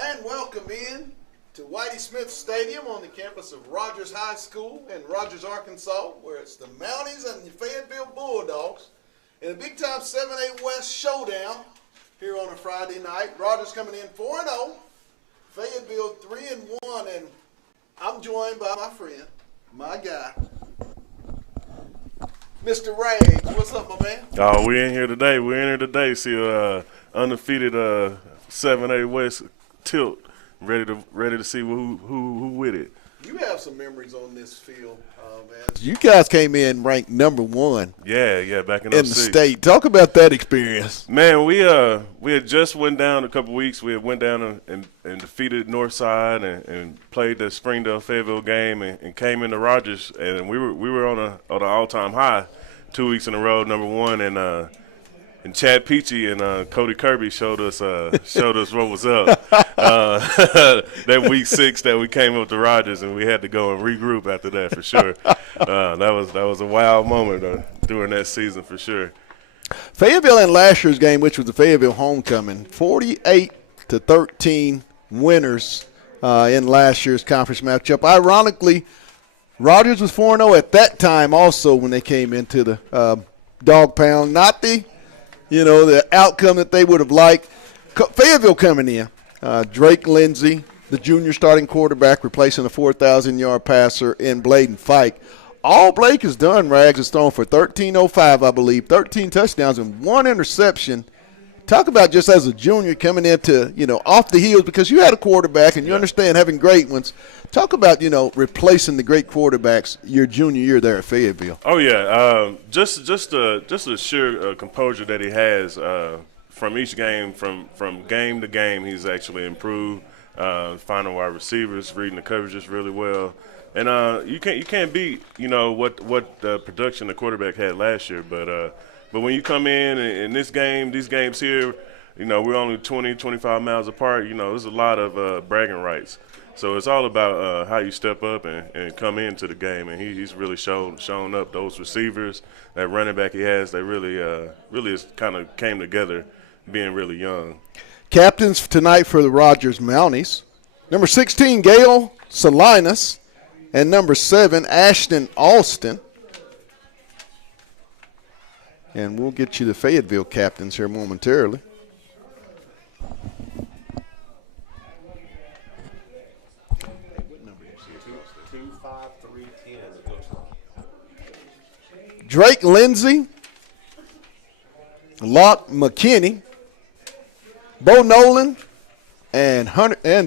And welcome in to Whitey Smith Stadium on the campus of Rogers High School in Rogers, Arkansas, where it's the Mounties and the Fayetteville Bulldogs in a big-time 7A West showdown here on a Friday night. Rogers coming in 4-0, Fayetteville 3-1, and I'm joined by my friend, my guy, Mr. Rags. What's up, my man? Oh, we in here today. We're in here today. See, undefeated 7A West tilt. Ready to see who with it. You have some memories on this field, man. You guys came in ranked number 1. Yeah, back in the state. Talk about that experience. Man, we had just went down a couple weeks. We had went down and defeated Northside and played the Springdale Fayetteville game and came into Rogers, and we were on an all-time high 2 weeks in a row, number 1, and Chad Peachy and Cody Kirby showed us what was up. That week 6 that we came up to Rogers, and we had to go and regroup after that for sure. That was a wild moment during that season for sure. Fayetteville in last year's game, which was the Fayetteville homecoming, 48-13 winners in last year's conference matchup. Ironically, Rogers was 4-0 at that time also when they came into the dog pound. Not the outcome that they would have liked. Fayetteville coming in. Drake Lindsey, the junior starting quarterback, replacing a 4,000-yard passer in Bladen Fike. All Blake has done, Rags, is thrown for 1305, I believe, 13 touchdowns and 1 interception. Talk about just as a junior coming into, off the heels, because you had a quarterback and you understand having great ones. Talk about, replacing the great quarterbacks your junior year there at Fayetteville. Oh yeah, just the sheer composure that he has from each game, from game to game, he's actually improved. Finding wide receivers, reading the coverages really well, and you can't beat what production the quarterback had last year, but when you come in these games here, we're only 20, 25 miles apart. There's a lot of bragging rights. So it's all about how you step up and come into the game, and he's really shown up. Those receivers, that running back he has, they really kind of came together, being really young. Captains tonight for the Rogers Mounties: number 16, Gail Salinas, and number 7, Ashton Alston. And we'll get you the Fayetteville captains here momentarily. Drake Lindsey, Locke McKinney, Bo Nolan, and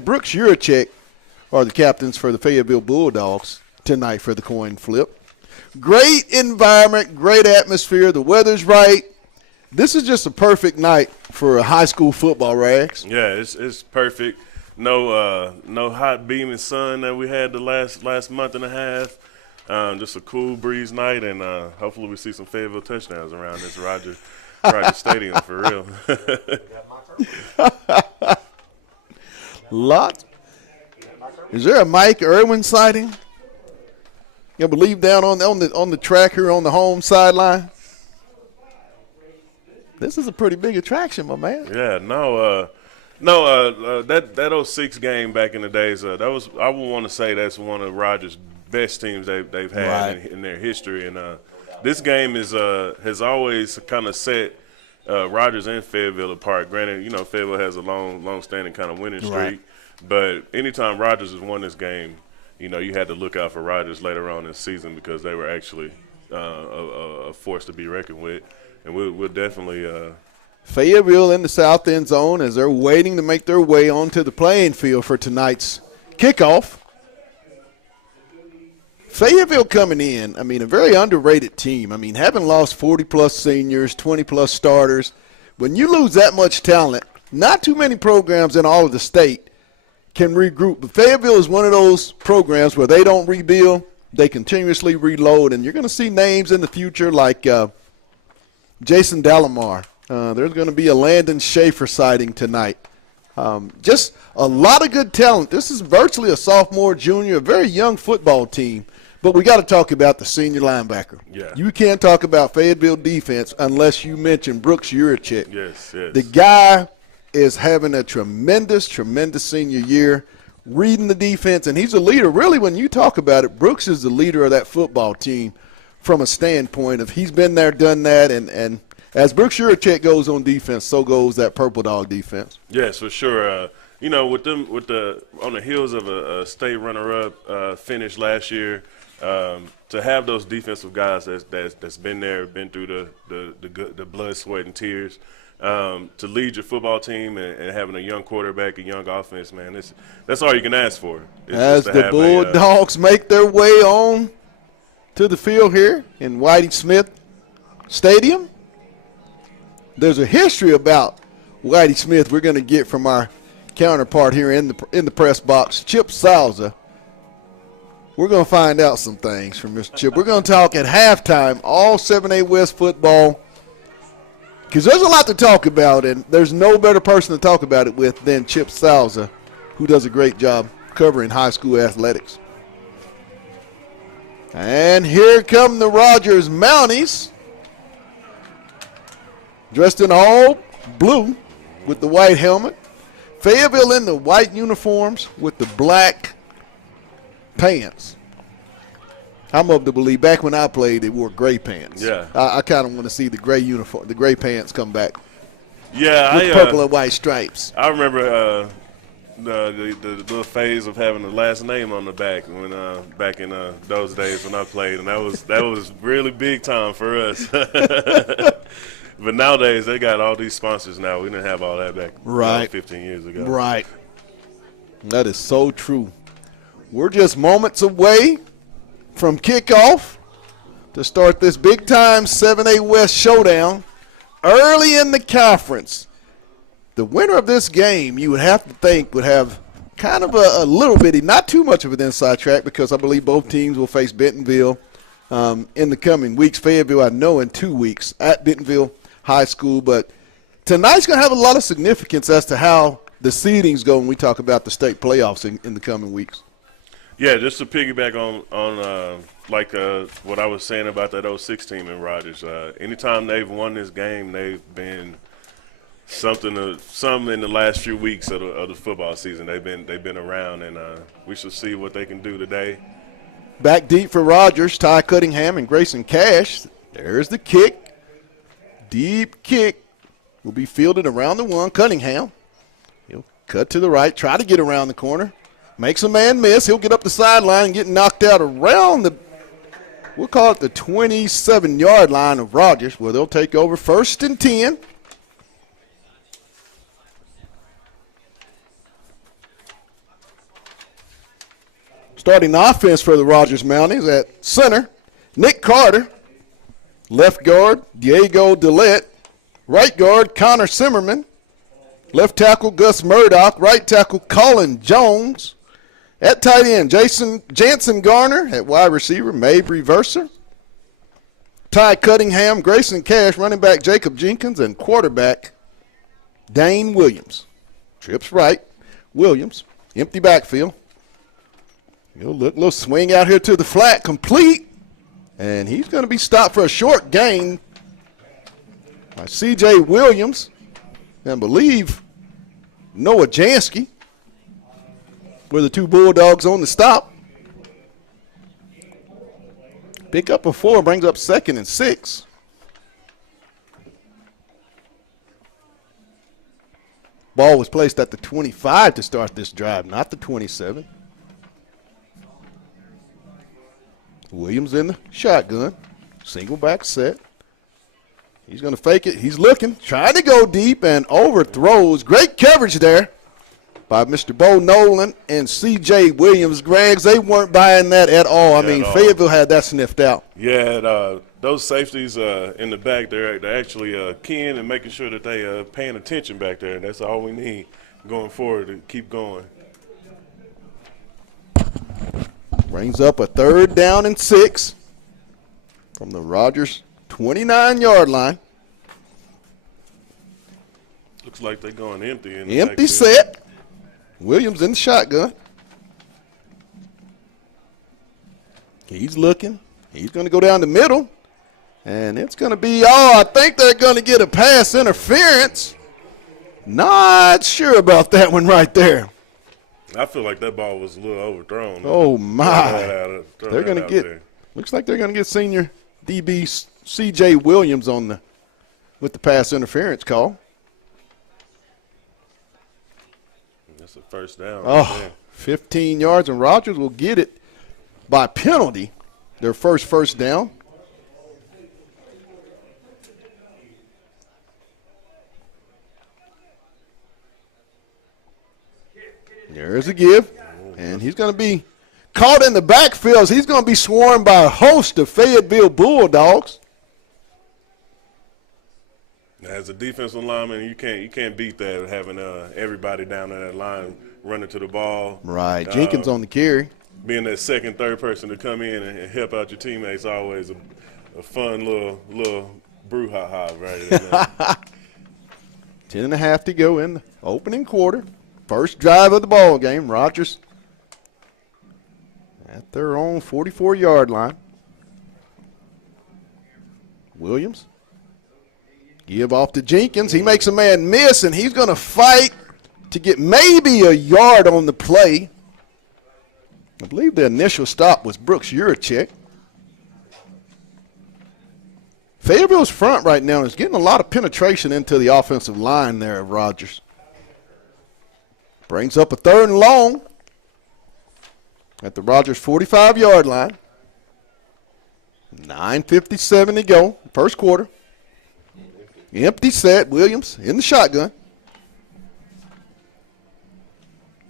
Brooks Urachek are the captains for the Fayetteville Bulldogs tonight for the coin flip. Great environment, great atmosphere. The weather's right. This is just a perfect night for a high school football, Rags. Yeah, it's perfect. No hot beaming sun that we had the last month and a half. Just a cool breeze night, and hopefully we see some Fayetteville touchdowns around this Rogers Stadium for real. Lot. Is there a Mike Irwin sighting? You believe down on the track here on the home sideline? This is a pretty big attraction, my man. Yeah, that 06 game back in the days, I would want to say that's one of Rogers' best teams they've had in their history, and this game has always kind of set Rogers and Fayetteville apart. Granted, Fayetteville has a long-standing kind of winning streak, but anytime Rogers has won this game, you had to look out for Rogers later on this season because they were actually a force to be reckoned with, and we'll definitely. Fayetteville in the south end zone as they're waiting to make their way onto the playing field for tonight's kickoff. Fayetteville coming in, a very underrated team. Having lost 40-plus seniors, 20-plus starters, when you lose that much talent, not too many programs in all of the state can regroup. But Fayetteville is one of those programs where they don't rebuild, they continuously reload, and you're going to see names in the future like Jason Dallamar. There's going to be a Landon Schaefer sighting tonight. Just a lot of good talent. This is virtually a sophomore, junior, a very young football team. But we got to talk about the senior linebacker. Yeah. You can't talk about Fayetteville defense unless you mention Brooks Urachek. Yes. The guy is having a tremendous, tremendous senior year, reading the defense, and he's a leader. Really, when you talk about it, Brooks is the leader of that football team from a standpoint of he's been there, done that, and as Brooks Juracek goes on defense, so goes that Purple Dog defense. Yes, for sure. You know, on the heels of a state runner-up finish last year, to have those defensive guys that's been there, been through the blood, sweat, and tears, to lead your football team and having a young quarterback, a young offense, man, that's all you can ask for. As the Bulldogs make their way on to the field here in Whitey Smith Stadium, there's a history about Whitey Smith we're going to get from our counterpart here in the press box, Chip Salza. We're going to find out some things from Mr. Chip. We're going to talk at halftime all 7A West football, because there's a lot to talk about, and there's no better person to talk about it with than Chip Salza, who does a great job covering high school athletics. And here come the Rogers Mounties, dressed in all blue with the white helmet. Fayetteville in the white uniforms with the black pants. I'm of the belief back when I played, they wore gray pants. Yeah. I kind of want to see the gray uniform, the gray pants come back. Yeah, with purple and white stripes. I remember the little phase of having the last name on the back when back in those days when I played, and that was really big time for us. But nowadays they got all these sponsors now. We didn't have all that back 15 years ago. Right. That is so true. We're just moments away from kickoff to start this big-time 7A West showdown early in the conference. The winner of this game, you would have to think, would have kind of a little bitty, not too much of an inside track, because I believe both teams will face Bentonville in the coming weeks. Fayetteville, I know, in 2 weeks at Bentonville High School. But tonight's going to have a lot of significance as to how the seedings go when we talk about the state playoffs in the coming weeks. Yeah, just to piggyback on what I was saying about that 06 team in Rogers. Anytime they've won this game, they've been some in the last few weeks of the football season. They've been around, and we shall see what they can do today. Back deep for Rogers, Ty Cunningham and Grayson Cash. There's the kick. Deep kick will be fielded around the one. Cunningham, he'll cut to the right, try to get around the corner. Makes a man miss. He'll get up the sideline and get knocked out around we'll call it the 27-yard line of Rogers, where they'll take over 1st and 10. Starting the offense for the Rogers Mounties at center, Nick Carter. Left guard, Diego Dillette. Right guard, Connor Simmerman. Left tackle, Gus Murdoch. Right tackle, Colin Jones. At tight end, Jansen Garner. At wide receiver, Mabry Verser. Ty Cunningham, Grayson Cash. Running back, Jacob Jenkins. And quarterback, Dane Williams. Trips right, Williams. Empty backfield. Little swing out here to the flat, complete. And he's going to be stopped for a short gain by C.J. Williams and I believe Noah Jansky were the two Bulldogs on the stop. Pick up a 4, brings up 2nd and 6. Ball was placed at the 25 to start this drive, not the 27. Williams in the shotgun. Single back set. He's going to fake it. He's looking, trying to go deep and overthrows. Great coverage there by Mr. Bo Nolan and C.J. Williams. Greggs, they weren't buying that at all. Fayetteville had that sniffed out. Yeah, those safeties in the back, they're actually keying and making sure that they paying attention back there. That's all we need going forward to keep going. Brings up a 3rd down and 6 from the Rogers 29-yard line. Looks like they're going empty. Empty set. Williams in the shotgun. He's looking. He's going to go down the middle. And it's going to be, I think they're going to get a pass interference. Not sure about that one right there. I feel like that ball was a little overthrown. Oh, my. They're going to get – looks like they're going to get senior DB C.J. Williams with the pass interference call. That's a first down. Oh, right 15 yards, and Rogers will get it by penalty, their first down. There's a give, and he's going to be caught in the backfield. He's going to be swarmed by a host of Fayetteville Bulldogs. As a defensive lineman, you can't beat that, having everybody down in that line running to the ball. Right, Jenkins on the carry. Being that second, third person to come in and help out your teammates is always a fun little brouhaha right there. 10.5 to go in the opening quarter. First drive of the ball game. Rogers at their own 44-yard line. Williams. Give off to Jenkins. He makes a man miss, and he's going to fight to get maybe a yard on the play. I believe the initial stop was Brooks Urachek. Fayetteville's front right now is getting a lot of penetration into the offensive line there of Rogers. Brings up a 3rd and long at the Rogers 45-yard line. 9:57 to go, first quarter. Empty set, Williams in the shotgun.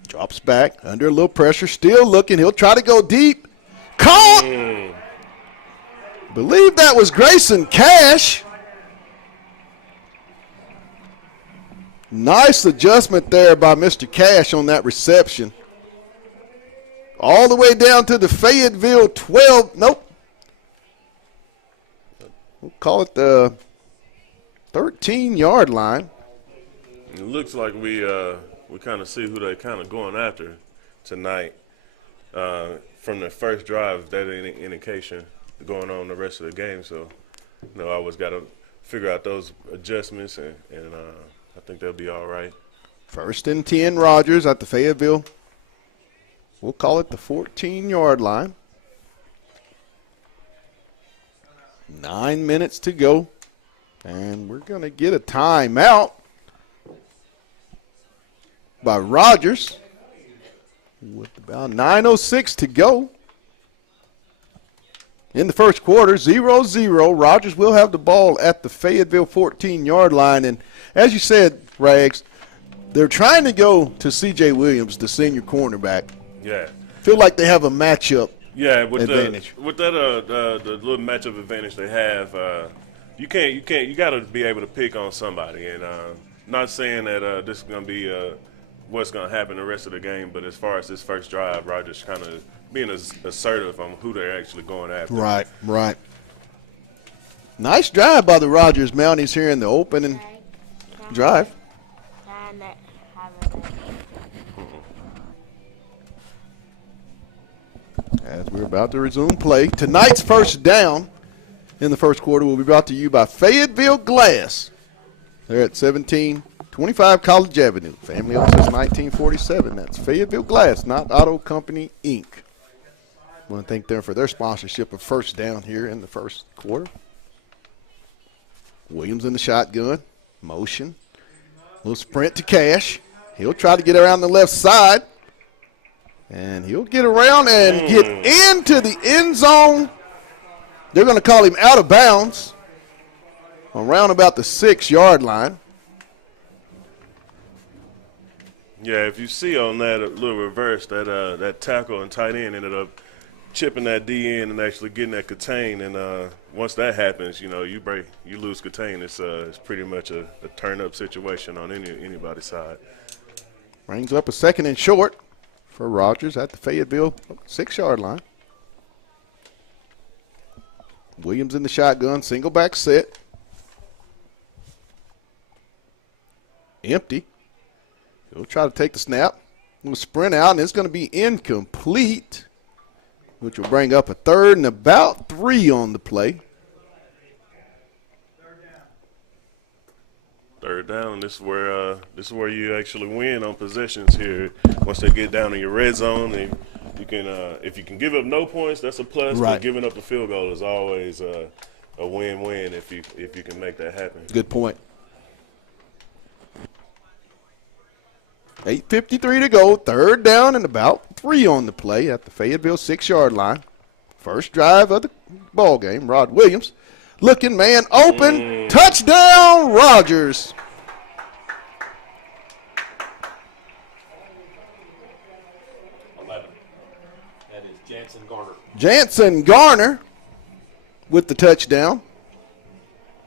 Drops back, under a little pressure, still looking. He'll try to go deep. Caught! Believe that was Grayson Cash. Nice adjustment there by Mr. Cash on that reception. All the way down to the Fayetteville 12. Nope. We'll call it the 13-yard line. It looks like we kind of see who they kind of going after tonight from the first drive. If that any indication going on the rest of the game. So, I always got to figure out those adjustments, and I think they'll be all right. 1st and 10, Rogers at the Fayetteville. We'll call it the 14-yard line. 9 minutes to go. And we're going to get a timeout by Rogers with about 9:06 to go. In the first quarter, 0-0. Rogers will have the ball at the Fayetteville 14-yard line. And as you said, Rags, they're trying to go to C.J. Williams, the senior cornerback. Yeah. Feel like they have a matchup advantage. With that the little matchup advantage they have, you got to be able to pick on somebody. And not saying that this is going to be what's going to happen the rest of the game, but as far as this first drive, Rogers kind of being assertive on who they're actually going after. Right. Nice drive by the Rogers Mounties here in the opening drive. As we're about to resume play, tonight's first down in the first quarter will be brought to you by Fayetteville Glass. They're at 1725 College Avenue. Family owned since 1947. That's Fayetteville Glass, not Auto Company, Inc. I want to thank them for their sponsorship of first down here in the first quarter. Williams in the shotgun. Motion. Little sprint to Cash. He'll try to get around the left side. And he'll get around and get into the end zone. They're going to call him out of bounds around about the 6-yard line. Yeah, if you see on that little reverse, that tackle and tight end ended up chipping that D in and actually getting that contain. And once that happens, you lose contain. It's pretty much a turn-up situation on anybody's side. Brings up a 2nd and short for Rogers at the Fayetteville 6-yard line. Williams in the shotgun, single back set. Empty. He'll try to take the snap. He'll sprint out, and it's going to be incomplete, which will bring up a 3rd and about 3 on the play. 3rd third down, and this is where you actually win on possessions here. Once they get down in your red zone, and you can if you can give up no points, that's a plus. Right. But giving up a field goal is always a win-win if you can make that happen. Good point. 8:53 to go. Third down and about 3 on the play at the Fayetteville 6-yard line. First drive of the ball game. Rod Williams looking, man open. Touchdown, Rogers. That is Jansen Garner. Jansen Garner with the touchdown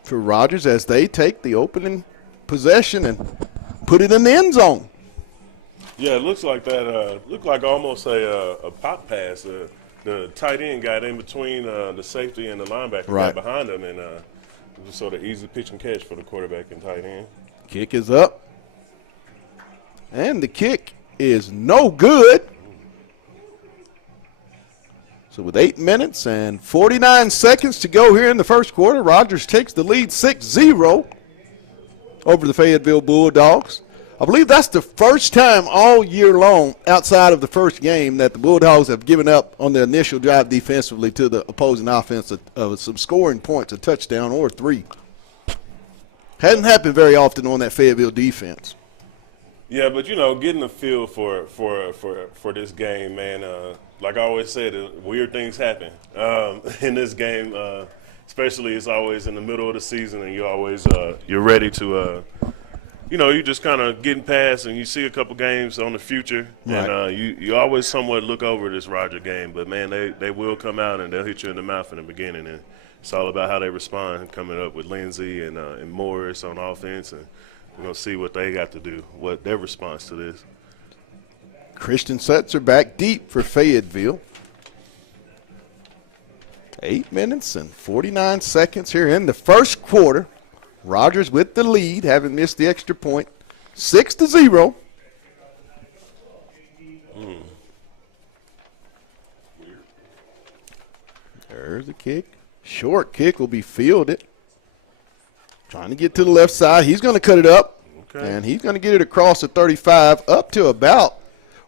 for Rogers as they take the opening possession and put it in the end zone. Yeah, it looks like that. Looked like almost a pop pass. The tight end got in between the safety and the linebacker Right. got behind him, and it was sort of easy pitch and catch for the quarterback and tight end. Kick is up. And the kick is no good. So with 8 minutes and 49 seconds to go here in the first quarter, Rogers takes the lead 6-0 over the Fayetteville Bulldogs. I believe that's the first time all year long outside of the first game that the Bulldogs have given up on the initial drive defensively to the opposing offense of some scoring points, a touchdown or 3. Hasn't happened very often on that Fayetteville defense. Yeah, but getting a feel for this game, man. Like I always said, weird things happen in this game. Especially, it's always in the middle of the season, and you're ready to. You just kind of getting past, and you see a couple games on the future, Right. and you always somewhat look over this Roger game. But man, they will come out and they'll hit you in the mouth in the beginning, and it's all about how they respond. Coming up with Lindsey and Morris on offense, and we're gonna see what they got to do, what their response to this. Christian Setzer back deep for Fayetteville. 8 minutes and 49 seconds here in the first quarter. Rogers with the lead, having missed the extra point. 6-0. There's the kick. Short kick will be fielded. Trying to get to the left side. He's going to cut it up. Okay. And he's going to get it across the 35 up to about,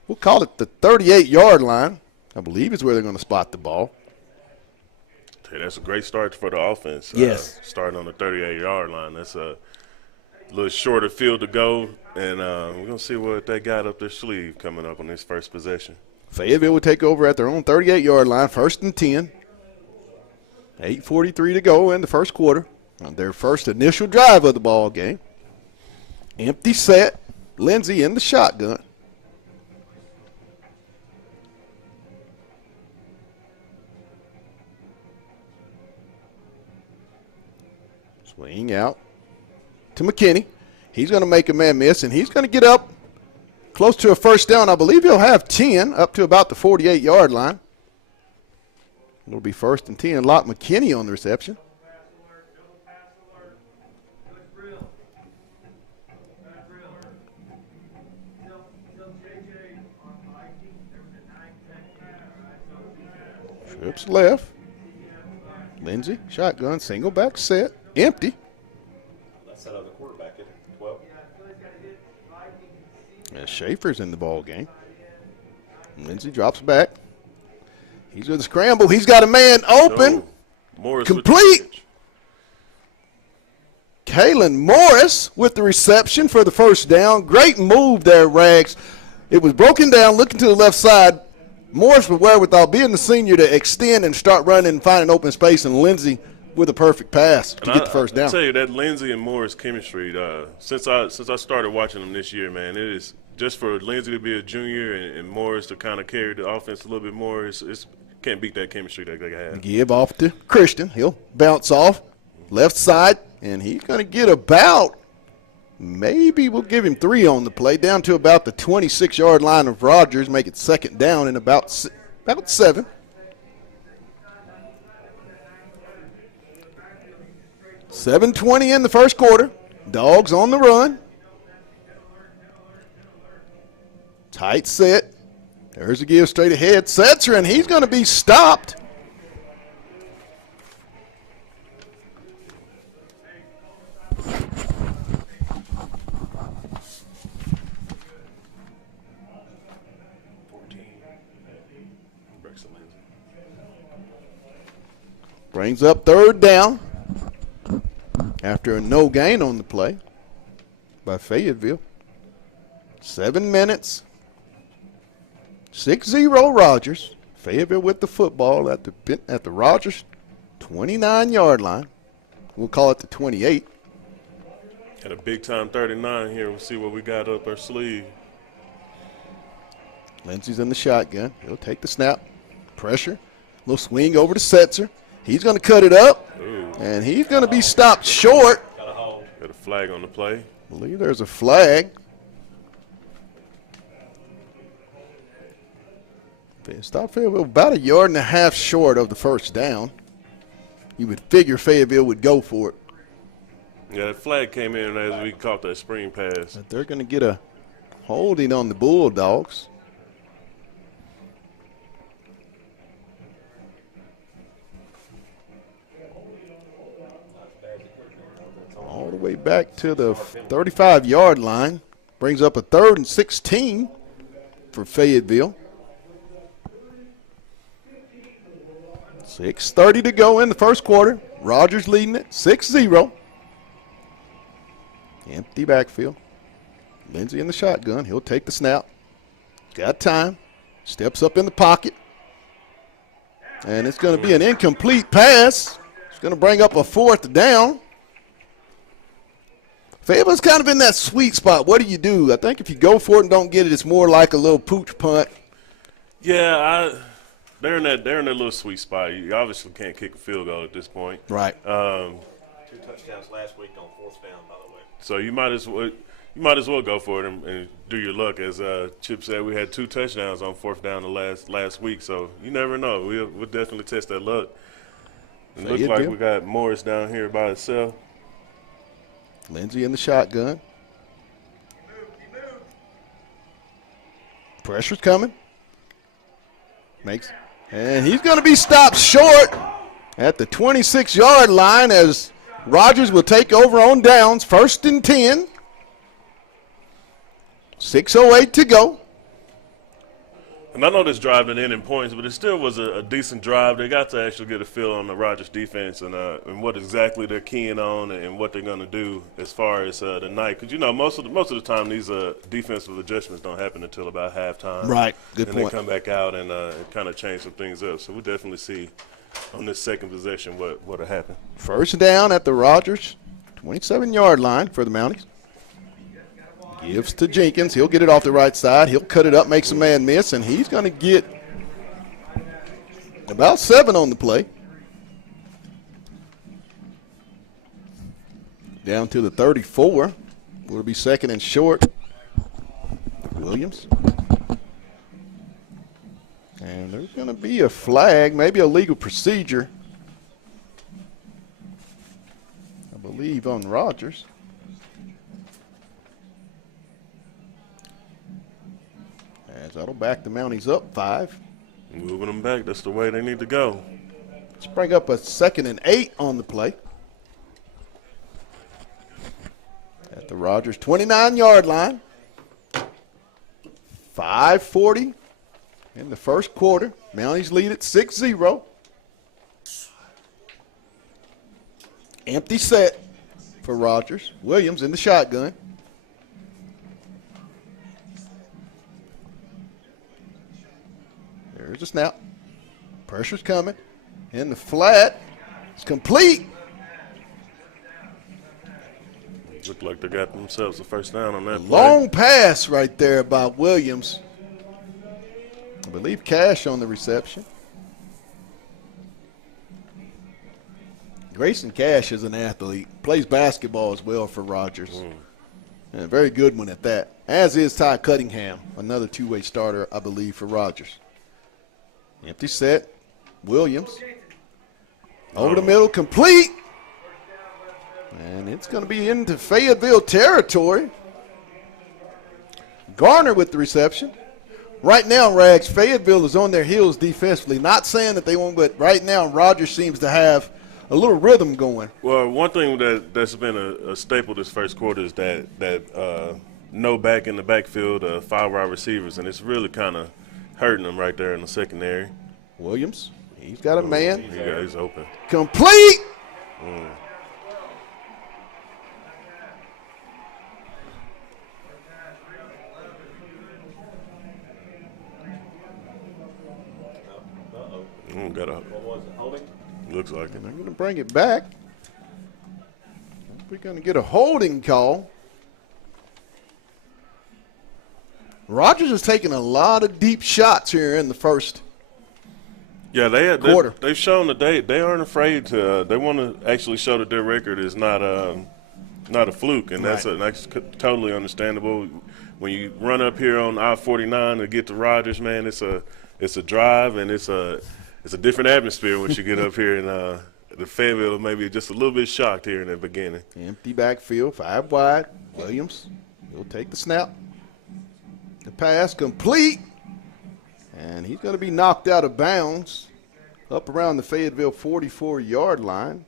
we'll call it the 38-yard line. I believe is where they're going to spot the ball. Hey, that's a great start for the offense. Yes. Starting on the 38-yard line. That's a little shorter field to go, and we're going to see what they got up their sleeve coming up on this first possession. Fayetteville will take over at their own 38-yard line, 1st and 10. 8:43 to go in the first quarter. On their first initial drive of the ball game. Empty set. Lindsey in the shotgun. Swing out to McKinney. He's going to make a man miss, and he's going to get up close to a first down. I believe he'll have 10 up to about the 48-yard line. It'll be 1st and 10. Locke McKinney on the reception. Trips left. Lindsey, shotgun, single back set, empty. That's out of the quarterback at 12. And Schaefer's in the ball game. Lindsey drops back. He's with a scramble. He's got a man open. No. Morris with the Complete. catch. Kalen Morris with the reception for the first down. Great move there, Rags. It was broken down, looking to the left side. Morris with wherewithal, being the senior, to extend and start running and find an open space, and Lindsey with a perfect pass to get the first down. I tell you, that Lindsey and Morris chemistry, since I started watching them this year, man, it is just for Lindsey to be a junior and Morris to kind of carry the offense a little bit more. It's can't beat that chemistry that they have. Give off to Christian. He'll bounce off left side, and he's going to get about, maybe we'll give him 3 on the play, down to about the 26-yard line of Rogers, make it 2nd down and about 7. $7:20 in the first quarter. Dogs on the run. Tight set. There's a give straight ahead. Setzer, and he's going to be stopped. Brings up third down after a no gain on the play by Fayetteville. 7 minutes. 6-0 Rogers. Fayetteville with the football at the Rogers 29-yard line. We'll call it the 28. Got a big-time 39 here. We'll see what we got up our sleeve. Lindsey's in the shotgun. He'll take the snap. Pressure. Little swing over to Setzer. He's going to cut it up. Ooh. And he's going to be stopped short. Got a flag on the play. I believe there's a flag. Stop Fayetteville about 1.5 yards short of the first down. You would figure Fayetteville would go for it. Yeah, that flag came in as we caught that screen pass. But they're going to get a holding on the Bulldogs. All the way back to the 35-yard line. Brings up a 3rd and 16 for Fayetteville. 6:30 to go in the first quarter. Rogers leading it 6-0. Empty backfield. Lindsey in the shotgun. He'll take the snap. Got time. Steps up in the pocket. And it's going to be an incomplete pass. It's going to bring up a 4th down. Fayetteville's kind of in that sweet spot. What do you do? I think if you go for it and don't get it, it's more like a little pooch punt. Yeah, they're in that little sweet spot. You obviously can't kick a field goal at this point. Right. 2 touchdowns last week on 4th down, by the way. So you might as well go for it and do your luck. As Chip said, we had 2 touchdowns on 4th down the last week. So you never know. We'll definitely test that luck. It looks like we got Morris down here by himself. Lindsey in the shotgun. Pressure's coming. And he's going to be stopped short at the 26-yard line as Rogers will take over on downs. 1st and 10. 6:08 to go. And I know this drive didn't end in points, but it still was a decent drive. They got to actually get a feel on the Rogers defense and what exactly they're keying on and what they're going to do as far as the night. Because, most of the time these defensive adjustments don't happen until about halftime. Right, good point. And they come back out and kind of change some things up. So we'll definitely see on this second possession what'll happen. 1st down at the Rogers 27-yard line for the Mounties. Gives to Jenkins. He'll get it off the right side. He'll cut it up, makes a man miss, and he's going to get about 7 on the play. Down to the 34. Will be 2nd and short. Williams. And there's going to be a flag, maybe a legal procedure, I believe, on Rogers. As that'll back the Mounties up 5. Moving them back. That's the way they need to go. Let's bring up a 2nd and 8 on the play. At the Rogers 29-yard line. 5:40 in the first quarter. Mounties lead at 6-0. Empty set for Rogers. Williams in the shotgun. There's a snap. Pressure's coming. In the flat. It's complete. Looked like they got themselves a 1st down on that play. Long pass right there by Williams. I believe Cash on the reception. Grayson Cash is an athlete. Plays basketball as well for Rogers. And a very good one at that. As is Ty Cunningham, another 2-way starter, I believe, for Rogers. Empty set. Williams. Over the middle, complete. And it's going to be into Fayetteville territory. Garner with the reception. Right now, Rags, Fayetteville is on their heels defensively. Not saying that they won't, but right now Rogers seems to have a little rhythm going. Well, one thing that's been a staple this first quarter is that no back in the backfield, 5 wide receivers, and it's really kind of hurting them right there in the secondary. Williams. He's got a man. He's open. Complete. Got a. What was it? Holding? Looks like it. They're going to bring it back. We're going to get a holding call. Rogers has taken a lot of deep shots here in the first. Yeah, quarter. They've shown that they aren't afraid to. They want to actually show that their record is not a fluke, and that's totally understandable. When you run up here on I-49 to get to Rogers, man, it's a drive, and it's a different atmosphere once you get up here in the Fayetteville. Maybe just a little bit shocked here in the beginning. Empty backfield, 5 wide. Williams, he'll take the snap. The pass complete. And he's going to be knocked out of bounds up around the Fayetteville 44-yard line.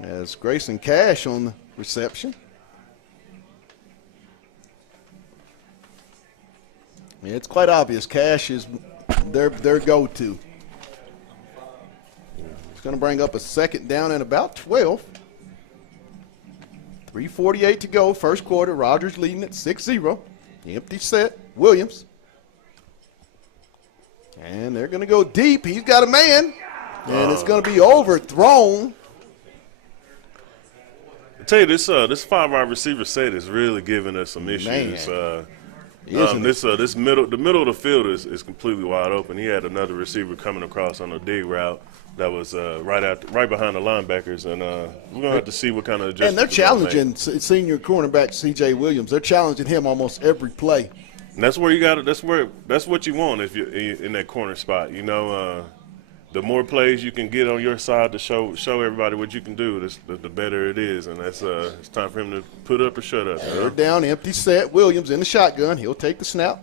As Grayson Cash on the reception. Yeah, it's quite obvious. Cash is their go-to. It's going to bring up a second down and about 12. 3:48 to go, first quarter. Rogers leading at 6-0. Empty set. Williams. And they're going to go deep. He's got a man. And it's going to be overthrown. I tell you, this 5-wide receiver set is really giving us some issues. Man. The middle of the field is completely wide open. He had another receiver coming across on a dig route that was right behind the linebackers, and we're gonna have to see what kind of adjustments. And they're challenging senior cornerback C.J. Williams. They're challenging him almost every play. And that's where you got it. That's what you want if you're in that corner spot. You know, the more plays you can get on your side to show everybody what you can do, the better it is. And that's it's time for him to put up or shut up. They're down, empty set. Williams in the shotgun. He'll take the snap.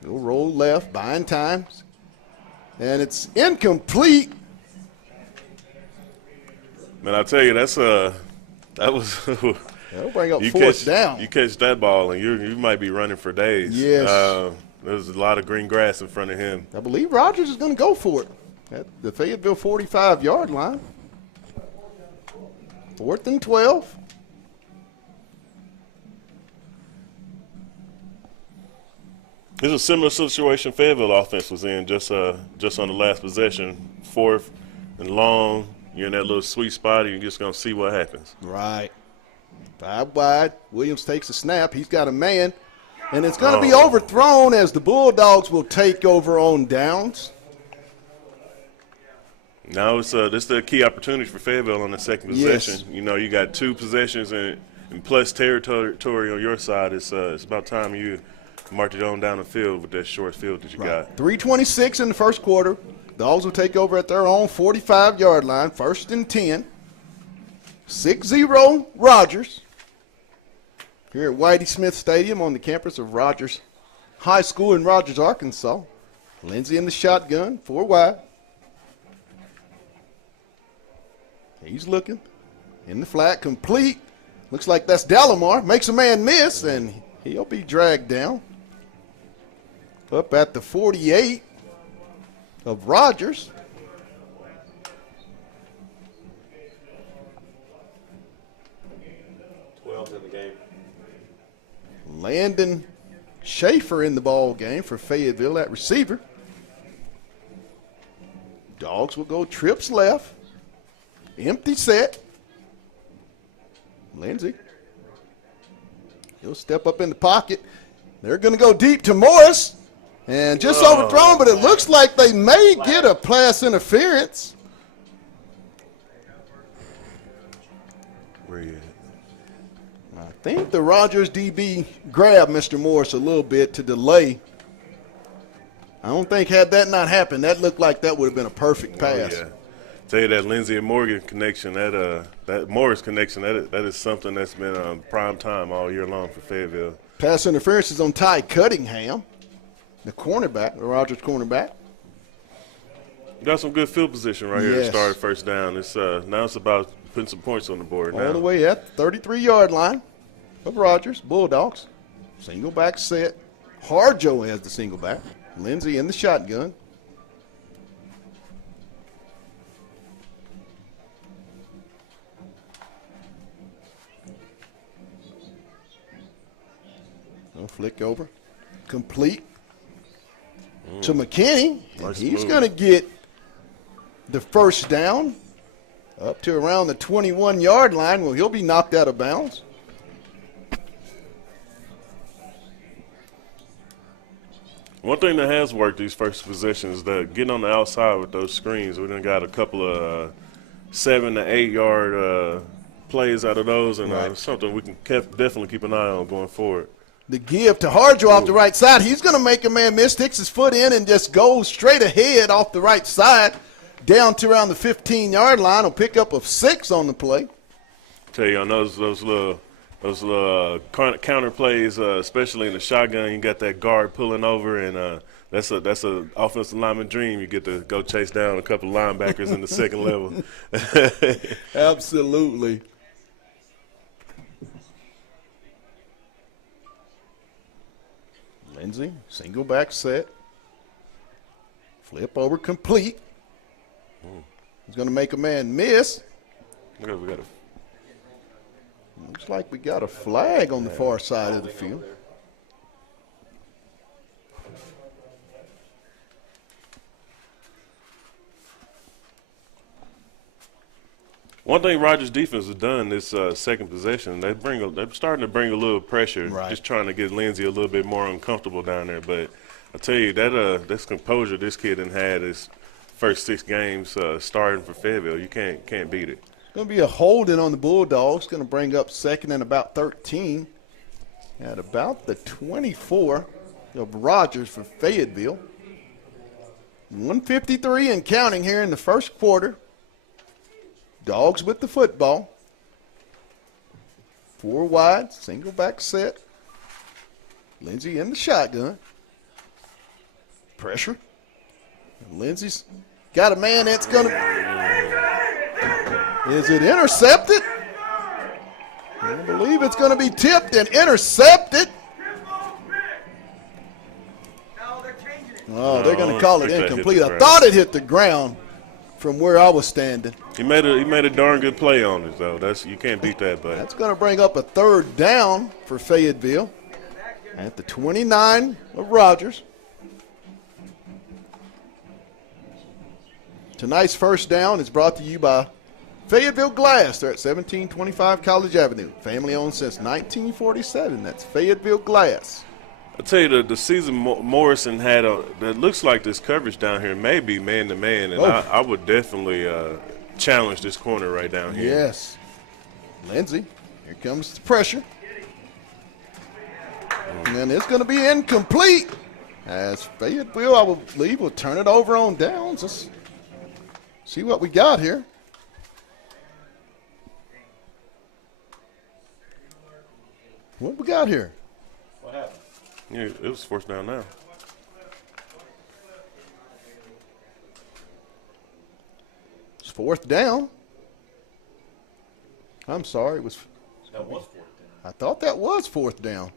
He'll roll left, buying time. And it's incomplete. Man, I tell you, that was. That'll bring up fourth down. You catch that ball, and you might be running for days. Yes. There's a lot of green grass in front of him. I believe Rogers is going to go for it at the Fayetteville 45-yard line. 4th and 12. It's a similar situation Fayetteville offense was in just on the last possession. 4th and long. You're in that little sweet spot, and you're just going to see what happens. Right. 5 wide. Williams takes a snap. He's got a man. And it's going to be overthrown as the Bulldogs will take over on downs. Now it's this is the key opportunity for Fayetteville on the second possession. Yes. You know, you got 2 possessions and plus territory on your side. It's about time you march it on down the field with that short field that you got. 3:26 in the first quarter. Dogs will take over at their own 45-yard line. 1st and 10. 6-0 Rogers. Here at Whitey Smith Stadium on the campus of Rogers High School in Rogers, Arkansas. Lindsey in the shotgun, 4 wide. He's looking. In the flat, complete. Looks like that's Delamar. Makes a man miss, and he'll be dragged down. Up at the 48 of Rogers. In the game. Landon Schaefer in the ball game for Fayetteville at receiver. Dogs will go trips left. Empty set. Lindsey. He'll step up in the pocket. They're going to go deep to Morris. And just overthrown, but it looks like they may get a pass interference. Where you at? I think the Rogers DB grabbed Mr. Morris a little bit to delay. I don't think had that not happened, that looked like that would have been a perfect pass. Yeah. Tell you that Lindsey and Morgan connection, that Morris connection, that is something that's been on prime time all year long for Fayetteville. Pass interference is on Ty Cunningham, the cornerback, the Rogers cornerback. Got some good field position right here to Yes. start first down. It's now it's about putting some points on the board now. All the way at the 33-yard line of Rogers, Bulldogs. Single back set. Harjo has the single back. Lindsey in the shotgun. Flick over. Complete to McKinney. And Nice he's move. going to get the first down up to around the 21-yard line. Well, he'll be knocked out of bounds. One thing that has worked these first possessions is that getting on the outside with those screens. We done got a couple of 7 to 8 yard plays out of those, and Right. something we can definitely keep an eye on going forward. The give to Harjo off the right side. He's going to make a man miss, sticks his foot in, and just goes straight ahead off the right side down to around the 15-yard line. He'll pick up a 6 on the play. Tell you on those little counter plays, especially in the shotgun, you got that guard pulling over, and that's a offensive lineman dream. You get to go chase down a couple linebackers in the second level. Absolutely. Lindsey, single back set. Flip over complete. He's going to make a man miss. Looks like we got a flag on the far side of the field. One thing Rogers' defense has done this second possession, they're starting to bring a little pressure, Right. just trying to get Lindsey a little bit more uncomfortable down there. But I tell you, that's composure this kid done had his first 6 games starting for Fayetteville. You can't beat it. Going to be a holding on the Bulldogs. Going to bring up second and about 13 at about the 24 of Rogers for Fayetteville. 153 and counting here in the first quarter. Dogs with the football. 4 wide, single back set. Lindsey in the shotgun. Pressure. And Lindsey's got a man that's going to... Is it intercepted? I believe it's going to be tipped and intercepted. Oh, they're going to call it incomplete. I thought it hit the ground from where I was standing. He made a darn good play on it, though. You can't beat that, but That's going to bring up a 3rd down for Fayetteville at the 29 of Rogers. Tonight's first down is brought to you by Fayetteville Glass. They're at 1725 College Avenue. Family owned since 1947. That's Fayetteville Glass. I tell you, the season Morrison had that looks like this coverage down here may be man to man, and I would definitely challenge this corner right down here. Yes. Lindsey, here comes the pressure. And then it's going to be incomplete. As Fayetteville, I believe, will turn it over on downs. Let's see what we got here. What we got here? What happened? Yeah, it was 4th down now. It's 4th down. I'm sorry, it was. That was 4th down. I thought that was 4th down.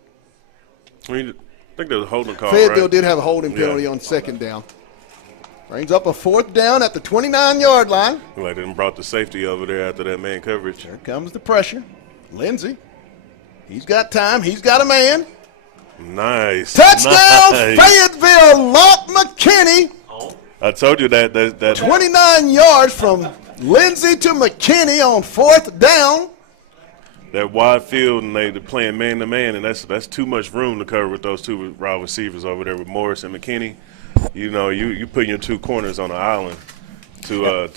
I think there was a holding call, Fayetteville right? did have a holding penalty on 2nd down. Brings up a 4th down at the 29-yard line. Like they done brought the safety over there after that man coverage. Here comes the pressure. Lindsey. He's got time. He's got a man. Nice. Touchdown, Nice. Fayetteville. Locke McKinney. I told you that 29 yards from Lindsey to McKinney on 4th down. that wide field, and they're playing man to man, and that's too much room to cover with those 2 wide receivers over there with Morris and McKinney. You know, you putting your 2 corners on the island to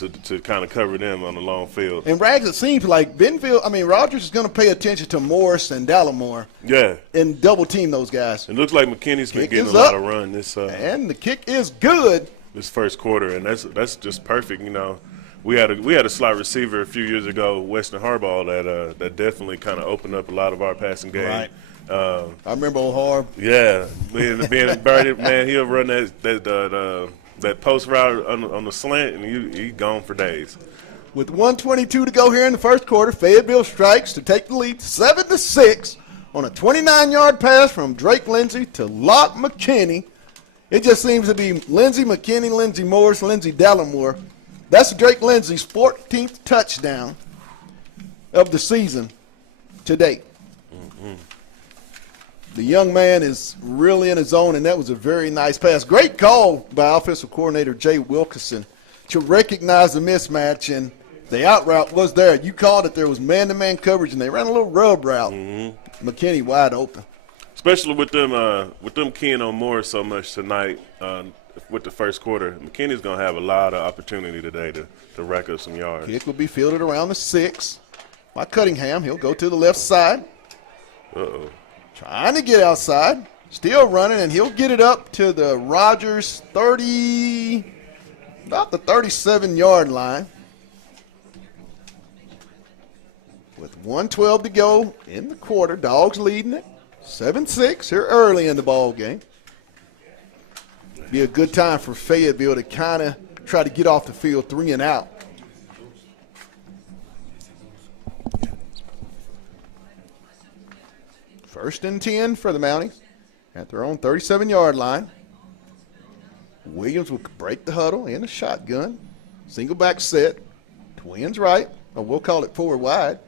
kind of cover them on the long field. And Rags, it seems like Rogers is going to pay attention to Morris and Dallimore Yeah. and double team those guys. It looks like McKinney's been Kick getting a is lot up. of run this And the kick is good. this first quarter, and that's just perfect. You know, we had a slot receiver a few years ago, Weston Harbaugh, that definitely kind of opened up a lot of our passing game. Right. I remember old Harb. Yeah, being Birdie, man, he'll run that post route on the slant, and he gone for days. With 1:22 to go here in the first quarter, Fayetteville strikes to take the lead 7-6 on a 29-yard pass from Drake Lindsey to Locke McKinney. It just seems to be Lindsey McKinney, Lindsey Morris, Lindsey Dallimore. That's Drake Lindsey's 14th touchdown of the season to date. The young man is really in his zone, and that was a very nice pass. Great call by offensive coordinator Jay Wilkerson to recognize the mismatch, and the out route was there. You called it. There was man-to-man coverage, and they ran a little rub route. McKinney wide open. Especially with them keying on Moore so much tonight with the first quarter. McKinney's going to have a lot of opportunity today to rack up some yards. Kick will be fielded around the 6 by Cunningham. He'll go to the left side. Uh-oh. Trying to get outside. Still running, and he'll get it up to the Rogers 30, about the 37-yard line. With 1:12 to go in the quarter, Dogs leading it. 7-6 here early in the ball game. Be a good time for Fayetteville to kind of try to get off the field 3 and out. First and 10 for the Mounties at their own 37-yard line. Williams will break the huddle in a shotgun. Single back set. Twins right, or we'll call it 4 wide.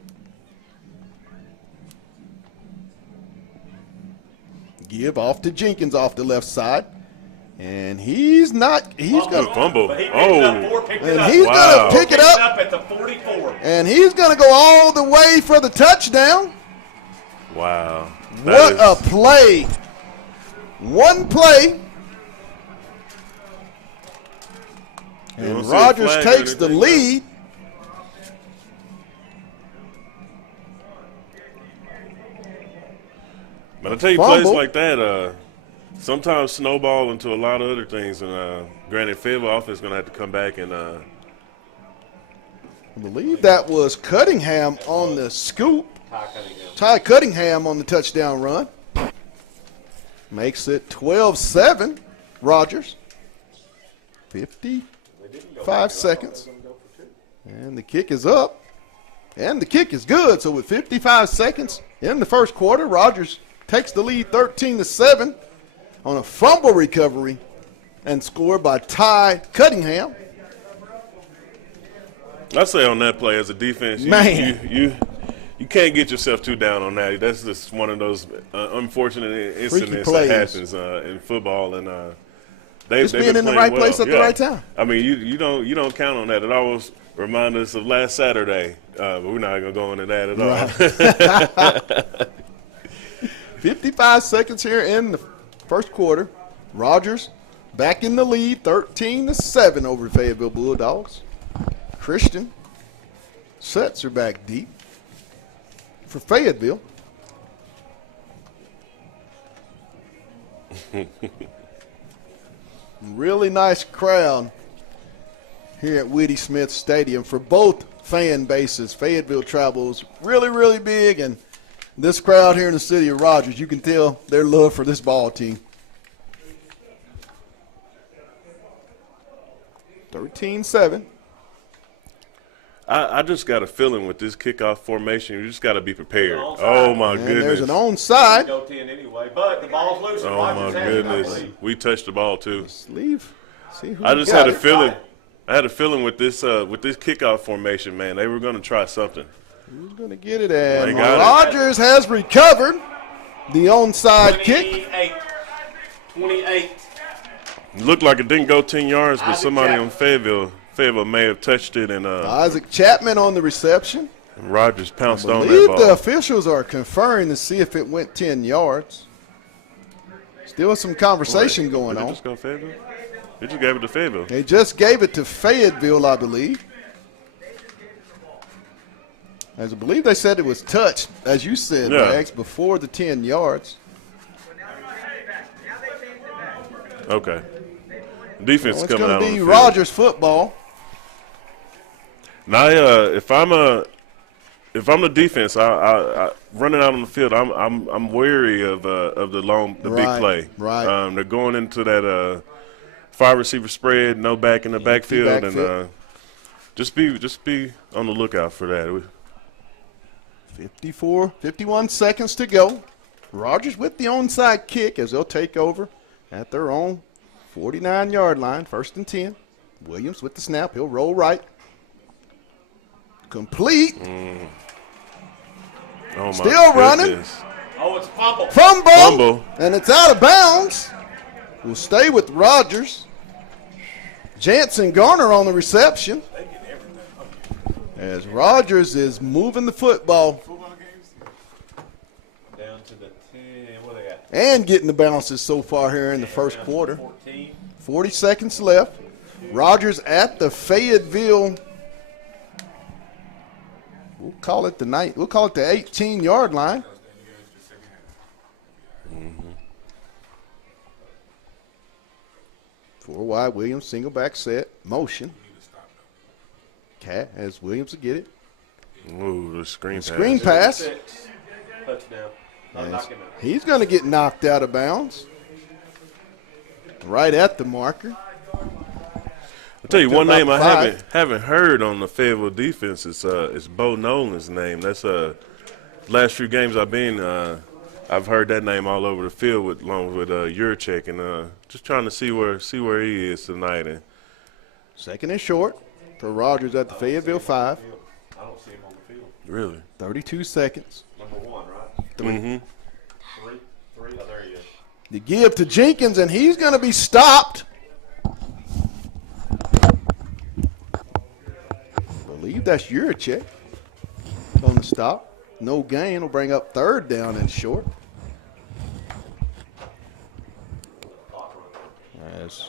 Give off to Jenkins off the left side. And he's going to fumble. But he picked it And up. he's going to pick it up. Up at the 44. And he's going to go all the way for the touchdown. Wow. What a play. One play. And Rogers takes the lead. But I tell you, plays like that sometimes snowball into a lot of other things. And granted, Fayetteville offense is going to have to come back and I believe that was Cunningham on the scoop. Ty Cunningham on the touchdown run. Makes it 12-7. Rogers. 55 seconds. And the kick is up. And the kick is good. So with 55 seconds in the first quarter, Rogers takes the lead 13-7 on a fumble recovery and scored by Ty Cunningham. I say on that play as a defense, you can't get yourself too down on that. That's just one of those unfortunate incidents that happens in football, and they've being in the right place at the right time. I mean, you don't count on that. It always reminds us of last Saturday, but we're not going to go into that at all. 55 seconds here in the first quarter. Rogers back in the lead, 13-7 over Fayetteville Bulldogs. Christian sets her back deep for Fayetteville. Really nice crowd here at Whitty Smith Stadium for both fan bases. Fayetteville travels really, really big, and this crowd here in the city of Rogers, you can tell their love for this ball team. 13-7. I just got a feeling with this kickoff formation, you just got to be prepared. Oh, my And goodness. there's an onside. Go 10 anyway, but the ball's loose. Oh, my goodness. We touched the ball, too. Let's leave. See who I just got had a it. feeling. I had a feeling with this kickoff formation, man, they were going to try something. Who's going to get it? And They got it. Rogers has recovered the onside kick. 28. It looked like it didn't go 10 yards, but Isaac somebody Chapman. on Fayetteville may have touched it, and Isaac Chapman on the reception. Rogers pounced on I that believe ball. the officials are conferring to see if it went 10 yards. Still some conversation going Did it on. just go Fayetteville? They just gave it to Fayetteville. They just gave it to Fayetteville, I believe. As I believe they said it was touched, as you said, Yeah. Max, before the 10 yards. Okay. Defense Well, it's coming going out to on be the field. Rogers football. Now, if I'm the defense, I running out on the field, I'm wary of the big Right, play. right. They're going into that 5 receiver spread, no back in the backfield, and just be on the lookout for that. 51 seconds to go. Rogers with the onside kick as they'll take over at their own 49-yard line, 1st and 10. Williams with the snap. He'll roll right. Complete. Oh my Still running. goodness. Oh, it's a fumble. Fumble. And it's out of bounds. We'll stay with Rogers. Jansen Garner on the reception. As Rogers is moving the football. Down to the 10. What they got? And getting the bounces so far here in the first quarter. 14. 40 seconds left. Rogers at the Fayetteville. We'll call it the 18-yard line. Four wide, Williams, single back set, motion. Cat as Williams will get it. Ooh, the screen pass. Screen pass. 6. Touchdown. Not knocking out. He's going to get knocked out of bounds. Right at the marker. I'll tell you one name I About haven't heard on the Fayetteville defense. It's Bo Nolan's name. That's last few games I've been. I've heard that name all over the field along with Urchek, and just trying to see where he is tonight. And Second and short for Rogers at the Fayetteville 5. I don't see him on the field. really, 32 seconds. Number 1, right? 3. mm-hmm. 3. Oh, there he is. The give to Jenkins, and he's going to be stopped. I believe that's Urchek on the stop. No gain will bring up third down and short. As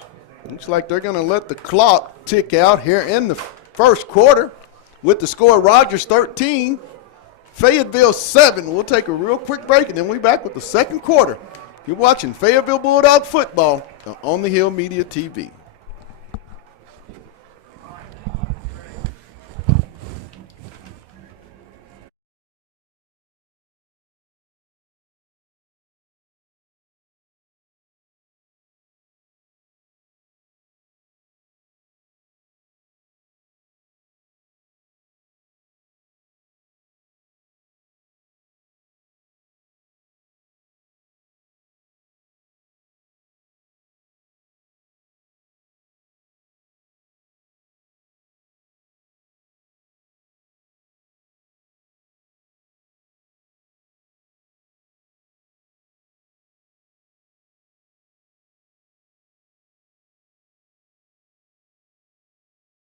looks like they're going to let the clock tick out here in the first quarter with the score Rogers 13, Fayetteville 7. We'll take a real quick break, and then we'll be back with the second quarter. You're watching Fayetteville Bulldog football on the Hill Media TV.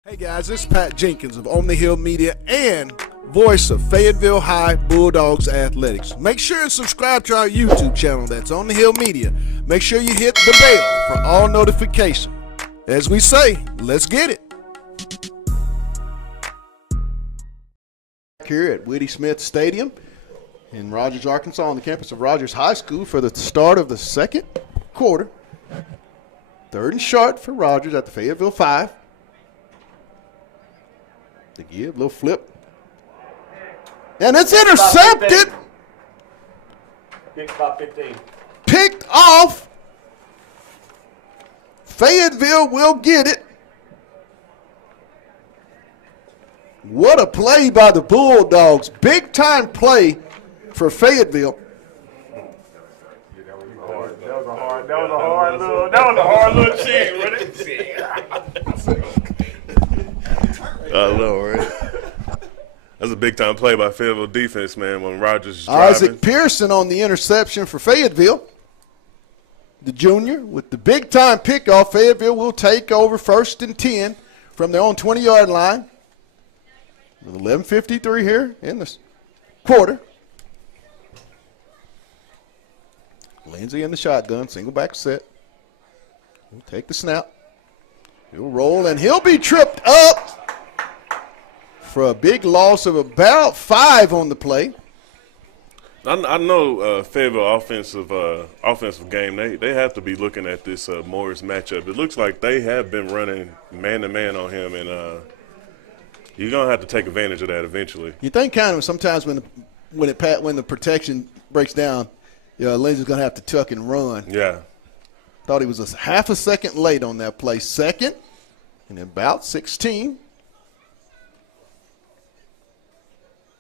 Hey guys, this is Pat Jenkins of On the Hill Media and voice of Fayetteville High Bulldogs Athletics. Make sure and subscribe to our YouTube channel, that's On the Hill Media. Make sure you hit the bell for all notifications. As we say, let's get it. Here at Whitty Smith Stadium in Rogers, Arkansas, on the campus of Rogers High School for the start of the second quarter. Third and short for Rogers at the Fayetteville 5. The give, little flip. And it's intercepted. Picked by 15. Picked off. Fayetteville will get it. What a play by the Bulldogs. Big time play for Fayetteville. That was a hard little cheat, wasn't it? I know, right? That's a big time play by Fayetteville defense, man. When Rogers is driving. Isaac Pearson on the interception for Fayetteville. The junior with the big time pickoff. Fayetteville will take over 1st and 10 from their own 20-yard line. With 11:53 here in the quarter. Lindsey in the shotgun, single back set. He'll take the snap. He'll roll, and he'll be tripped up for a big loss of about 5 on the play. I know Fayetteville offensive game. They have to be looking at this Morris matchup. It looks like they have been running man-to-man on him, and you're gonna have to take advantage of that eventually. You think kind of sometimes when the protection breaks down, Lindsey's gonna have to tuck and run. Yeah. Thought he was a half a second late on that play. Second and about 16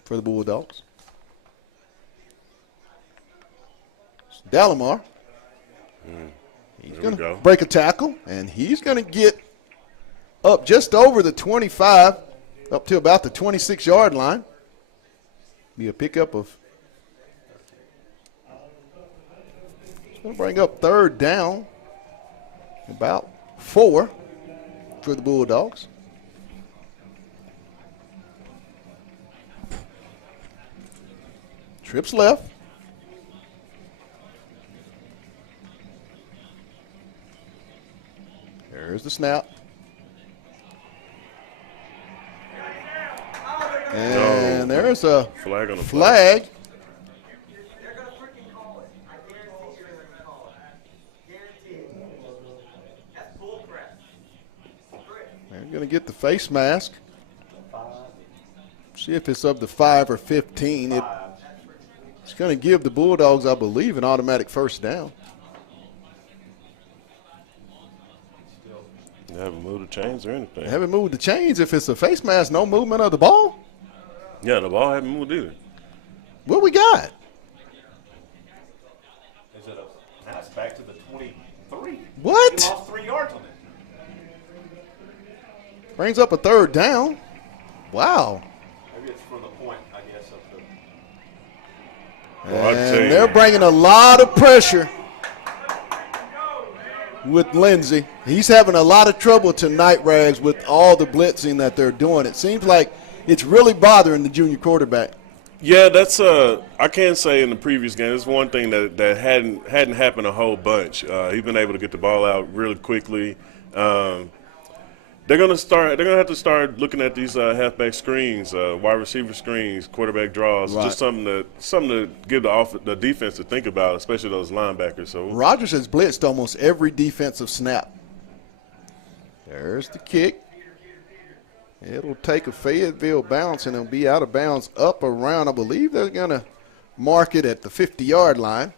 for the Bulldogs. Dalamar. He's going to break a tackle, and he's going to get up just over the 25, up to about the 26-yard line. Be a pickup of Going to bring up third down. About 4 for the Bulldogs. Trips left. There's the snap. And there's a Flag on the flag. They're going to freaking call it. I guarantee you're going to call it. Guaranteed. That's bullcrap. They're going to get the face mask. See if it's up to 5 or 15. It's going to give the Bulldogs, I believe, an automatic first down. They haven't moved the chains or anything. They haven't moved the chains. If it's a face mask, no movement of the ball. Yeah, the ball haven't moved either. What we got? Is it a now it's back to the 23. What? He lost 3 yards on it. Brings up a third down. Wow. Maybe it's for the point, I guess, of the Well, I'll tell you. And they're bringing a lot of pressure with Lindsey. He's having a lot of trouble tonight, Rags, with all the blitzing that they're doing. It seems like it's really bothering the junior quarterback. Yeah, that's I can't say in the previous game. It's one thing that hadn't happened a whole bunch. He's been able to get the ball out really quickly. They're gonna have to start looking at these halfback screens, wide receiver screens, quarterback draws. Right. Just something to give the defense to think about, especially those linebackers. So Rogers has blitzed almost every defensive snap. There's the kick. It'll take a Fayetteville bounce, and it'll be out of bounds up around, I believe they're going to mark it at the 50-yard line.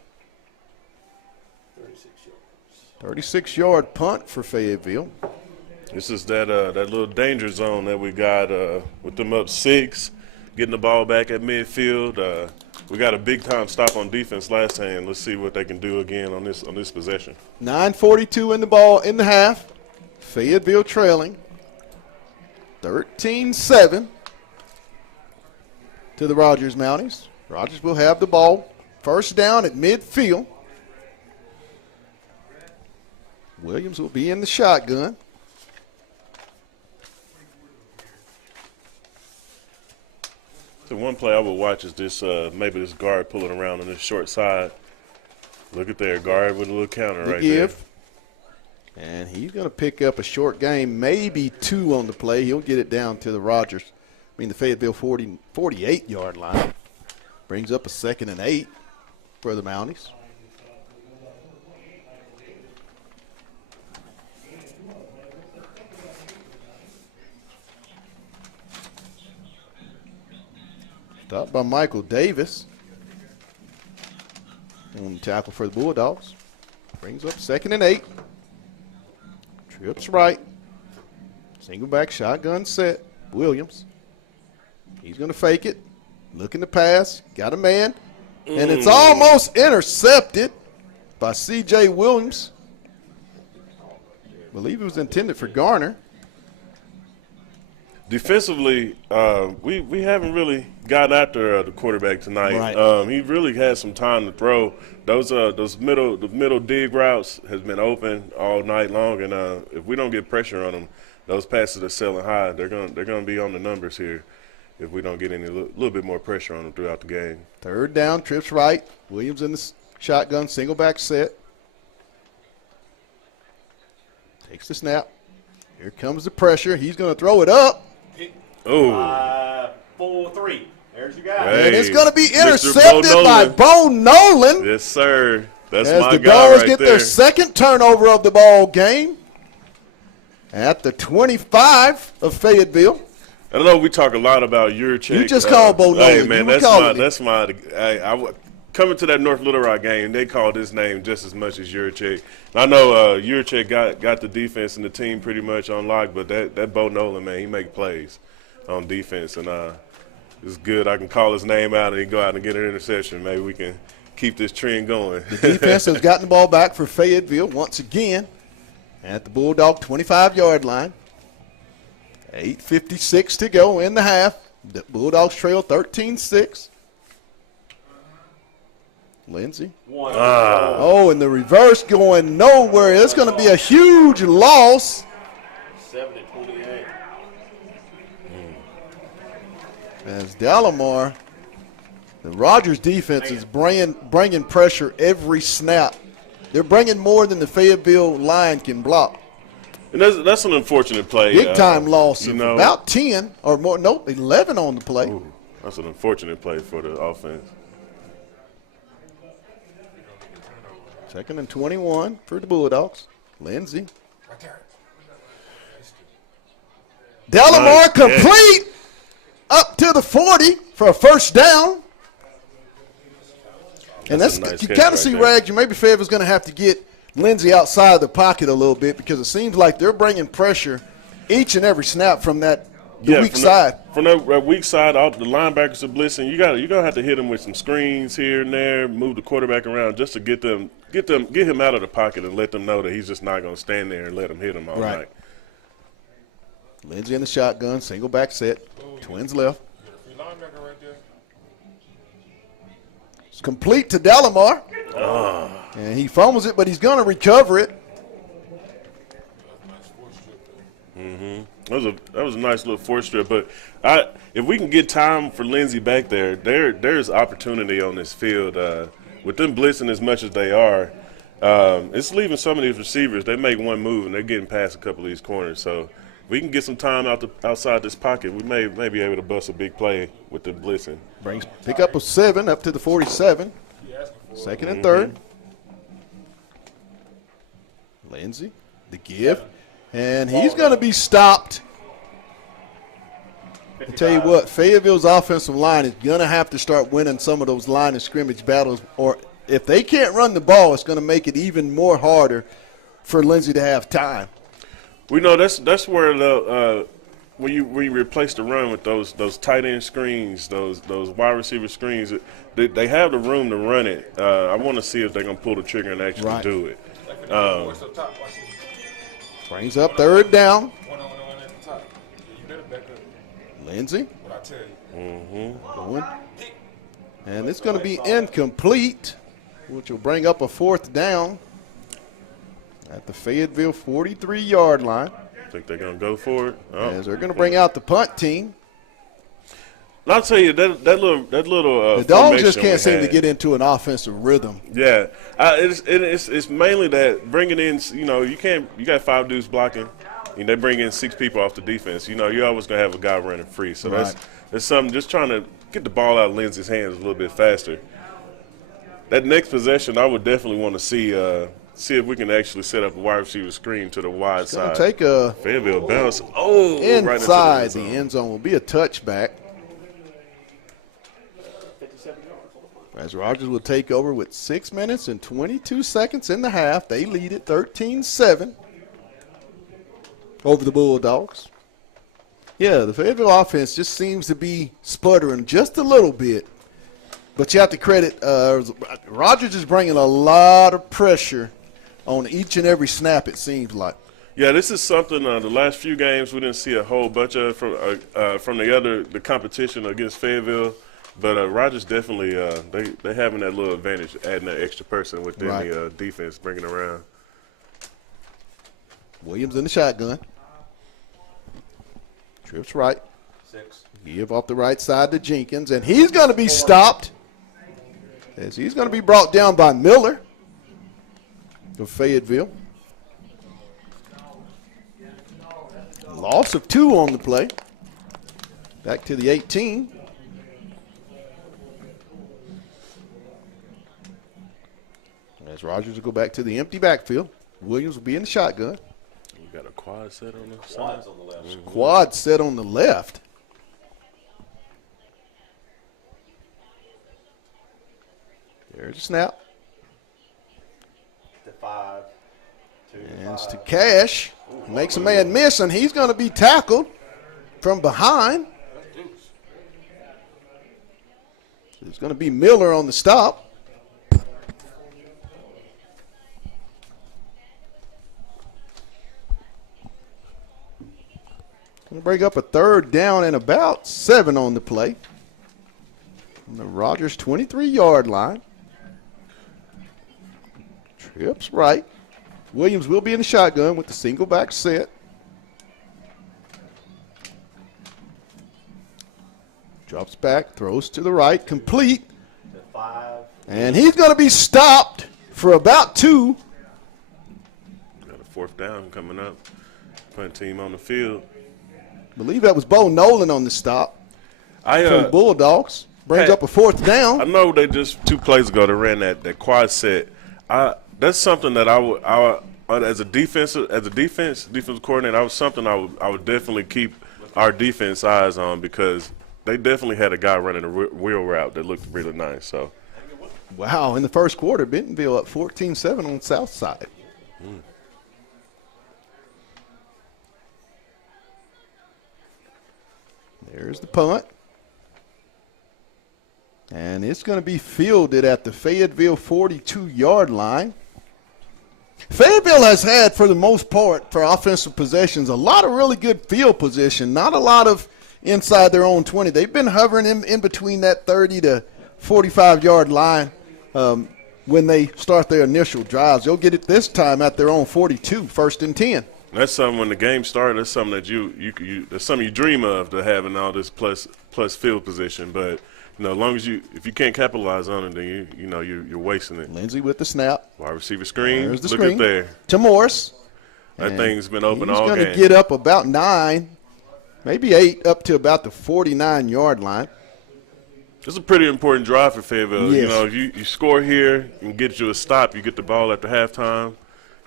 36-yard punt for Fayetteville. this is that little danger zone that we got with them up 6, getting the ball back at midfield. We got a big-time stop on defense last time. Let's see what they can do again on this possession. 9:42 in the ball in the half. Fayetteville trailing 13-7 to the Rogers Mounties. Rogers will have the ball. First down at midfield. Williams will be in the shotgun. The one play I would watch is this maybe this guard pulling around on this short side. Look at there, guard with a little counter The right give. there. And he's going to pick up a short gain, maybe 2 on the play. He'll get it down to the Rogers. The Fayetteville 48-yard line. Brings up a 2nd and 8 for the Mounties. Stopped by Michael Davis on the tackle for the Bulldogs. Brings up 2nd and 8. Trips right. Single back shotgun set. Williams. He's going to fake it. Looking to pass. Got a man. And it's almost intercepted by C.J. Williams. I believe it was intended for Garner. Defensively, we haven't really gotten after the quarterback tonight. Right. He really had some time to throw. The middle dig routes has been open all night long, and if we don't get pressure on them, those passes are selling high. They're gonna be on the numbers here if we don't get any little bit more pressure on them throughout the game. Third down, trips right. Williams in the shotgun, single back set. Takes the snap. Here comes the pressure. He's going to throw it up. Oh, 4-3. There's your guy. Hey, And it's going to be Mr. intercepted Bo by Nolan. Bo Nolan. yes, sir. That's As my the guy Dogs right get there. their second turnover of the ball game at the 25 of Fayetteville. I don't know. We talk a lot about Yurchek. You just called Bo Hey Nolan. man, You were that's calling my him. coming to that North Little Rock game. They called his name just as much as Yurchek. I know Yurchek got the defense and the team pretty much on lock, but that Bo Nolan, man, he make plays on defense, and it's good. I can call his name out and he go out and get an interception. Maybe we can keep this trend going. The defense has gotten the ball back for Fayetteville once again at the Bulldog 25-yard line. 8:56 to go in the half. The Bulldogs trail 13-6. Lindsey. Ah. Oh, and the reverse going nowhere. It's going to be a huge loss. 70-28. As Delamar, the Rogers defense is bringing pressure every snap. They're bringing more than the Fayetteville line can block. And that's an unfortunate play. Big time loss you of know, about 10 or more. Nope, 11 on the play. Ooh, that's an unfortunate play for the offense. 2nd and 21 for the Bulldogs. Lindsey. Delamar Nice complete up to the 40 for a first down. And That's that's a nice you catch kind of right see, there. Rags, maybe Fayetteville's going to have to get Lindsey outside of the pocket a little bit because it seems like they're bringing pressure each and every snap from that weak side. From that weak side, all the linebackers are blitzing. You're gonna have to hit them with some screens here and there, move the quarterback around just to get him out of the pocket and let them know that he's just not gonna stand there and let them hit him all Right. night. Lindsey in the shotgun, single back set, twins left. It's complete to Delamar. And he fumbles it, but he's going to recover it. That was a nice little force strip, but if we can get time for Lindsey back there's opportunity on this field. With them blitzing as much as they are, it's leaving some of these receivers. They make one move and they're getting past a couple of these corners. So if we can get some time outside this pocket, we may be able to bust a big play with the blitzing. Pick up a 7 up to the 47. 2nd and 3rd. Lindsey, the give. And he's going to be stopped. I tell you what, Fayetteville's offensive line is going to have to start winning some of those line of scrimmage battles, or if they can't run the ball, it's going to make it even more harder for Lindsey to have time. We know that's where the when you replace the run with those tight end screens, those wide receiver screens, they have the room to run it. I want to see if they're going to pull the trigger and actually do it. Brings up 3rd down. Lindsey. Going. And it's going to be incomplete, which will bring up a 4th down at the Fayetteville 43-yard line. Think they're going to go for it? Oh. As they're going to bring out the punt team. And I'll tell you, that little the Dogs just can't seem to get into an offensive rhythm. Yeah, it's mainly that bringing in. You got 5 dudes blocking, and they bring in 6 people off the defense. You're always gonna have a guy running free. So that's something. Just trying to get the ball out of Lindsey's hands a little bit faster. That next possession, I would definitely want to see if we can actually set up a wide receiver screen to the wide side. Take a Fayetteville bounce. Oh, inside right the end zone will be a touchback. As Rogers will take over with 6 minutes and 22 seconds in the half. They lead it 13-7 over the Bulldogs. Yeah, the Fayetteville offense just seems to be sputtering just a little bit. But you have to credit Rogers is bringing a lot of pressure on each and every snap, it seems like. Yeah, this is something the last few games we didn't see a whole bunch of from the competition against Fayetteville. But Rogers definitely they having that little advantage, adding that extra person within the defense, bringing around. Williams in the shotgun. Trips right. 6. Give off the right side to Jenkins, and he's going to be stopped as he's going to be brought down by Miller of Fayetteville. Loss of 2 on the play. Back to the 18. As Rogers will go back to the empty backfield. Williams will be in the shotgun. We got a quad set on the side. Quads on the left. Mm-hmm. Quad set on the left. There's a snap. To 5. 2. And it's to Cash. Makes a man miss, and he's going to be tackled from behind. It's going to be Miller on the stop. Going to break up a 3rd down and about 7 on the play. On the Rogers 23-yard line. Trips right. Williams will be in the shotgun with the single back set. Drops back, throws to the right, complete. The 5. And he's going to be stopped for about 2. Got a fourth down coming up. Punt team on the field. I believe that was Bo Nolan on the stop from the Bulldogs. Brings Pat, up a fourth down. I know they just 2 plays ago they ran that quad set. That's something that I would as a defensive coordinator. I would definitely keep our defense eyes on because they definitely had a guy running a wheel route that looked really nice. So, Wow, in the first quarter, Bentonville up 14-7 on the south side. There's the punt. And it's going to be fielded at the Fayetteville 42-yard line. Fayetteville has had, for the most part, for offensive possessions, a lot of really good field position, not a lot of inside their own 20. They've been hovering in between that 30 to 45-yard line when they start their initial drives. They'll get it this time at their own 42, 1st and 10. that's something when the game started. That's something that that's something you dream of, to having all this plus field position. But as long as if you can't capitalize on it, then you're wasting it. Lindsey with the snap. Wide receiver screen. There's the Look screen. at there. To Morris. That And thing's been open all He's game. going to get up about 9, maybe 8, up to about the 49-yard line. It's a pretty important drive for Fayetteville. Yes. If you score here and get you a stop, you get the ball after halftime,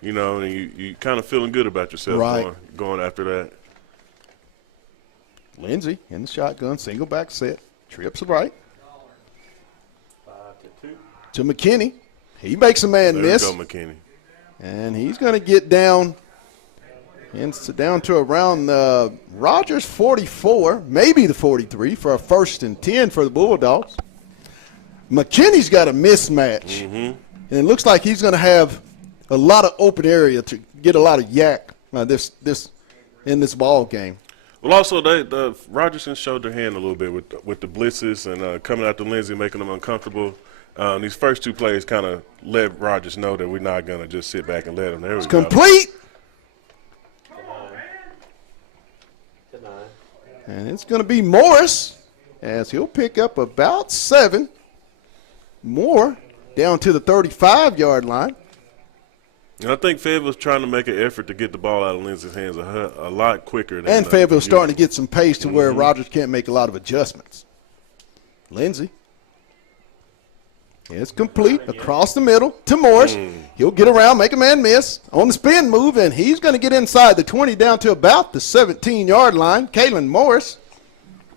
and you kind of feeling good about yourself Right. going after that. Lindsey in the shotgun, single back set, trips right 5 to 2. to McKinney. He makes a man There miss, we go, McKinney. and he's going to get down to around the Rogers 44, maybe the 43 for a 1st and 10 for the Bulldogs. McKinney's got a mismatch, and it looks like he's going to have a lot of open area to get a lot of yak in this ball game. Well, also, the Rogerson showed their hand a little bit with the blitzes and coming out to Lindsey, making them uncomfortable. These first 2 plays kind of let Rogers know that we're not going to just sit back and let them. There we go. Complete. To 9. And it's going to be Morris as he'll pick up about 7. More down to the 35-yard line. And I think Fayetteville's trying to make an effort to get the ball out of Lindsey's hands a lot quicker. And Fayetteville's starting to get some pace to where Rogers can't make a lot of adjustments. Lindsey. It's complete across the middle to Morris. He'll get around, make a man miss on the spin move, and he's going to get inside the 20 down to about the 17-yard line. Kalen Morris.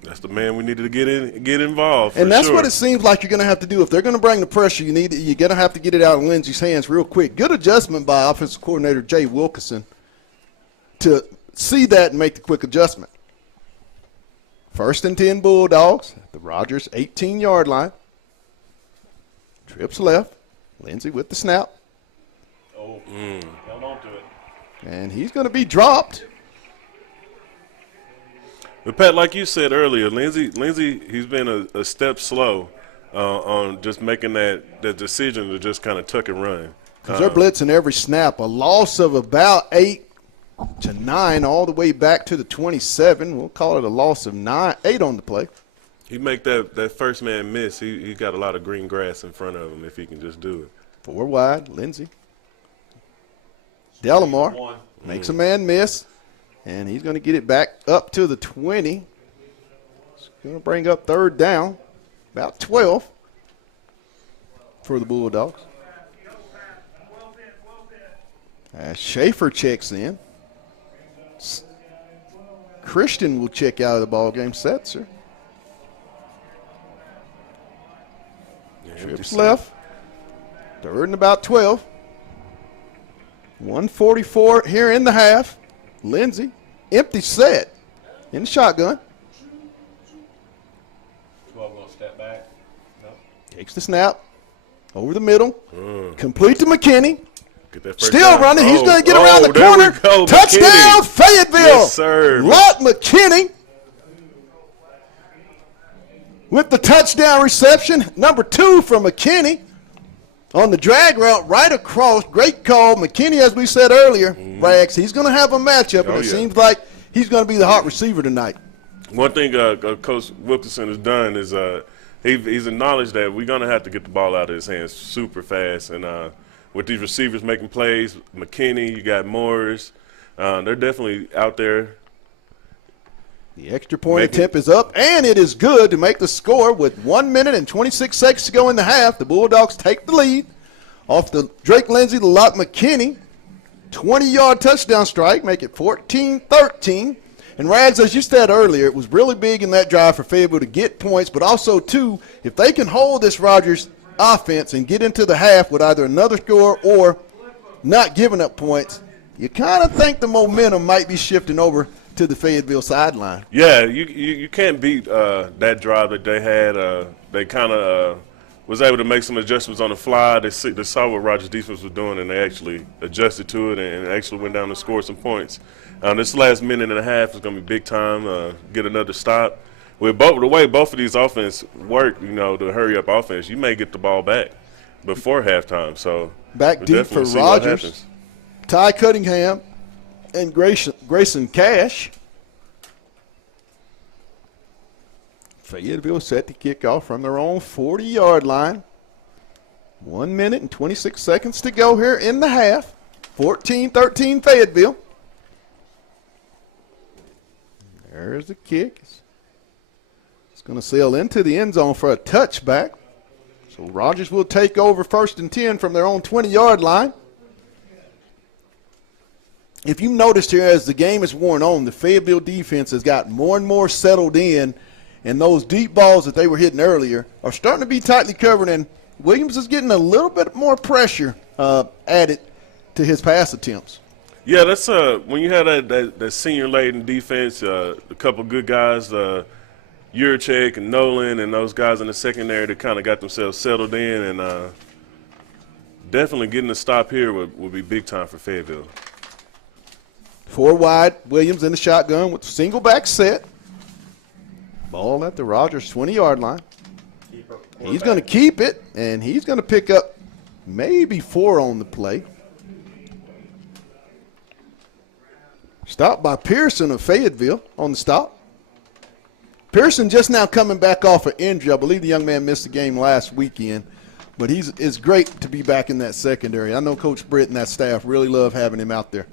That's the man we needed to get involved. And that's sure. what it seems like you're going to have to do. If they're going to bring the pressure, you're going to have to get it out of Lindsey's hands real quick. Good adjustment by offensive coordinator Jay Wilkerson to see that and make the quick adjustment. 1st and 10 Bulldogs at the Rogers 18-yard line. Trips left. Lindsey with the snap. Oh, held on to it. And he's going to be dropped. But Pat, like you said earlier, Lindsey, he's been a step slow on just making that decision to just kind of tuck and run. Because they're blitzing every snap. A loss of about 8 to 9 all the way back to the 27. We'll call it a loss of 8 on the play. He make that first man miss. He got a lot of green grass in front of him if he can just do it. 4 wide, Lindsey. Delamar 1. makes a man miss. And he's going to get it back up to the 20. It's going to bring up 3rd down, about 12 for the Bulldogs. As Schaefer checks in. Christian will check out of the ball game. Setzer. Trips left. 3rd and about 12. 1:44 here in the half. Lindsey, empty set in the shotgun. 12 going to step back. No. Takes the snap over the middle. Complete to McKinney. Get that first Still down. running. He's going to get Oh, around the there we corner. go, Touchdown, McKinney. Fayetteville. Yes, sir. Lot McKinney with the touchdown reception. Number 2 for McKinney. On the drag route, right across, great call. McKinney, as we said earlier, Rags, he's going to have a matchup, and it seems like he's going to be the hot receiver tonight. One thing Coach Wilkinson has done is he's acknowledged that we're going to have to get the ball out of his hands super fast. And with these receivers making plays, McKinney, you got Morris, they're definitely out there. The extra point attempt is up, and it is good to make the score with 1 minute and 26 seconds to go in the half. The Bulldogs take the lead off the Drake Lindsey to Locke McKinney. 20-yard touchdown strike, make it 14-13. And Rags, as you said earlier, it was really big in that drive for Fayetteville to get points, but also, too, if they can hold this Rogers offense and get into the half with either another score or not giving up points, you kind of think the momentum might be shifting over to the Fayetteville sideline. Yeah, you can't beat that drive that they had. They kind of was able to make some adjustments on the fly. They saw what Rogers' defense was doing, and they actually adjusted to it and actually went down and scored some points. This last minute and a half is going to be big time. Get another stop. With the way both of these offense work, the hurry up offense, you may get the ball back before halftime. So back deep for Rogers, Ty Cunningham, and Grayson Cash. Fayetteville set to kick off from their own 40-yard line. 1 minute and 26 seconds to go here in the half. 14-13 Fayetteville. There's the kick. It's going to sail into the end zone for a touchback. So Rogers will take over 1st and 10 from their own 20-yard line. If you noticed here as the game is worn on, the Fayetteville defense has got more and more settled in, and those deep balls that they were hitting earlier are starting to be tightly covered, and Williams is getting a little bit more pressure added to his pass attempts. Yeah, that's when you have that senior-laden defense, a couple good guys, Urchek and Nolan and those guys in the secondary that kind of got themselves settled in, and definitely getting a stop here would be big time for Fayetteville. 4 wide, Williams in the shotgun with the single back set. Ball at the Rogers 20-yard line. He's going to keep it, and he's going to pick up maybe 4 on the play. Stopped by Pearson of Fayetteville on the stop. Pearson just now coming back off an injury. I believe the young man missed the game last weekend, but it's great to be back in that secondary. I know Coach Britt and that staff really love having him out there.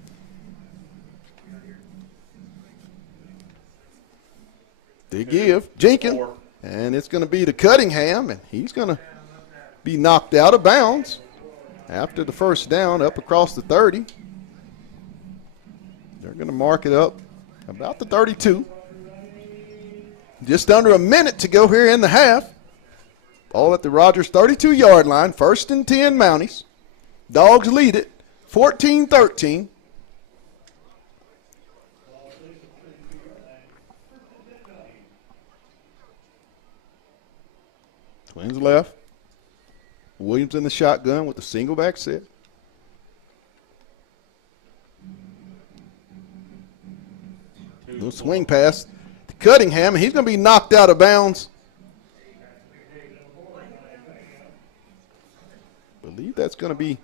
They give Jenkins, and it's going to be to Cunningham, and he's going to be knocked out of bounds after the first down up across the 30. They're going to mark it up about the 32. Just under a minute to go here in the half. Ball at the Rogers 32-yard line, 1st and 10 Mounties. Dogs lead it 14-13. Twins left. Williams in the shotgun with the single back set. Little swing pass to Cunningham, and he's going to be knocked out of bounds. I believe that's going to be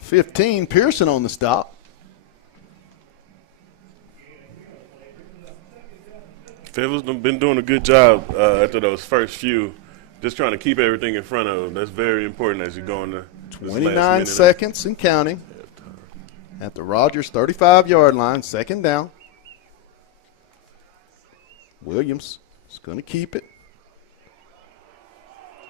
15. Pearson on the stop. Fayetteville's been doing a good job after those first few, just trying to keep everything in front of them. That's very important as you go into 29 seconds and counting at the Rogers 35-yard line, 2nd down. Williams is going to keep it.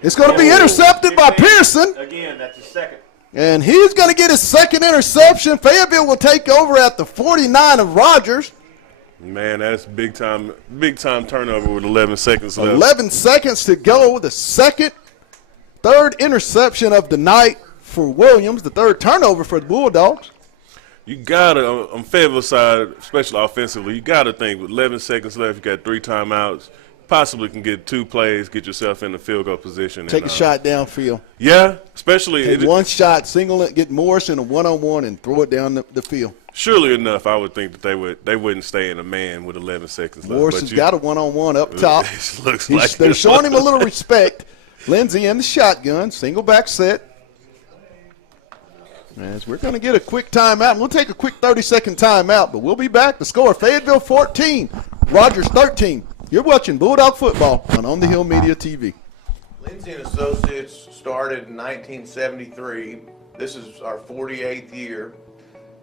It's going to be intercepted by Pearson. Again, that's his second. And he's going to get his 2nd interception. Fayetteville will take over at the 49 of Rogers. Man, that's big time turnover with 11 seconds left. 11 seconds to go. The 3rd interception of the night for Williams, the 3rd turnover for the Bulldogs. You got to, on Fayetteville side, especially offensively, you got to think with 11 seconds left, you got 3 timeouts, possibly can get 2 plays, get yourself in the field goal position. Take a shot downfield. Yeah, especially. Take one shot, single it, get Morris in a one-on-one and throw it down the field. Surely enough, I would think that they wouldn't stay in a man with 11 seconds left. Morris has got a one-on-one up top. Looks like they're showing him a little respect. Lindsey in the shotgun, single back set. As we're going to get a quick timeout. We'll take a quick 30-second timeout, but we'll be back. The score, Fayetteville 14, Rogers 13. You're watching Bulldog football on the Hill Media TV. Lindsay & Associates started in 1973. This is our 48th year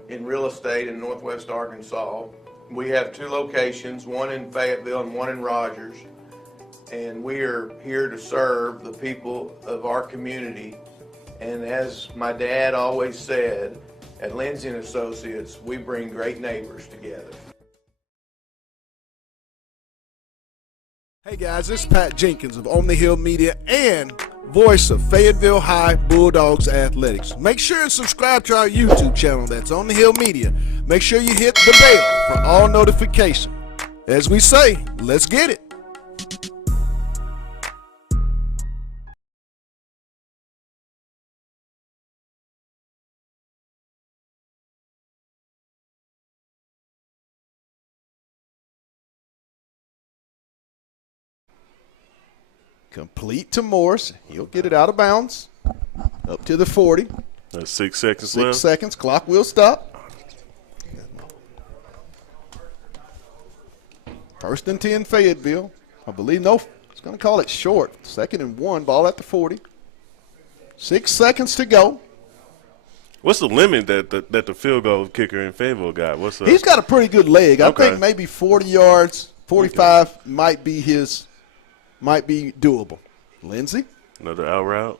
in real estate in Northwest Arkansas. We have 2 locations, one in Fayetteville and one in Rogers. And we are here to serve the people of our community. And as my dad always said, at Lindsay & Associates, we bring great neighbors together. Hey guys, this is Pat Jenkins of On the Hill Media and voice of Fayetteville High Bulldogs Athletics. Make sure and subscribe to our YouTube channel. That's On the Hill Media. Make sure you hit the bell for all notifications. As we say, let's get it. Complete to Morris. He'll get it out of bounds. Up to the 40. That's 6 seconds 6 left. seconds. Clock will stop. First and 10, Fayetteville. I believe, no, it's going to call it short. 2nd and 1, ball at the 40. 6 seconds to go. What's the limit that the field goal kicker in Fayetteville got? He's got a pretty good leg. I Okay. think maybe 40 yards, 45 might be doable. Lindsey Another out route.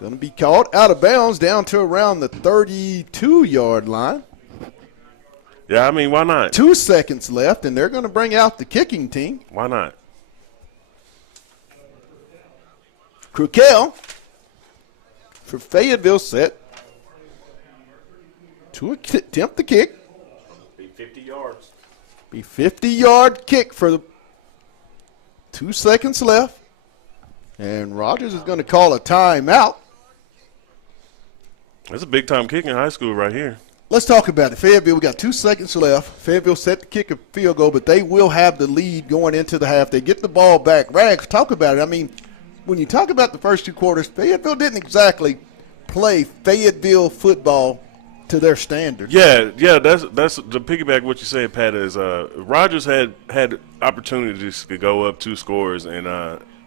going to be caught out of bounds down to around the 32-yard line. Yeah, I mean, why not? 2 seconds left, and they're going to bring out the kicking team. Why not? Krukel for Fayetteville set to attempt the kick. Be 50 yards. Be 50-yard kick for the 2 seconds left. And Rogers is going to call a timeout. That's a big-time kick in high school right here. Let's talk about it. Fayetteville, we got 2 seconds left. Fayetteville set to kick a field goal, but they will have the lead going into the half. They get the ball back. Rags, talk about it. I mean, when you talk about the first 2 quarters, Fayetteville didn't exactly play Fayetteville football to their standard. Yeah, that's the piggyback what you said, Pat, is Rogers had opportunities to go up 2 scores, and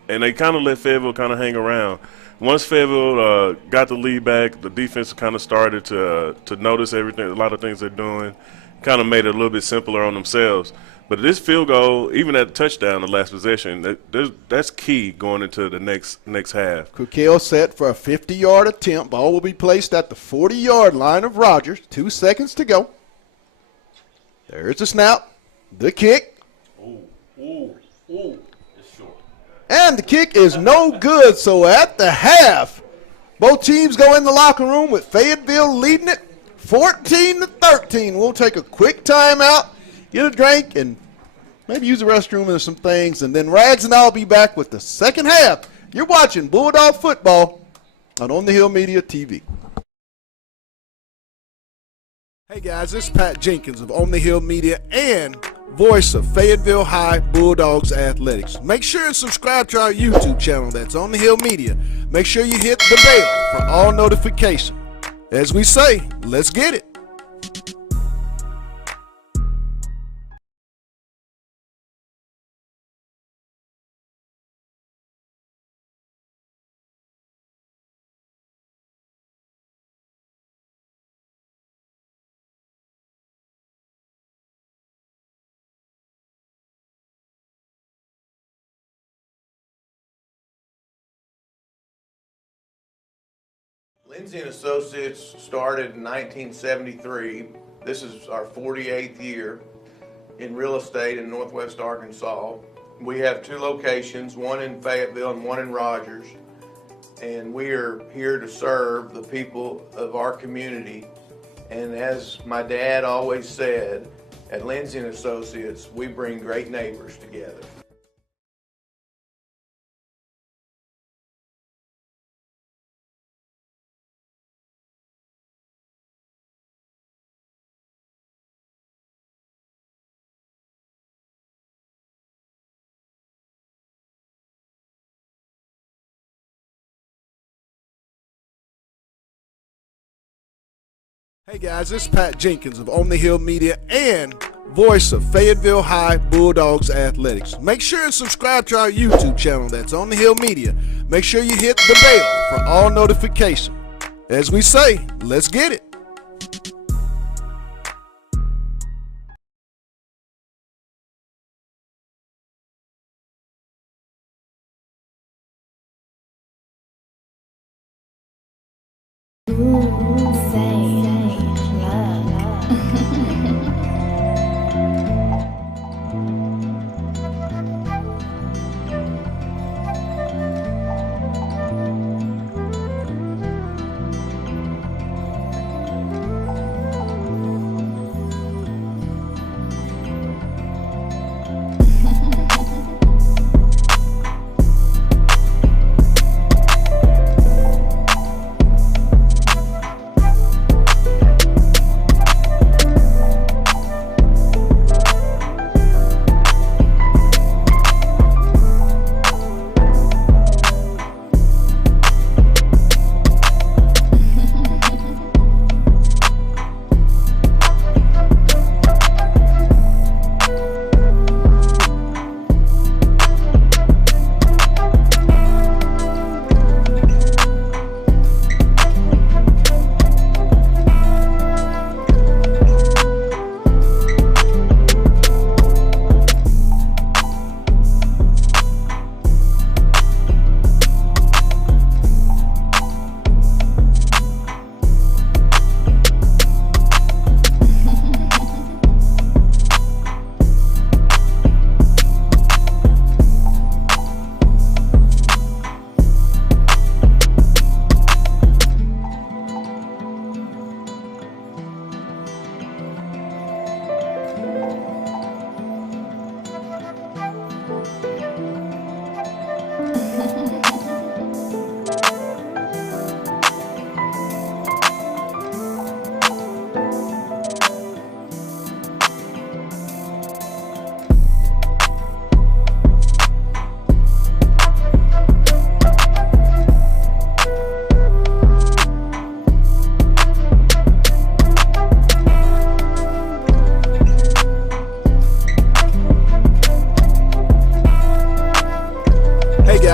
they kind of let Fayetteville kind of hang around. Once Fayetteville got the lead back, the defense kind of started to notice everything, a lot of things they're doing, kind of made it a little bit simpler on themselves. But this field goal, even at the touchdown, the last possession, that's key going into the next half. Krukel set for a 50-yard attempt. Ball will be placed at the 40-yard line of Rogers. 2 seconds to go. There's the snap, the kick. Ooh. It's short. And the kick is no good. So at the half, both teams go in the locker room with Fayetteville leading it 14-13. We'll take a quick timeout, get a drink, and maybe use the restroom and some things. And then Rags and I will be back with the second half. You're watching Bulldog football on the Hill Media TV. Hey guys, this is Pat Jenkins of On the Hill Media and voice of Fayetteville High Bulldogs Athletics. Make sure and subscribe to our YouTube channel. That's On the Hill Media. Make sure you hit the bell for all notifications. As we say, let's get it. Lindsay & Associates started in 1973. This is our 48th year in real estate in Northwest Arkansas. We have 2 locations, one in Fayetteville and one in Rogers. And we are here to serve the people of our community. And as my dad always said, at Lindsay & Associates, we bring great neighbors together. Hey guys, this is Pat Jenkins of On the Hill Media and voice of Fayetteville High Bulldogs Athletics. Make sure and subscribe to our YouTube channel, that's On the Hill Media. Make sure you hit the bell for all notifications. As we say, let's get it.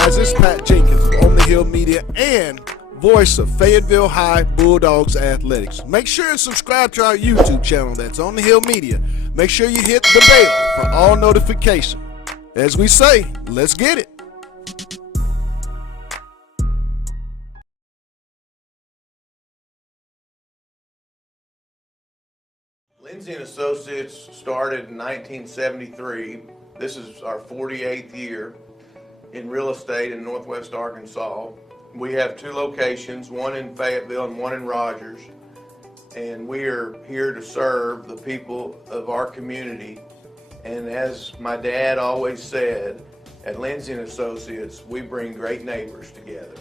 This is Pat Jenkins of On the Hill Media and voice of Fayetteville High Bulldogs Athletics. Make sure and subscribe to our YouTube channel, that's On the Hill Media. Make sure you hit the bell for all notifications. As we say, let's get it. Lindsay and Associates started in 1973. This is our 48th year in real estate in Northwest Arkansas. We have two locations, one in Fayetteville and one in Rogers, and we are here to serve the people of our community. And as my dad always said, at Lindsay and Associates, we bring great neighbors together.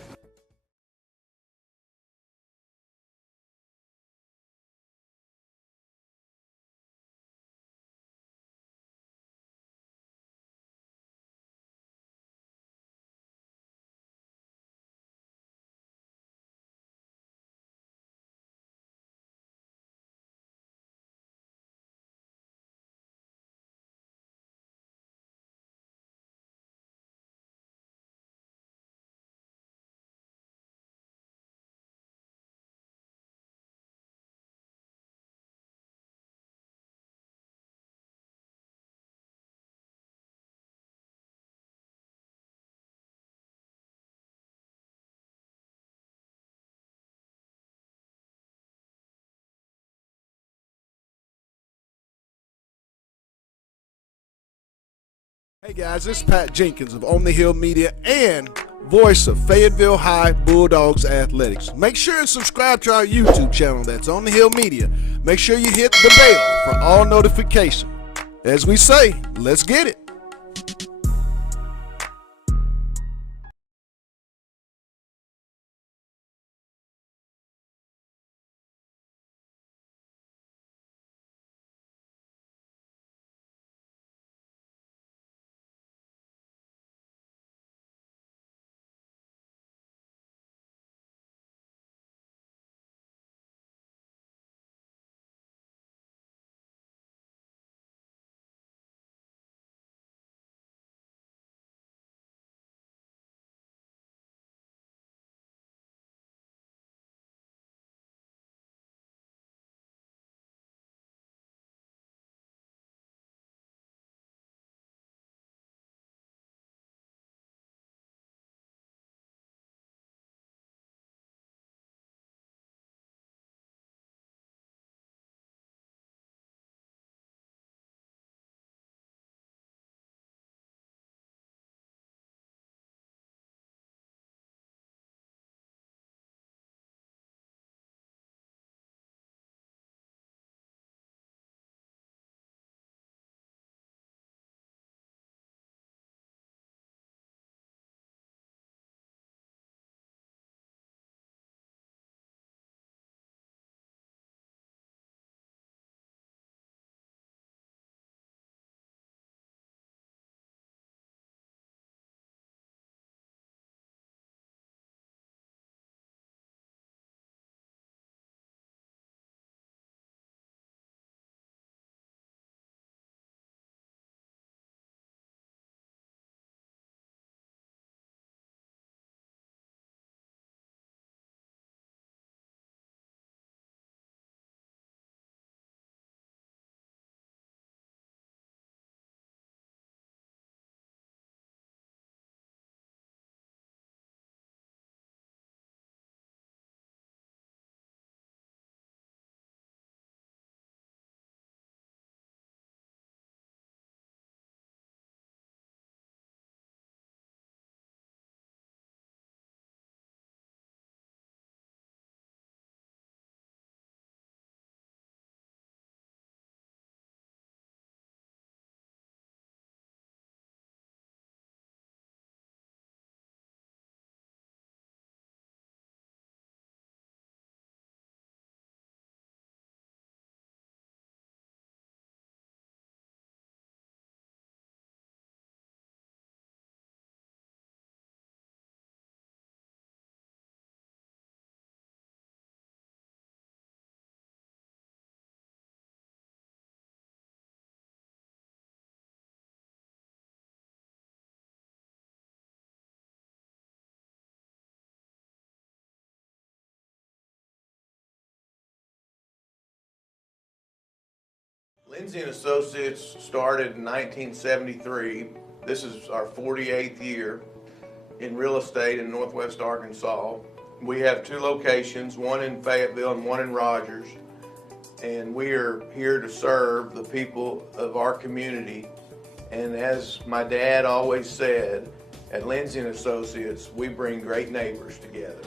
Hey guys, this is Pat Jenkins of On the Hill Media and voice of Fayetteville High Bulldogs Athletics. Make sure and subscribe to our YouTube channel, that's On the Hill Media. Make sure you hit the bell for all notifications. As we say, let's get it. Lindsay and Associates started in 1973. This is our 48th year in real estate in Northwest Arkansas. We have two locations, one in Fayetteville and one in Rogers. And we are here to serve the people of our community. And as my dad always said, at Lindsay and Associates, we bring great neighbors together.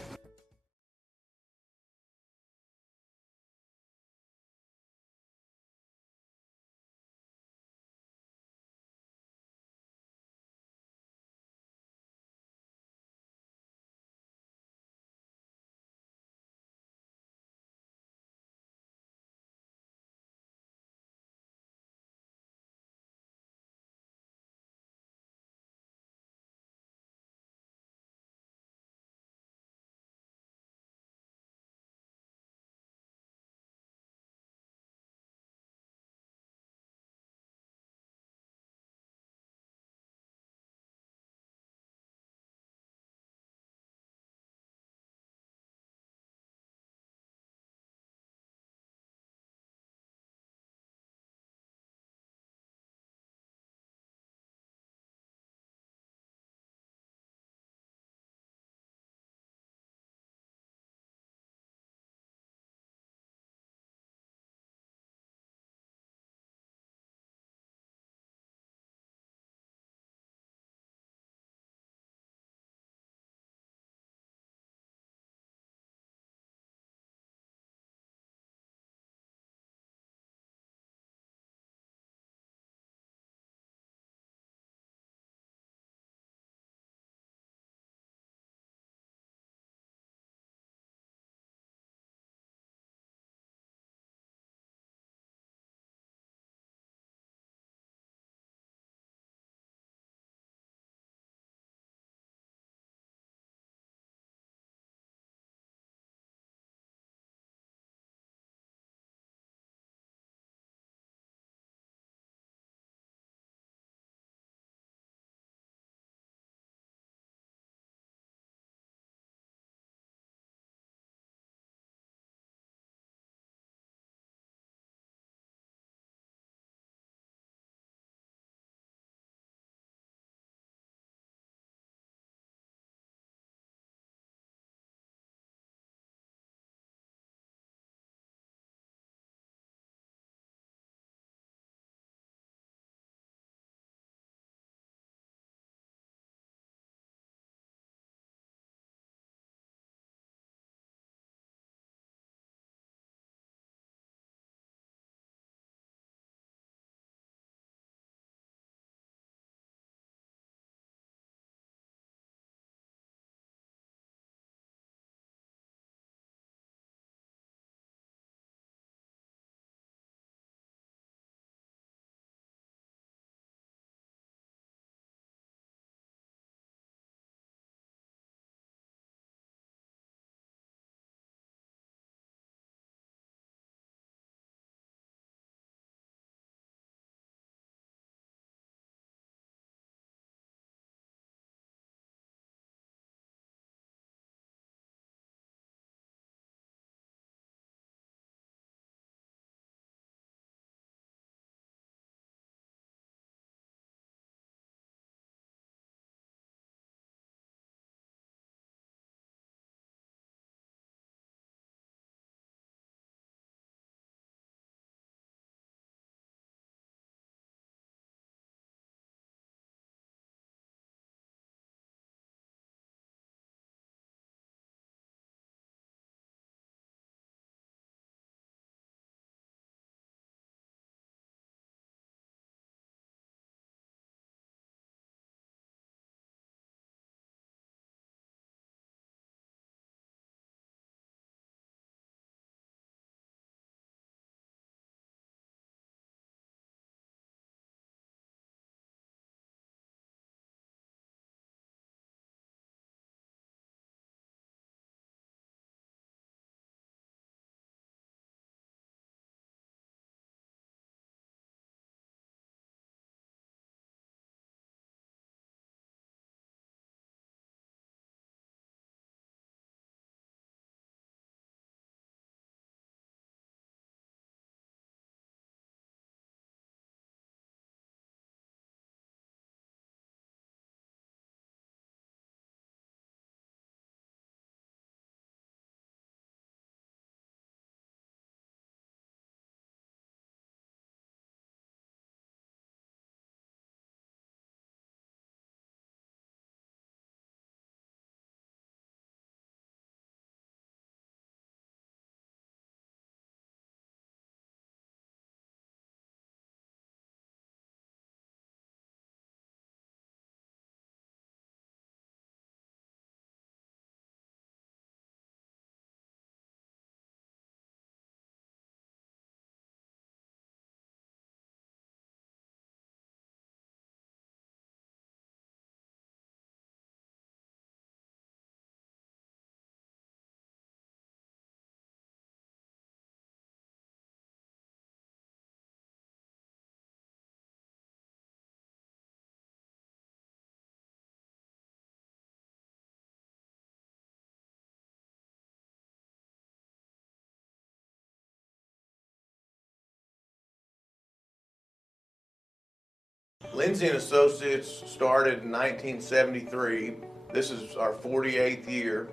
Lindsay and Associates started in 1973. This is our 48th year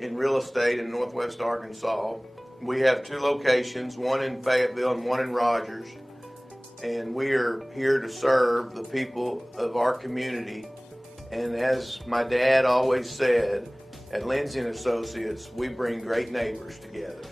in real estate in Northwest Arkansas. We have 2 locations, one in Fayetteville and one in Rogers. And we are here to serve the people of our community. And as my dad always said, at Lindsay and Associates, we bring great neighbors together.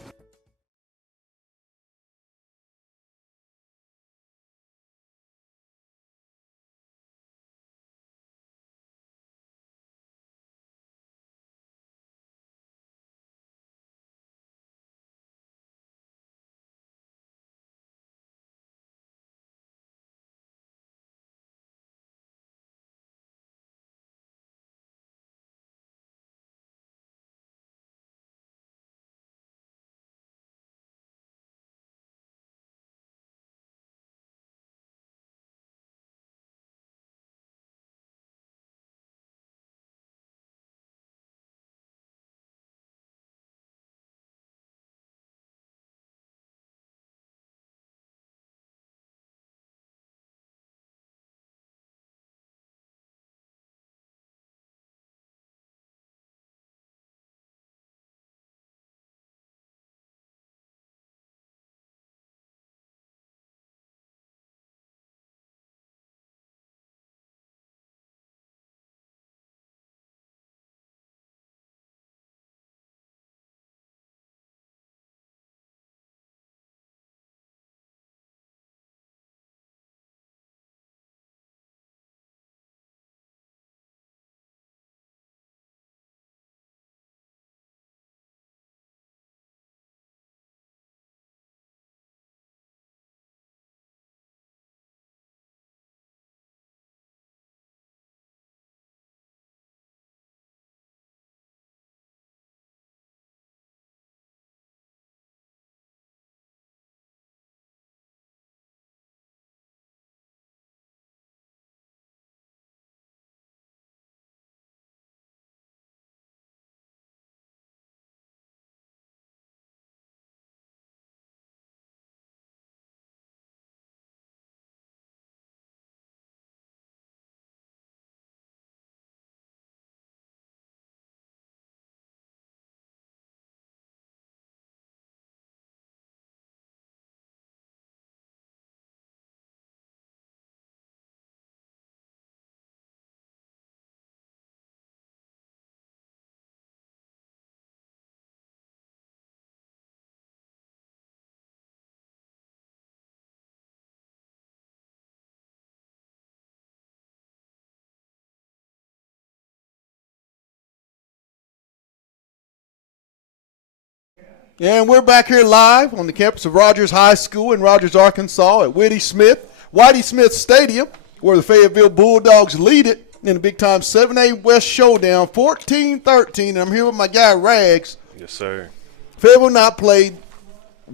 And we're back here live on the campus of Rogers High School in Rogers, Arkansas at Whitey Smith Stadium, where the Fayetteville Bulldogs lead it in the big-time 7A West showdown, 14-13. And I'm here with my guy, Rags. Yes, sir. Fayetteville not played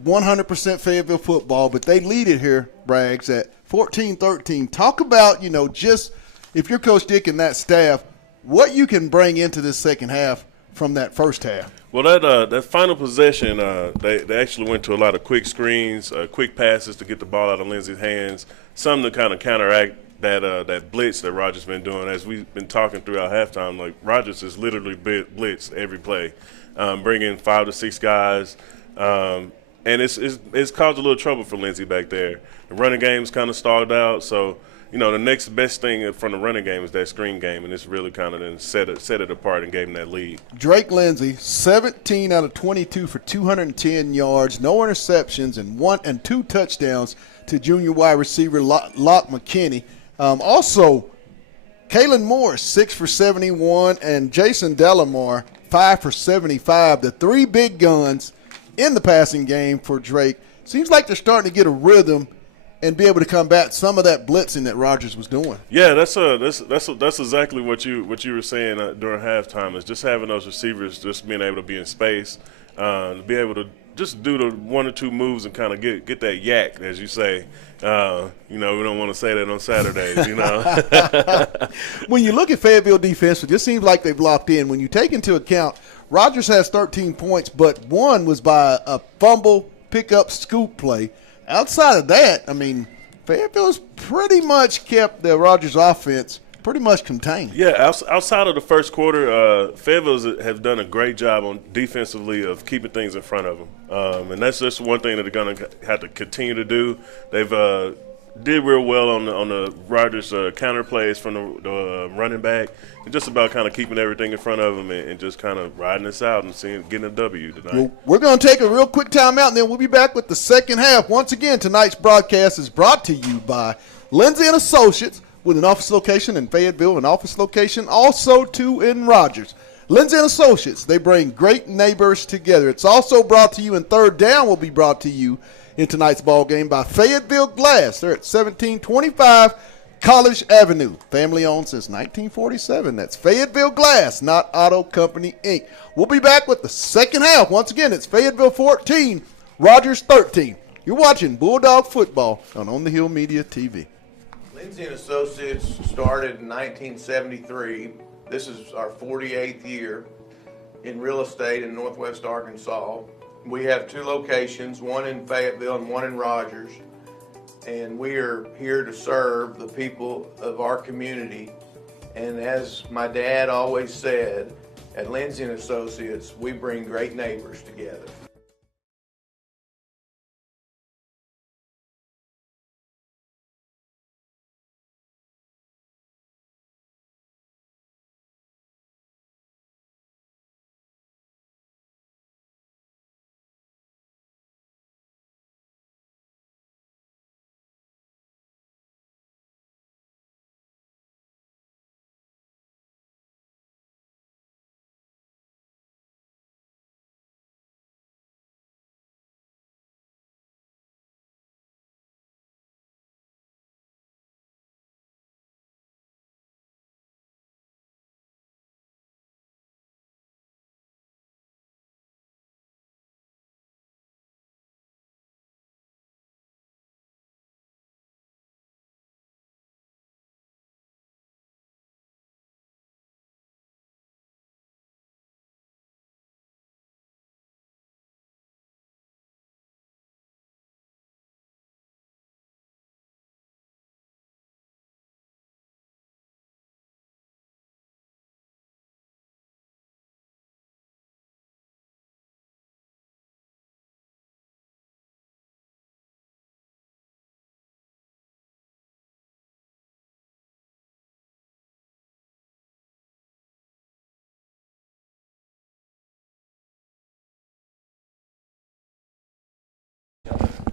100% Fayetteville football, but they lead it here, Rags, at 14-13. Talk about, just if you're Coach Dick and that staff, what you can bring into this second half from that first half. Well, that final possession, they actually went to a lot of quick screens, quick passes to get the ball out of Lindsay's hands, something to kind of counteract that blitz that Rogers been doing. As we've been talking throughout halftime, like Rogers is literally blitz every play, bringing 5 to 6 guys, and it's caused a little trouble for Lindsay back there. The running game's kind of stalled out, so the next best thing from the running game is that screen game, and it's really kind of then set it apart and gave him that lead. Drake Lindsay, 17 out of 22 for 210 yards, no interceptions, and 2 touchdowns to junior wide receiver Locke McKinney. Also, Kalen Moore, 6 for 71, and Jason Delamar, 5 for 75. The 3 big guns in the passing game for Drake. Seems like they're starting to get a rhythm and be able to combat some of that blitzing that Rogers was doing. Yeah, that's exactly what you were saying during halftime, is just having those receivers just being able to be in space, to be able to just do the 1 or 2 moves and kind of get that yak, as you say. We don't want to say that on Saturdays, When you look at Fayetteville defense, it just seems like they've locked in. When you take into account Rogers has 13 points, but 1 was by a fumble, pickup, scoop play. Outside of that, Fayetteville's pretty much kept the Rogers offense pretty much contained. Yeah, outside of the first quarter, Fayetteville have done a great job on defensively of keeping things in front of them, and that's just one thing that they're going to have to continue to do. They've did real well on the Rogers counter plays from the running back, and just about kind of keeping everything in front of them and just kind of riding this out and getting a W tonight. Well, we're going to take a real quick timeout, and then we'll be back with the second half. Once again, tonight's broadcast is brought to you by Lindsay & Associates, with an office location in Fayetteville, an office location also too in Rogers. Lindsay & Associates, they bring great neighbors together. It's also brought to you, and third down will be brought to you in tonight's ball game by Fayetteville Glass. They're at 1725 College Avenue. Family owned since 1947. That's Fayetteville Glass, not Auto Company, Inc. We'll be back with the second half. Once again, it's Fayetteville 14, Rogers 13. You're watching Bulldog football on the Hill Media TV. Lindsay & Associates started in 1973. This is our 48th year in real estate in Northwest Arkansas. We have two locations, one in Fayetteville and one in Rogers, and we are here to serve the people of our community. And as my dad always said, at Lindsay & Associates, we bring great neighbors together.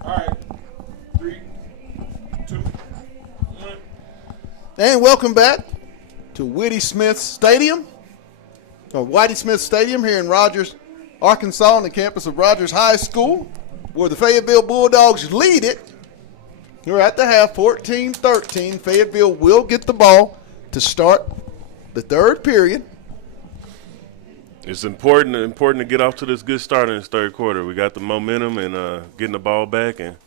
All right, 3, 2, 1. And welcome back to Whitey Smith Stadium, or Whitey Smith Stadium here in Rogers, Arkansas, on the campus of Rogers High School, where the Fayetteville Bulldogs lead it. We're at the half, 14-13. Fayetteville will get the ball to start the third period. It's important to get off to this good start in this third quarter. We got the momentum and getting the ball back and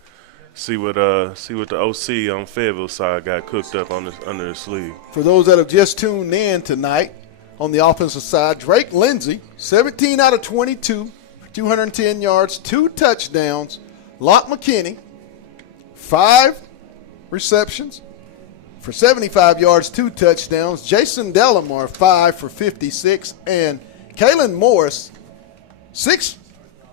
see what the OC on Fayetteville side got cooked up under his sleeve. For those that have just tuned in tonight, on the offensive side, Drake Lindsay, 17 out of 22, 210 yards, 2 touchdowns. Locke McKinney, 5 receptions for 75 yards, 2 touchdowns. Jason Delamar, 5 for 56, and Kalen Morris, 6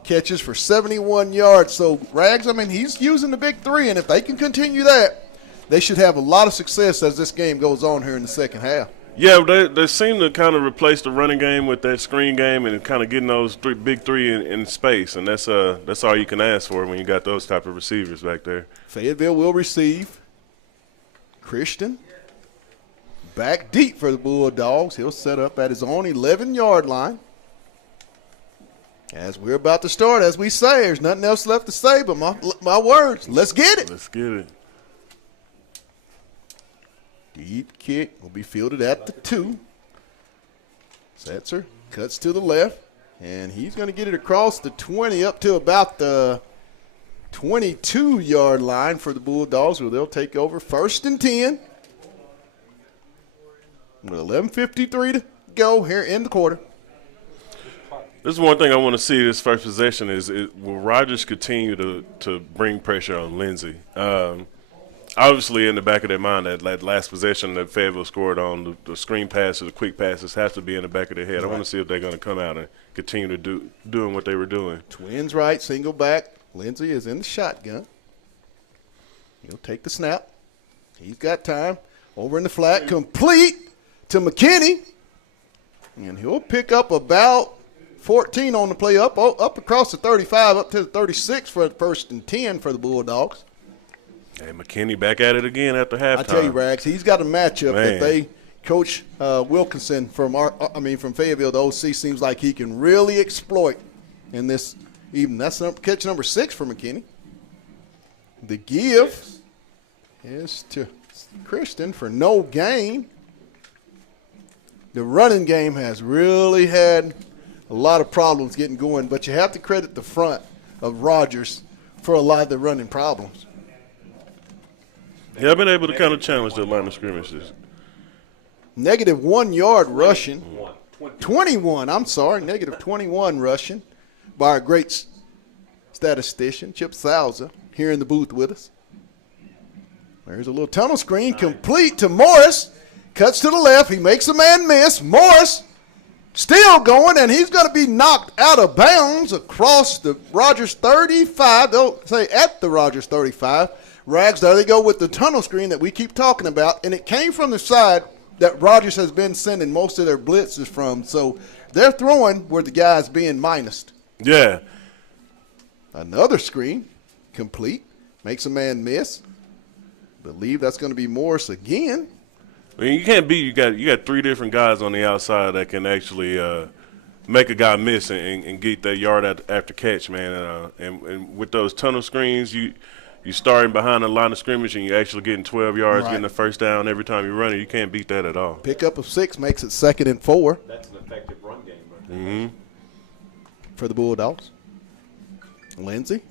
catches for 71 yards. So, Rags, I mean, he's using the big three, and if they can continue that, they should have a lot of success as this game goes on here in the second half. Yeah, they seem to kind of replace the running game with that screen game and kind of getting those big three in space, and that's all you can ask for when you got those type of receivers back there. Fayetteville will receive. Christian back deep for the Bulldogs. He'll set up at his own 11-yard line. As we're about to start, as we say, there's nothing else left to say but my words. Let's get it. Let's get it. Deep kick will be fielded at the 2. Setzer cuts to the left, and he's going to get it across the 20 up to about the 22-yard line for the Bulldogs, where they'll take over 1st and 10. With 11:53 to go here in the quarter. This is one thing I want to see this first possession is will Rogers continue to bring pressure on Lindsay? obviously in the back of their mind that last possession that Fayetteville scored on, the screen passes, the quick passes, has to be in the back of their head. I want to see if they're going to come out and continue to doing what they were doing. Twins right, single back. Lindsey is in the shotgun. He'll take the snap. He's got time. Over in the flat, complete to McKinney. And he'll pick up about 14 on the play up across the 35, up to the 36 for the 1st and 10 for the Bulldogs. Hey, McKinney back at it again after halftime. I tell you, Rags, he's got a matchup Man. that they Coach Wilkinson from Fayetteville, the OC, seems like he can really exploit in this evening. That's catch number 6 for McKinney. The give is to Christian for no gain. The running game has really had a lot of problems getting going, but you have to credit the front of Rogers for a lot of the running problems. Yeah, I've been able to kind of challenge the line of scrimmages. Negative 1 yard rushing. 21, I'm sorry, negative 21 rushing by our great statistician, Chip Salza, here in the booth with us. There's a little tunnel screen, complete to Morris. Cuts to the left. He makes a man miss. Morris still going, and he's going to be knocked out of bounds across the Rogers 35. They'll say at the Rogers 35. Rags, there they go with the tunnel screen that we keep talking about, and it came from the side that Rogers has been sending most of their blitzes from. So they're throwing where the guy's being minused. Yeah. Another screen, complete. Makes a man miss. Believe that's going to be Morris again. I mean, you can't beat. You got 3 different guys on the outside that can actually make a guy miss and get that yard after catch, man. And with those tunnel screens, you starting behind the line of scrimmage and you actually getting 12 yards, Right. getting the first down every time you run it. You can't beat that at all. Pickup of 6 makes it 2nd and 4 That's an effective run game right there. for the Bulldogs. Lindsey,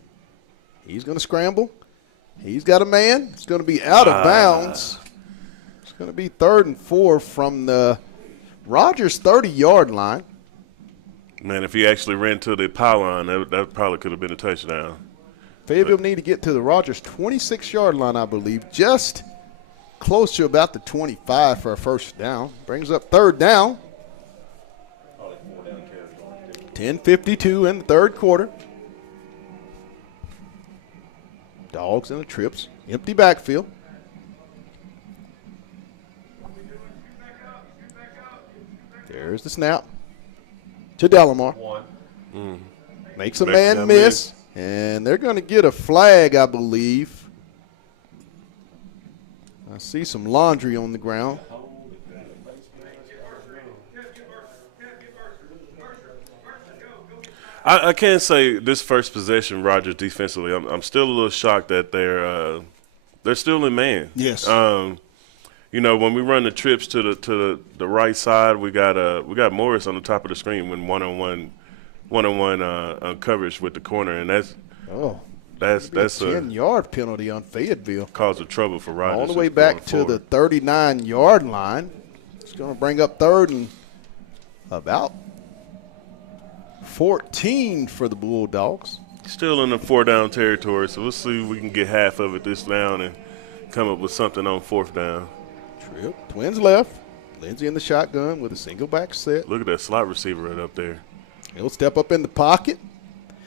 he's going to scramble. He's got a man. It's going to be out of bounds. It's going to be 3rd and 4 from the Rogers 30-yard line. Man, if he actually ran to the pylon, that probably could have been a touchdown. Fayetteville need to get to the Rogers 26-yard line, I believe, just close to about the 25 for a first down. Brings up 3rd down. 10:52 in the 3rd quarter. Dogs in the trips. Empty backfield. There's the snap to Delamar. Makes a man miss. And they're going to get a flag, I believe. I see some laundry on the ground. I can't say this first possession, Rogers defensively. I'm still a little shocked that they're still in man. Yes. You know, when we run the trips to the right side, we got Morris on the top of the screen when one-on-one coverage with the corner, and that's a a 10-yard penalty on Fayetteville. cause of trouble for Rogers. All the way back to the 39-yard line. It's going to bring up 3rd and about 14 for the Bulldogs. Still in the 4-down territory, so we'll see if we can get half of it this down and come up with something on 4th down. Trip. Twins left. Lindsey in the shotgun with a single back set. Look at that slot receiver right up there. He'll step up in the pocket.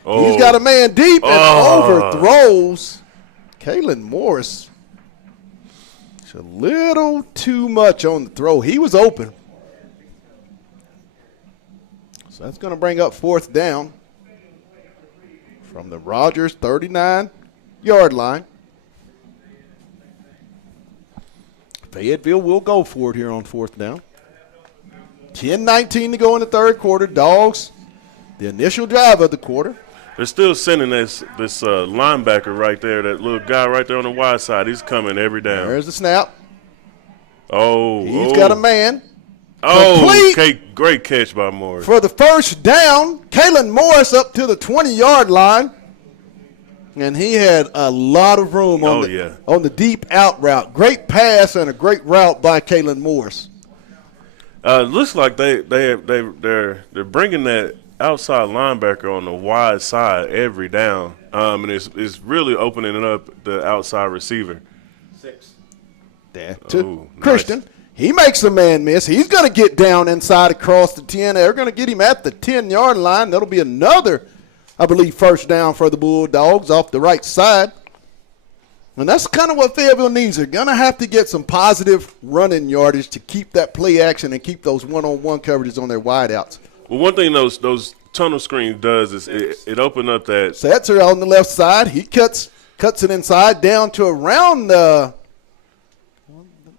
Oh. He's got a man deep and overthrows Kalen Morris. It's a little too much on the throw. He was open. So that's going to bring up 4th down from the Rogers 39-yard line. Fayetteville will go for it here on 4th down. 10:19 to go in the 3rd quarter. Dogs, the initial drive of the quarter. They're still sending this linebacker right there, that little guy right there on the wide side. He's coming every down. There's the snap. He's Got a man. Oh, Complete great catch by Morris. for the first down. Kalen Morris up to the 20-yard line. And he had a lot of room on the deep out route. Great pass and a great route by Kalen Morris. Looks like they're bringing that outside linebacker on the wide side every down, and it's really opening up the outside receiver. 6. There to Ooh, Christian. nice. He makes a man miss. He's going to get down inside across the 10. They're going to get him at the 10-yard line. That'll be another, I believe, first down for the Bulldogs off the right side. And that's kind of what Fayetteville needs. They're going to have to get some positive running yardage to keep that play action and keep those one-on-one coverages on their wideouts. Well, one thing those tunnel screens does is it open up that. Setzer on the left side. He cuts it inside down to around I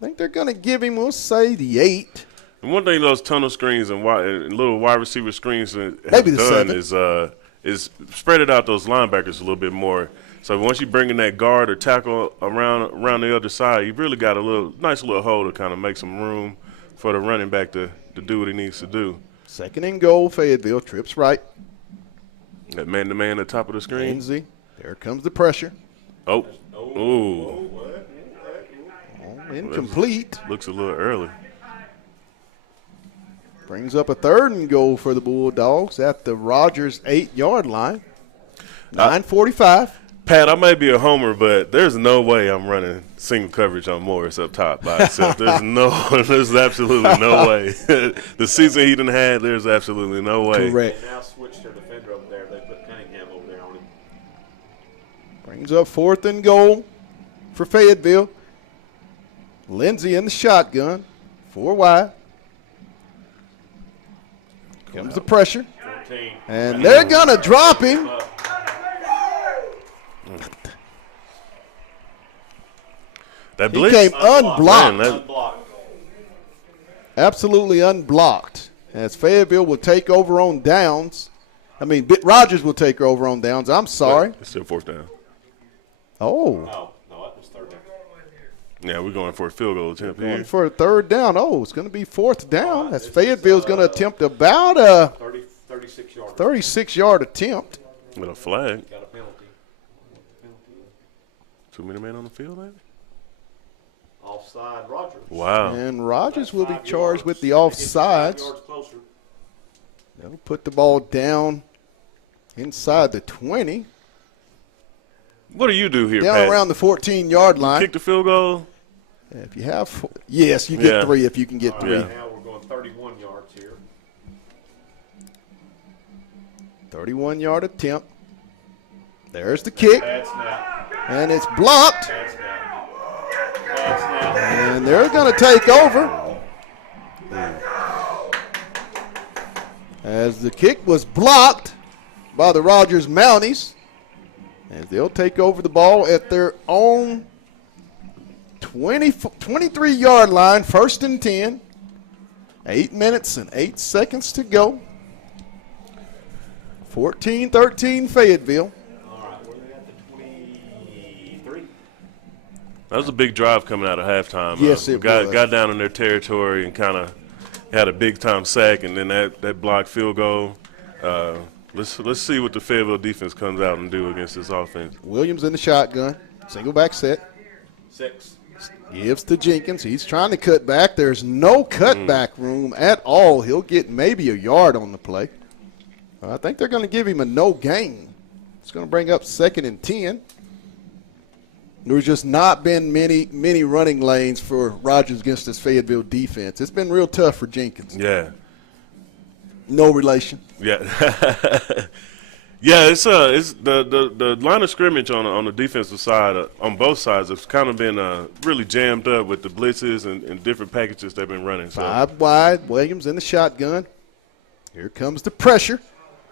think they're going to give him, we'll say, the 8. And one thing those tunnel screens and little wide receiver screens have Maybe the done 7. is spread it out those linebackers a little bit more. So once you bring in that guard or tackle around the other side, you really got a nice little hole to kind of make some room for the running back to do what he needs to do. 2nd and goal, Fayetteville. Trips right. That man-to-man at the top of the screen. Lindsay. There comes the pressure. Oh, ooh. Incomplete. Looks a little early. Brings up a 3rd and goal for the Bulldogs at the Rogers 8-yard line. 9:45. Pat, I may be a homer, but there's no way I'm running single coverage on Morris up top by itself. There's absolutely no way. The season he done had, there's absolutely no way. Correct. They now switched their defender over there. They put Cunningham over there on him. Brings up 4th and goal for Fayetteville. Lindsay in the shotgun. 4 wide. Comes the pressure. 14. And they're going to drop him. That He blitz. came unblocked. Man, Unblocked. Absolutely unblocked. As Fayetteville will take over on downs. Rogers will take over on downs. I'm sorry. It's still 4th down. Oh. No, that was 3rd down. Yeah, we're going for a field goal attempt here. Going for a 3rd down. Oh, it's going to be 4th down. As Fayetteville's going to attempt about a 36 yards. 36-yard attempt. With a flag. Got a penalty. Too many men on the field, maybe? Offside Rogers. Wow. And Rogers will be 5 charged with the yards. 5 offsides. yards closer. They'll put the ball down inside the 20. What do you do here, Down Pat? around the 14-yard line. Kick the field goal? If you have, yes, you get Yeah. 3 if you can get 3. Yeah. Now we're going 31 yards here. 31-yard attempt. There's the kick, Bad snap. and it's blocked. Bad snap. Bad snap. And they're going to take over. As the kick was blocked by the Rogers Mounties. As they'll take over the ball at their own 23-yard line, 1st and 10. 8 minutes and 8 seconds to go. 14-13 Fayetteville. All right, where they at the 23? That was a big drive coming out of halftime. Yes, it was. Got down in their territory and kind of had a big-time sack, and then that blocked field goal. Let's see what the Fayetteville defense comes out and do against this offense. Williams in the shotgun. Single back set. 6. Gives to Jenkins. He's trying to cut back. There's no cutback room at all. He'll get maybe a yard on the play. I think they're going to give him a no gain. It's going to bring up 2nd and 10. There's just not been many running lanes for Rogers against this Fayetteville defense. It's been real tough for Jenkins. Yeah. No relation. Yeah. Yeah, it's the line of scrimmage on the defensive side, on both sides, has kind of been really jammed up with the blitzes and different packages they've been running. So. 5 wide. Williams in the shotgun. Here comes the pressure.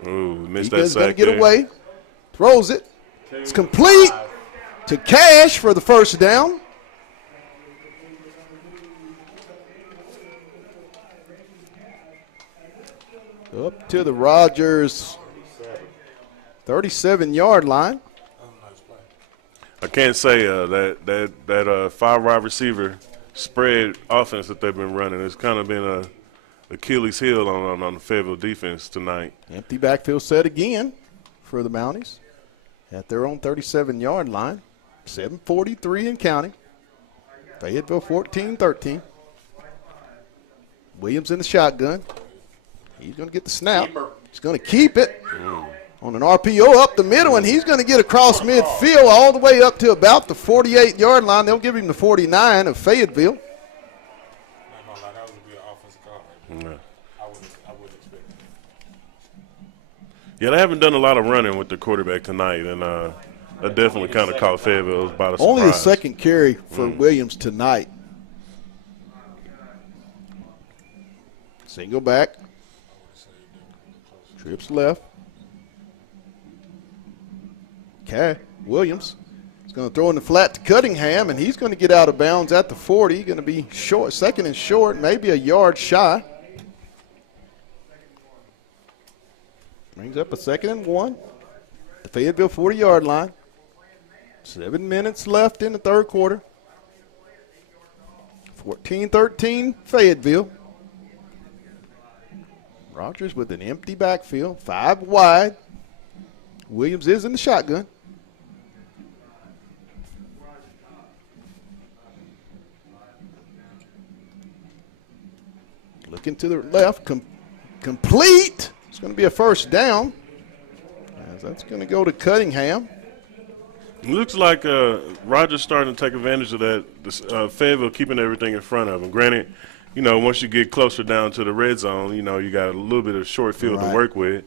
Ooh, missed He that is going to sack get there. away. Throws it. It's complete to Cash for the 1st down. Up to the Rogers 37-yard line. I can't say that 5 wide receiver spread offense that they've been running. It's kind of been a Achilles heel on the Fayetteville defense tonight. Empty backfield set again for the Mounties at their own 37-yard line. 7:43 and counting. Fayetteville 14-13. Williams in the shotgun. He's going to get the snap. Keeper. He's going to keep it on an RPO up the middle, and he's going to get across midfield all the way up to about the 48-yard line. They'll give him the 49 of Fayetteville. I'm not gonna lie, that was a good offensive call. Yeah. I wouldn't expect it. Yeah, they haven't done a lot of running with the quarterback tonight, and I definitely kind of caught Fayetteville by the surprise. Only the second carry for Williams tonight. Single back. Trips left. Okay, Williams is going to throw in the flat to Cunningham, and he's going to get out of bounds at the 40. Going to be short, second and short, maybe a yard shy. Brings up a 2nd and 1. The Fayetteville 40-yard line. 7 minutes left in the third quarter. 14-13 Fayetteville. Rogers with an empty backfield, 5 wide. Williams is in the shotgun. Looking to the left, complete. It's going to be a first down. As that's going to go to Cunningham. It looks like Rogers starting to take advantage of that. Fayetteville keeping everything in front of him. Granted, you know, once you get closer down to the red zone, you know, you got a little bit of short field to work with.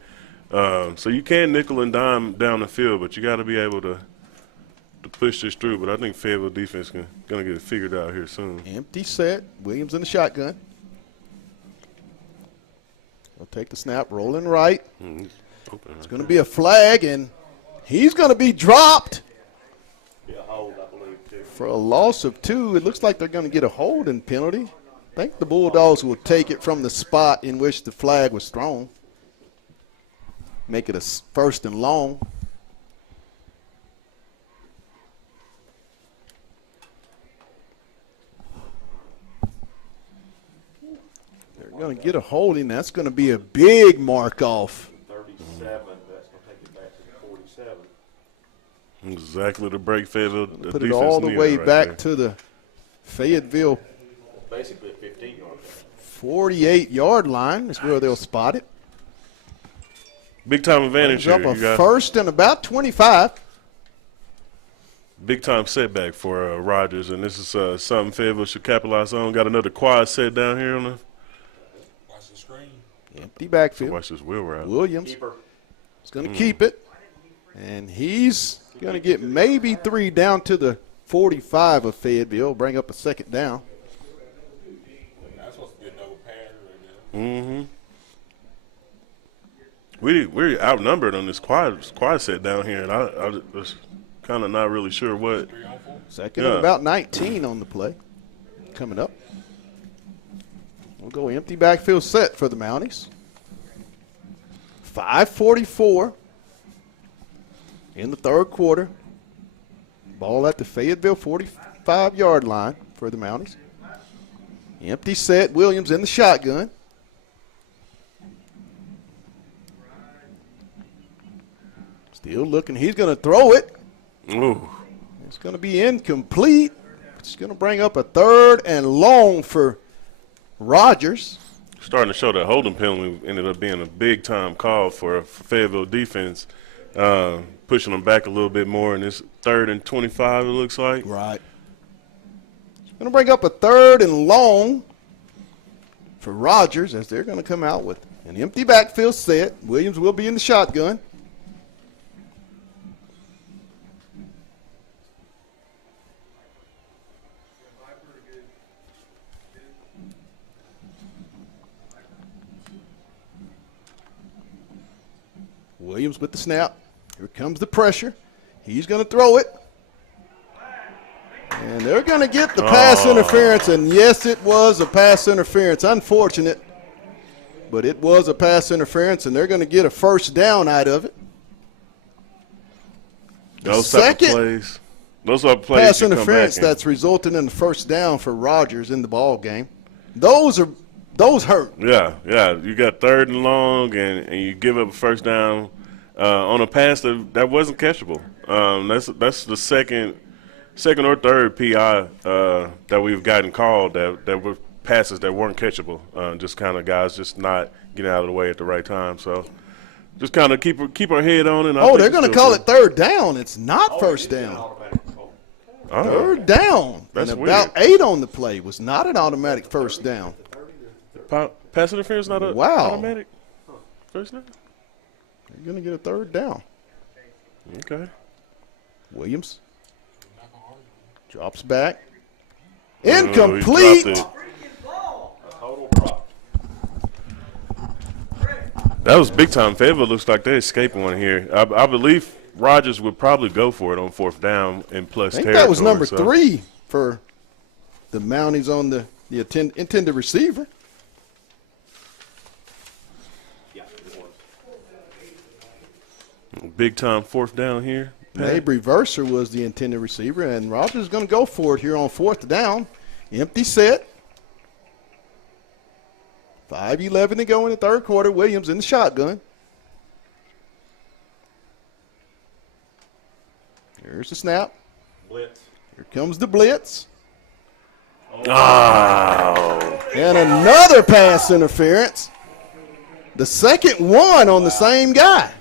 So you can nickel and dime down the field, but you got to be able to push this through. But I think Fayetteville defense is going to get it figured out here soon. Empty set. Williams in the shotgun. He'll take the snap, rolling right. It's going to be a flag, and he's going to be dropped Be a hold, I believe, too. for a loss of 2. It looks like they're going to get a holding penalty. I think the Bulldogs will take it from the spot in which the flag was thrown. Make it a first and long. They're going to get a holding. That's going to be a big mark off. 37, that's going to take it back to the 47. Exactly to break Fayetteville. Put it all the way right back there. to the Fayetteville It's basically a 15-yard. 48-yard line is where they'll spot it. Big time advantage Brings here. up You a got first and about 25. big time setback for Rogers, and this is something Fayetteville should capitalize on. Got another quad set down here on the. Watch the screen. Empty backfield. Watch this wheel route. Williams Keeper. is going to keep it. And he's going to get maybe 3 down to the 45 of Fayetteville. Bring up a second down. That's supposed to be a double pass right there. We're outnumbered on this quad set down here, and I was kind of not really sure what. 3 on 4. Second and about 19 on the play. Coming up. We'll go empty backfield set for the Mounties. 5:44 in the third quarter. Ball at the Fayetteville 45-yard line for the Mounties. Empty set. Williams in the shotgun. Still looking. He's going to throw it. Ooh. It's going to be incomplete. It's going to bring up a 3rd and long for Rogers. Starting to show that holding penalty ended up being a big time call for Fayetteville defense, pushing them back a little bit more in this 3rd and 25. It looks like. Right. It's going to bring up a 3rd and long for Rogers as they're going to come out with an empty backfield set. Williams will be in the shotgun. Williams with the snap. Here comes the pressure. He's going to throw it. And they're going to get the pass interference. And, yes, it was a pass interference. Unfortunate. But it was a pass interference, and they're going to get a first down out of it. Those type of plays. Those are plays Pass you come interference back and- that's resulting in the first down for Rogers in the ball game. Those hurt. Yeah. You got 3rd and long, and you give up a first down on a pass that wasn't catchable. That's the second or third PI that we've gotten called that were passes that weren't catchable. Just kind of guys just not getting out of the way at the right time. So Just kind of keep our head on it. Oh, they're going to call it third down. It's not first down. Oh, Third down. That's and about weird. 8 on the play. Was not an automatic first down. Pass interference not a Wow. automatic first down? You're going to get a third down. Okay. Williams drops back. Oh, he Incomplete. dropped it. Freaking ball. Total drop. That was big time. Fayetteville looks like they're escaping one here. I believe Rogers would probably go for it on fourth down and plus I think territory. that was number so. 3 for the Mounties on the intended receiver. Yeah, it was. Big time fourth down here. Abe Reverser was the intended receiver, and Rogers is going to go for it here on fourth down. Empty set. 5:11 to go in the third quarter. Williams in the shotgun. Here's the snap. Blitz. Here comes the blitz. Oh. And another pass interference. The second one on the same guy.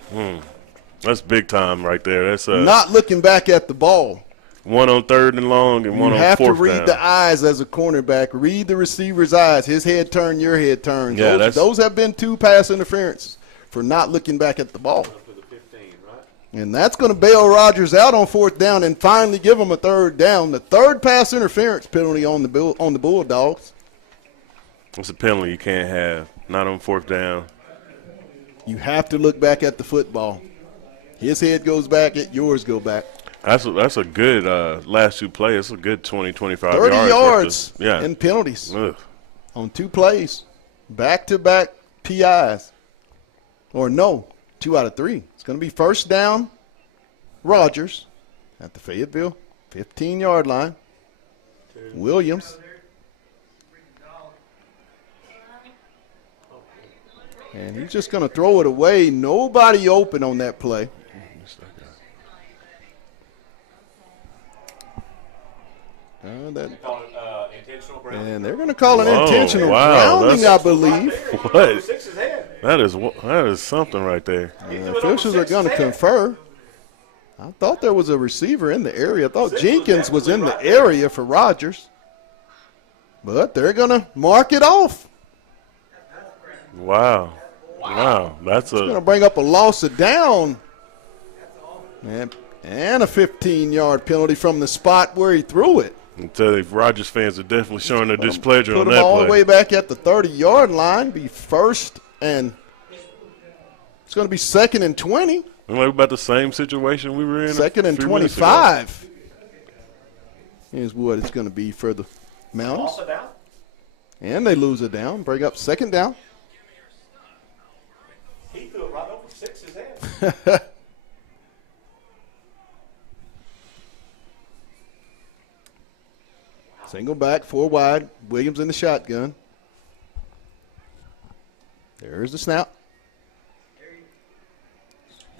That's big time right there. That's Not looking back at the ball. one on third and long and one You on have to fourth read down. the eyes as a cornerback. Read the receiver's eyes. His head turn, your head turns. Yeah, those have been 2 pass interferences for not looking back at the ball. Up to the 15, right? And that's going to bail Rogers out on fourth down and finally give him a third down. The third pass interference penalty on the Bulldogs. It's a penalty you can't have. Not on fourth down. You have to look back at the football. His head goes back, yours go back. That's a good last 2 plays. It's a good 20, 25 30 yards. yards Yeah. in penalties Ugh. on 2 plays. Back-to-back PIs. Or no, 2 out of 3. It's going to be first down, Rogers at the Fayetteville 15-yard line. Williams. And he's just going to throw it away. Nobody open on that play. They call it intentional grounding. And they're going to call an Whoa, intentional wow, grounding, that's- I believe. What? Six is head. That is something right there. Officials are going to confer. I thought there was a receiver in the area. I thought Jenkins was in the area for Rogers. But they're going to mark it off. Wow. That's Going to a bring up a loss of down. And a 15-yard penalty from the spot where he threw it. I tell you, Rogers fans are definitely showing their displeasure Put on him that all the play. way back at the 30-yard line. Be first, and it's going to be 2nd and 20. Like about the same situation we were in. 2nd and 25 is what it's going to be for the Mounties. Also down. And they lose it down. Bring up 2nd down. He threw it right over Six's head. Single back, 4 wide. Williams in the shotgun. There's the snap.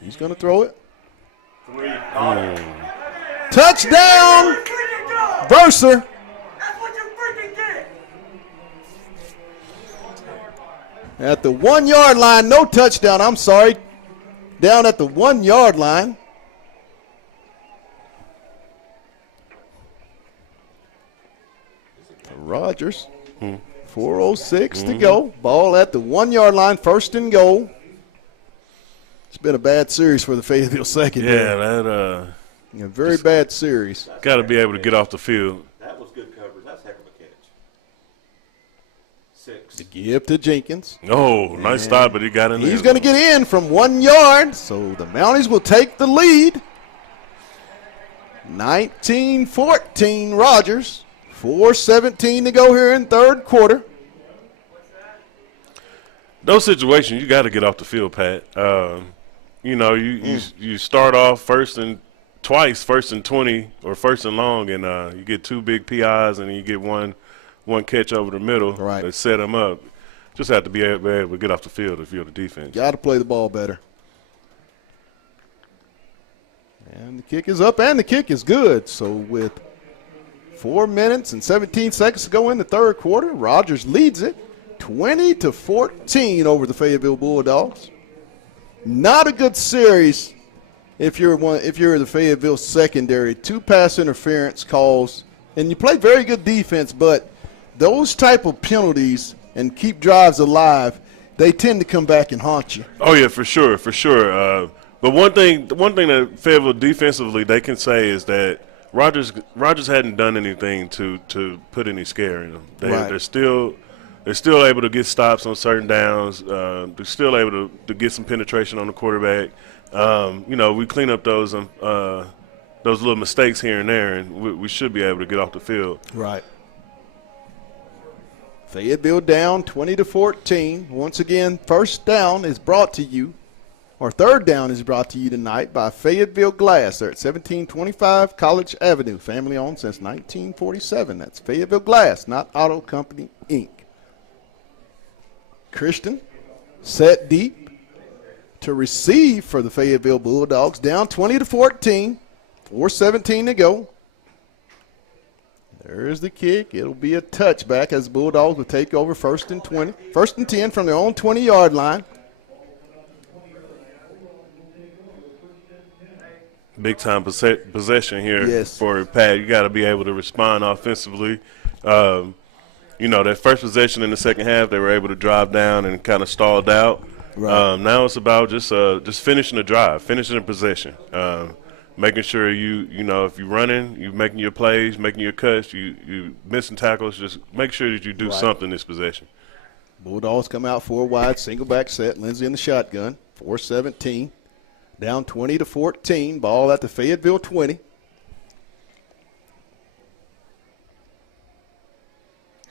He's going to throw it. 3. Got it. Touchdown, Freaking go. Verser. That's what you freaking did. At the 1-yard line, no touchdown. I'm sorry. Down at the 1-yard line. Rogers. 4:06 to go. Ball at the 1-yard line, 1st and goal. It's been a bad series for the Fayetteville secondary. Yeah, that A very bad series. got to be able to get off the field. That was good coverage. That's a heck of a catch. 6. Give to Jenkins. Oh, nice stop, but he got in there. He's going to get in from 1 yard, so the Mounties will take the lead. 19-14 Rogers. 4:17 to go here in third quarter. Those situations, you got to get off the field, Pat. You start off first and 20 or 1st and long, and you get 2 big PIs, and you get one catch over the middle Right. that set them up. Just have to be able to get off the field if you're the defense. Got to play the ball better. And the kick is up, and the kick is good. So with 4 minutes and 17 seconds to go in the third quarter, Rogers leads it 20-14 over the Fayetteville Bulldogs. Not a good series if you're the Fayetteville secondary. 2 pass interference calls, and you play very good defense, but those type of penalties and keep drives alive, they tend to come back and haunt you. Oh yeah, for sure. But one thing that Fayetteville defensively they can say is that Rogers hadn't done anything to put any scare in them. They're still able to get stops on certain downs. They're still able to get some penetration on the quarterback. We clean up those little mistakes here and there, and we should be able to get off the field. Right. Fayetteville down 20-14. Once again, third down is brought to you tonight by Fayetteville Glass. They're at 1725 College Avenue, family owned since 1947. That's Fayetteville Glass, not Auto Company, Inc. Christian set deep to receive for the Fayetteville Bulldogs, down 20-14, 4:17 to go. There's the kick. It'll be a touchback as the Bulldogs will take over first and 10 from their own 20-yard line. Big time possession here Yes. for Pat. You got to be able to respond offensively. That first possession in the second half, they were able to drive down and kind of stalled out. Right. Now it's about just finishing the drive, finishing the possession, making sure if you're running, you're making your plays, making your cuts, you missing tackles. Just make sure that you do something this possession. Bulldogs come out 4 wide, single back set. Lindsay in the shotgun, 4:17. Down 20-14, ball at the Fayetteville 20.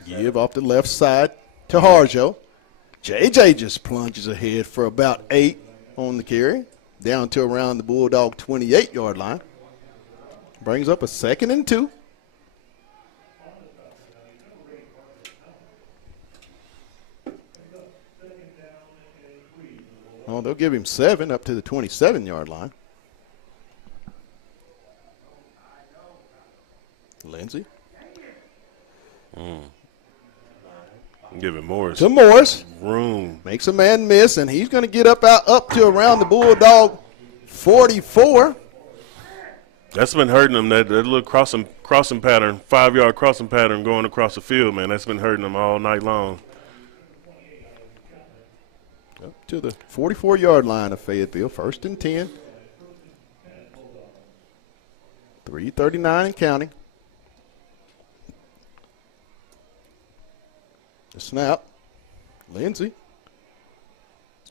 Give off the left side to Harjo. JJ just plunges ahead for about 8 on the carry, down to around the Bulldog 28-yard line. Brings up a 2nd and 2. Oh, they'll give him 7 up to the 27-yard line. Lindsay. Give it Morris. To Morris. Room. Makes a man miss, and he's going to get up to around the Bulldog 44. That's been hurting them, that little crossing pattern, 5-yard crossing pattern going across the field, man. That's been hurting them all night long. Up to the 44-yard line of Fayetteville, 1st and 10. 3:39 and counting. The snap. Lindsay.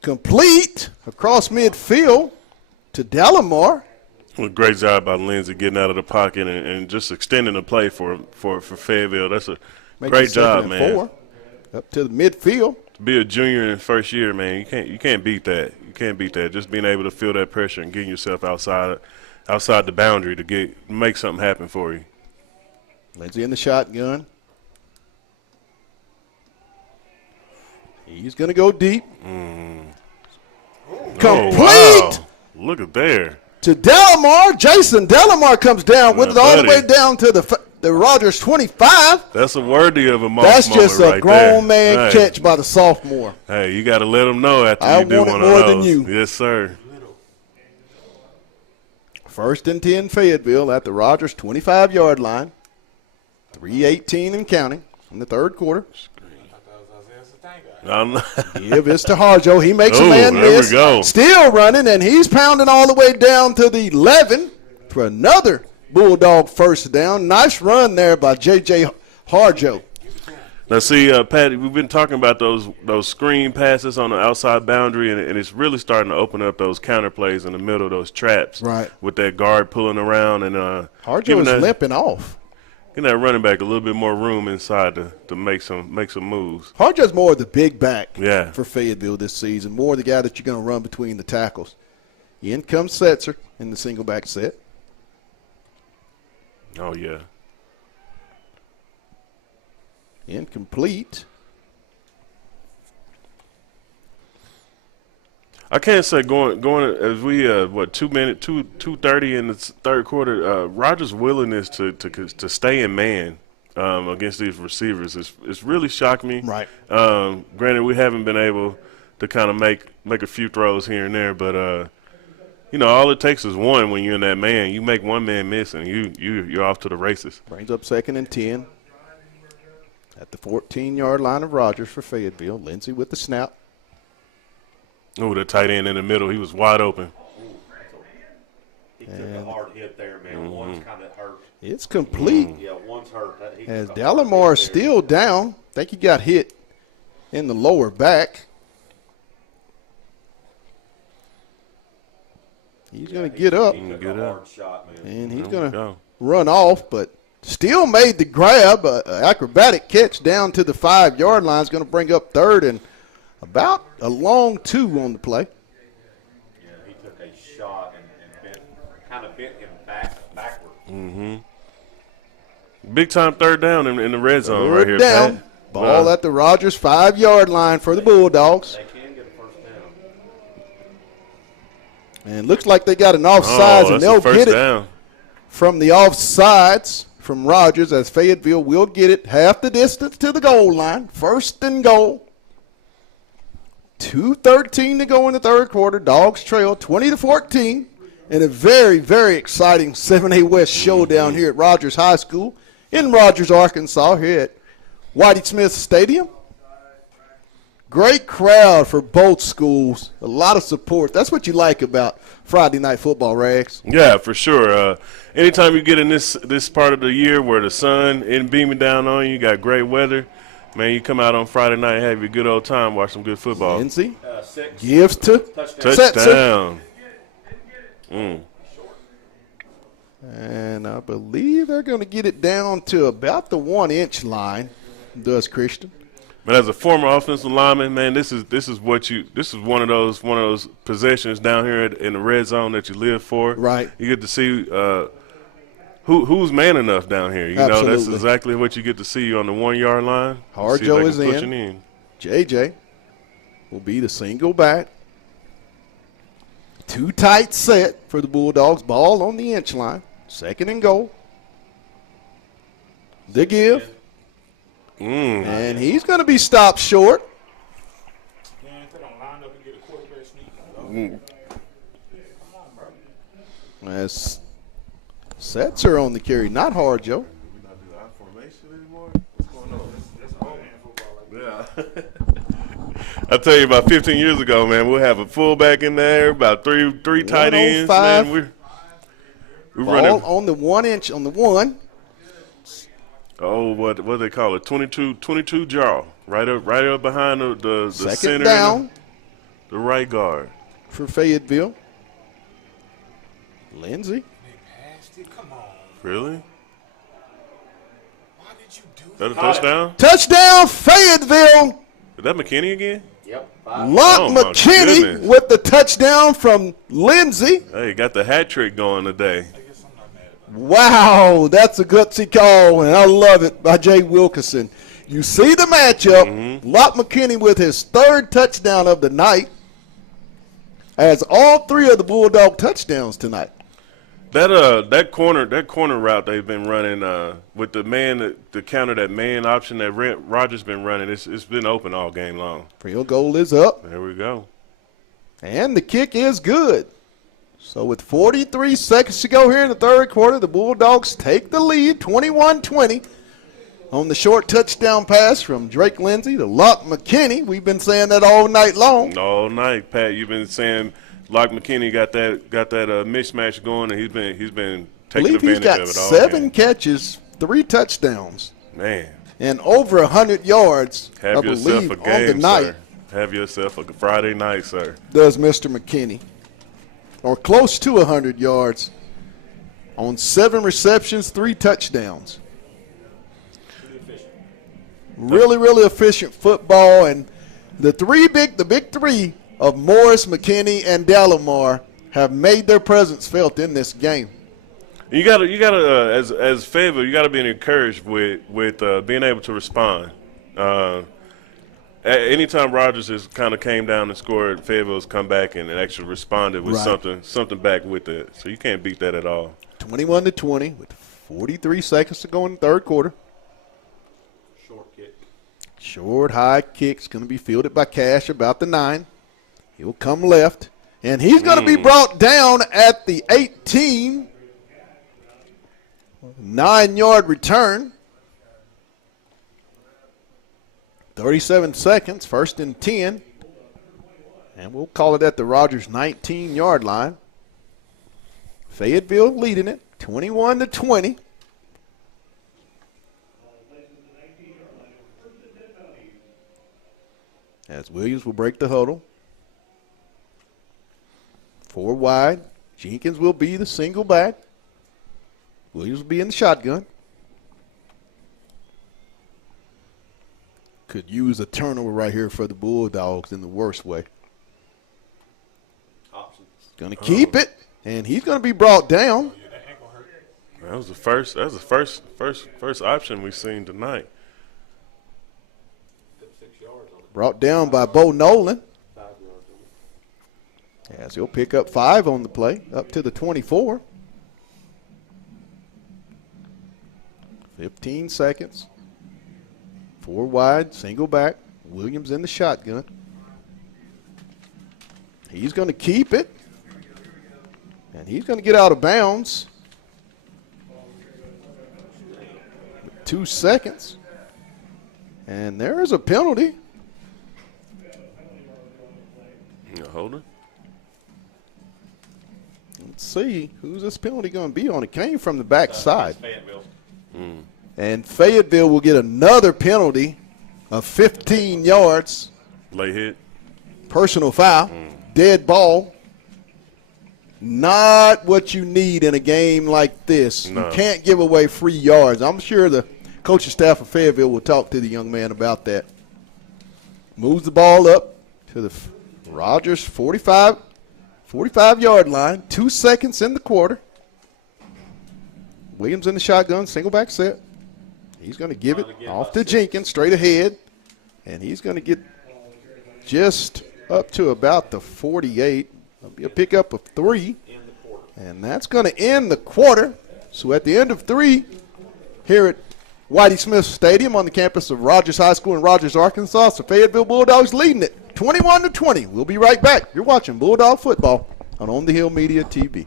Complete across midfield to Delamar. Well, great job by Lindsay getting out of the pocket and just extending the play for Fayetteville. That's a great job, man. 4. Up to the midfield. To be a junior in first year, man, you can't beat that. You can't beat that. Just being able to feel that pressure and getting yourself outside the boundary to make something happen for you. Lindsay in the shotgun. He's going to go deep. Complete. Oh, wow. Look at there. To Delamar. Jason Delamar comes down with it all the way down to the Rogers 25. That's a worthy of a moment. That's just a right grown there. man catch by the sophomore. Hey, you got to let them know after I you do want it one more of than those. you. Yes, sir. 1st and 10 Fayetteville at the Rogers 25-yard line. 3:18 and counting in the third quarter. Give this to Harjo. He makes a man miss. There we go. Still running, and he's pounding all the way down to the 11 for another Bulldog first down. Nice run there by J.J. Harjo. Now, see, Patty, we've been talking about those screen passes on the outside boundary, and it's really starting to open up those counter plays in the middle, those traps. Right. With that guard pulling around. And Harjo is limping off. Giving that running back a little bit more room inside to make some moves. Harjo's more of the big back Yeah. for Fayetteville this season, more the guy that you're going to run between the tackles. In comes Setzer in the single back set. Oh, yeah. Incomplete. I can't say going as we 2:30 in the third quarter. Rogers' willingness to stay in man against these receivers is really shocked me. Right. Granted, we haven't been able to kind of make a few throws here and there. But you know, all it takes is one when you're in that man. You make one man miss, and you're off to the races. Brings up 2nd and 10 at the 14-yard line of Rogers for Fayetteville. Lindsey with the snap. Oh, the tight end in the middle, he was wide open. He took a hard hit there, man. One's kind of hurt. It's complete. Yeah, one's hurt. He As took a hard Dallimore hit is there. still down. I think he got hit in the lower back. He's going to get up, He took Get a up. hard shot, man. and he's There going we to go. run off, but still made the grab. Acrobatic catch down to the 5-yard line is going to bring up 3rd and about a long 2 on the play. Yeah, he took a shot and kind of bent him backward. Big time 3rd down in the red zone right here, Down. Pat. Ball at the Rogers 5-yard line for the Bulldogs. They can get a first down. And looks like they got an offsides, Oh, and that's they'll a first get it down. from the offsides from Rogers, as Fayetteville will get it half the distance to the goal line. 1st and goal. 2:13 to go in the 3rd quarter. Dogs trail 20-14 in a very, very exciting 7A West showdown here at Rogers High School in Rogers, Arkansas, here at Whitey Smith Stadium. Great crowd for both schools. A lot of support. That's what you like about Friday night football, Rags. Yeah, for sure. Anytime you get in this part of the year where the sun isn't beaming down on you, you got great weather, man, you come out on Friday night and have a good old time, watch some good football. Lindsey 6. gives to Touchdown. Setzer. Touchdown. And I believe they're going to get it down to about the 1-inch line, does Christian. But as a former offensive lineman, man, this is one of those possessions down here in the red zone that you live for. Right. You get to see who's man enough down here. You know, that's Absolutely. exactly what you get to see on the 1-yard line. Harjo See if they is can push in. it in. JJ will be the single back. Too tight set for the Bulldogs. Ball on the inch line. 2nd and goal. The give. And he's going to be stopped short. Man, if they don't line up and get a quarterback sneak. As Setzer on the carry, not Harjo. We not do I formation anymore? What's going on? That's old man football. Yeah. I tell you, about 15 years ago, man, we'll have a fullback in there, about three tight ends. 105. Man, we're Ball running. on the 1-inch, on the 1. Oh, what do they call it? 22 jaw, right up behind the 2nd center, down and the right guard. for Fayetteville. Lindsey. They passed it. Come on. Really? Why did you do That a that? touchdown? Touchdown, Fayetteville. Is that McKinney again? Yep. 5. Locke Oh, my McKinney goodness. with the touchdown from Lindsey. Hey, got the hat trick going today. I guess I'm not mad about it. Wow, that's a gutsy call, and I love it by Jay Wilkerson. You see the matchup. Locke McKinney with his 3rd touchdown of the night, as all 3 of the Bulldog touchdowns tonight. That corner route they've been running with the counter that man option that Rogers been running. It's been open all game long. Field goal is up, There we go. and the kick is good. So with 43 seconds to go here in the 3rd quarter, the Bulldogs take the lead, 21-20, on the short touchdown pass from Drake Lindsey to Locke McKinney. We've been saying that all night long. All night, Pat. You've been saying Locke McKinney got that mismatch going, and he's been I taking believe he's advantage got of it all. 7 game. catches, 3 touchdowns, Man, and over 100 yards, have I yourself believe, a on game, the night, sir. Have yourself a Friday night, sir. does Mr. McKinney. Or close to 100 yards on 7 receptions, 3 touchdowns. Really, really efficient football. And the big three of Morris, McKinney, and Dallimore have made their presence felt in this game. You gotta, as Fayetteville, you gotta be encouraged with being able to respond. Anytime Rogers has kind of came down and scored, Fayetteville's come back and actually responded with Right. something back with it. So you can't beat that at all. 21-20 with 43 seconds to go in the 3rd quarter. Short kick. Short, high kick's going to be fielded by Cash about the 9. He'll come left. And he's going to be brought down at the 18. 9-yard return. 37 seconds, 1st and 10. And we'll call it at the Rogers 19-yard line. Fayetteville leading it, 21-20. As Williams will break the huddle. 4 wide. Jenkins will be the single back. Williams will be in the shotgun. Could use a turnover right here for the Bulldogs in the worst way. Going to keep it, and he's going to be brought down. That was the first option we've seen tonight. Brought down by Bo Nolan. As he'll pick up 5 on the play, up to the 24. 15 seconds. 4 wide, single back. Williams in the shotgun. He's going to keep it. And he's going to get out of bounds. 2 seconds. And there is a penalty. Holder. Let's see. Who's this penalty going to be on? It came from the backside. Fayetteville. And Fayetteville will get another penalty of 15 yards. Late hit. Personal foul. Dead ball. Not what you need in a game like this. No. You can't give away free yards. I'm sure the coaching staff of Fayetteville will talk to the young man about that. Moves the ball up to the Rogers 45-yard line. 2 seconds in the quarter. Williams in the shotgun, single back set. He's going to give it off to Jenkins, straight ahead. And he's going to get just up to about the 48. That'll be a pickup of 3. And that's going to end the quarter. So at the end of 3, here at Whitey Smith Stadium on the campus of Rogers High School in Rogers, Arkansas, the Fayetteville Bulldogs leading it 21-20. We'll be right back. You're watching Bulldog Football on the Hill Media TV.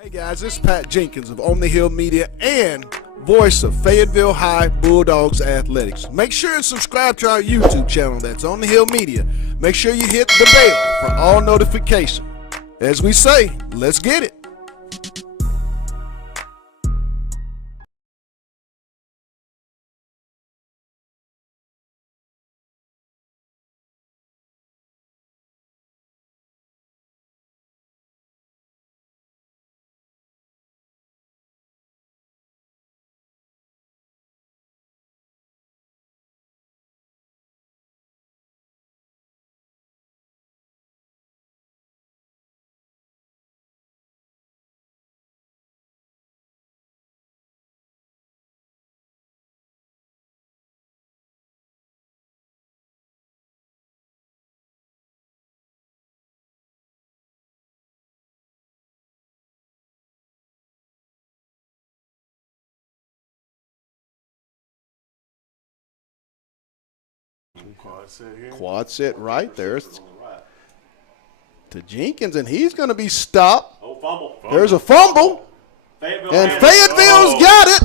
Hey guys, this is Pat Jenkins of On the Hill Media and voice of Fayetteville High Bulldogs Athletics. Make sure and subscribe to our YouTube channel. That's On the Hill Media. Make sure you hit the bell for all notifications. As we say, let's get it. Quad set right there to Jenkins, and he's going to be stopped. Oh, fumble. There's a fumble, and Fayetteville's got it.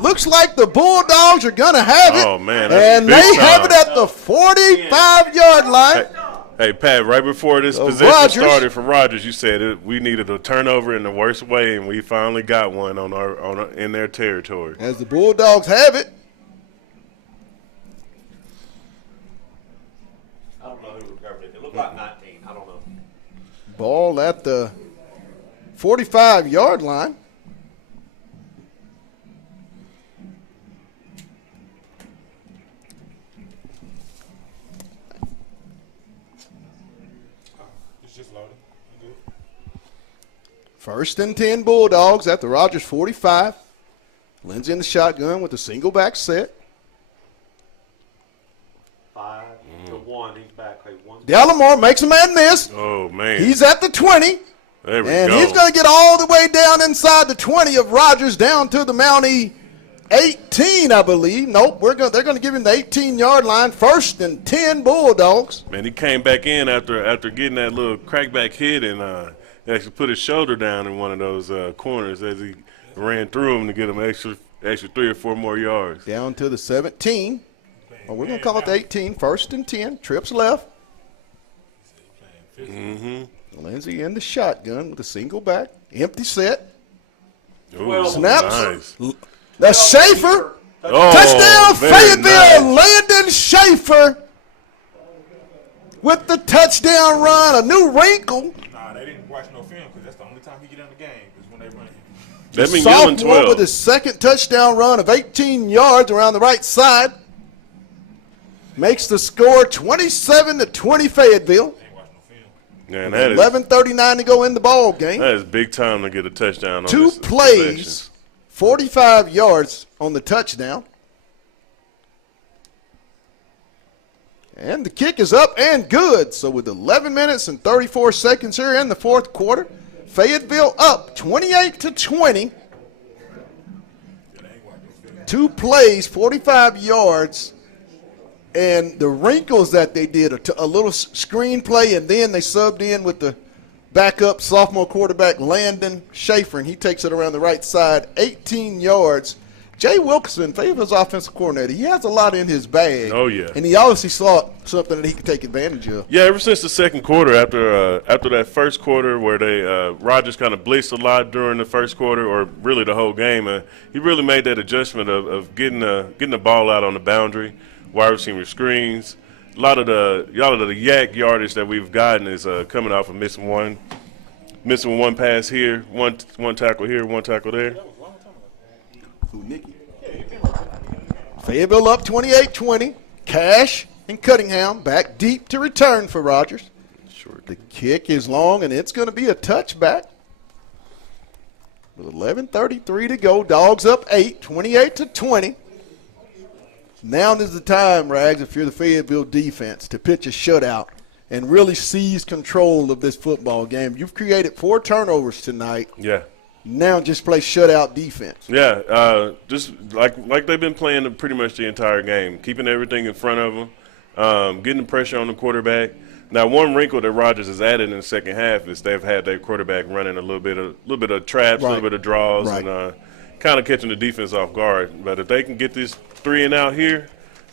Looks like the Bulldogs are going to have it. Oh, man, and that's they big have it time. at the 45-yard line. Hey, Pat, right before this possession Rogers started for Rogers, you said we needed a turnover in the worst way, and we finally got one in their territory. As the Bulldogs have it. I don't know who recovered it. It looked like 19. I don't know. Ball at the 45-yard line. It's just loaded. You good? 1st and 10 Bulldogs at the Rogers 45. Lindsay in the shotgun with a single back set. 5-1. He's back. Hey, 1. Delamore makes a man miss. Oh, man. He's at the 20. There we And go. he's going to get all the way down inside the 20 of Rogers down to the Mountie 18, I believe. Nope, they're going to give him the 18-yard line. 1st and 10 Bulldogs. Man, he came back in after getting that little crackback hit and he actually put his shoulder down in one of those corners as he ran through him to get him extra 3 or 4 more yards. Down to the 17. Well, we're going to call it the 18. 1st and 10. Trips left. Lindsey in the shotgun with a single back. Empty set. Ooh, Snaps. nice. That's Schaefer. Oh, Touchdown, very Fayetteville. nice. Landon Schaefer with the touchdown run. A new wrinkle. Nah, they didn't watch no film because that's the only time he get in the game is when they run him. That means Yellen Sophomore 12. with his 2nd touchdown run of 18 yards around the right side. Makes the score 27-20 Fayetteville. Man, that is 11:39 to go in the ball game. that is big time to get a touchdown on 2 this plays, possession. 45 yards on the touchdown. And the kick is up and good. So with 11 minutes and 34 seconds here in the 4th quarter, Fayetteville up 28-20. 2 plays, 45 yards. And the wrinkles that they did, a little screen play, and then they subbed in with the backup sophomore quarterback Landon Schaefer, and he takes it around the right side, 18 yards. Jay Wilkerson, Fayetteville's offensive coordinator, he has a lot in his bag. Oh, yeah. And he obviously saw something that he could take advantage of. Yeah, ever since the 2nd quarter, after that 1st quarter where they Rogers kind of blitzed a lot during the 1st quarter, or really the whole game, he really made that adjustment of getting the ball out on the boundary, wide receiver screens. A lot of the yak yardage that we've gotten is coming off of missing one pass here, one tackle here, one tackle there. Fayetteville up 28-20. Cash and Cunningham back deep to return for Rogers. The kick is long, and it's going to be a touchback. With 11:33 to go, Dogs up 8, 28-20. Now is the time, Rags, if you're the Fayetteville defense, to pitch a shutout and really seize control of this football game. You've created 4 turnovers tonight. Yeah. Now just play shutout defense. Yeah, just like they've been playing pretty much the entire game, keeping everything in front of them, getting the pressure on the quarterback. Now, one wrinkle that Rogers has added in the second half is they've had their quarterback running a little bit of traps, a little bit of draws, and kind of catching the defense off guard. But if they can get this 3 and out here,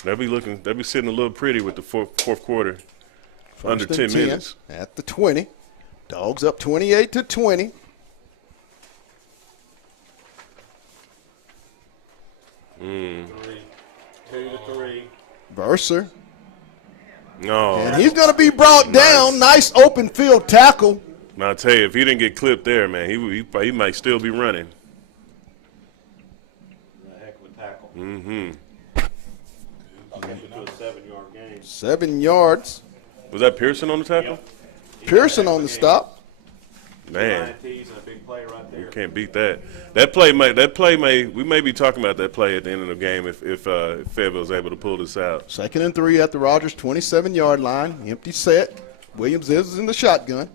they'll be sitting a little pretty with the fourth quarter, under 10 minutes. At the 20, Dogs up 28-20. 2-3. Verser. No. And he's going to be brought down. Nice open field tackle. Now, I'll tell you, if he didn't get clipped there, man, he might still be running. A heck of a tackle. Mm-hmm. I'll get it to a 7-yard gain. 7 yards. Was that Pearson on the tackle? Yep. Pearson on the stop. Man, T's and a big play right there. can't beat that. We may be talking about that play at the end of the game if Fayetteville's able to pull this out. 2nd and 3 at the Rogers 27-yard line. Empty set. Williams is in the shotgun.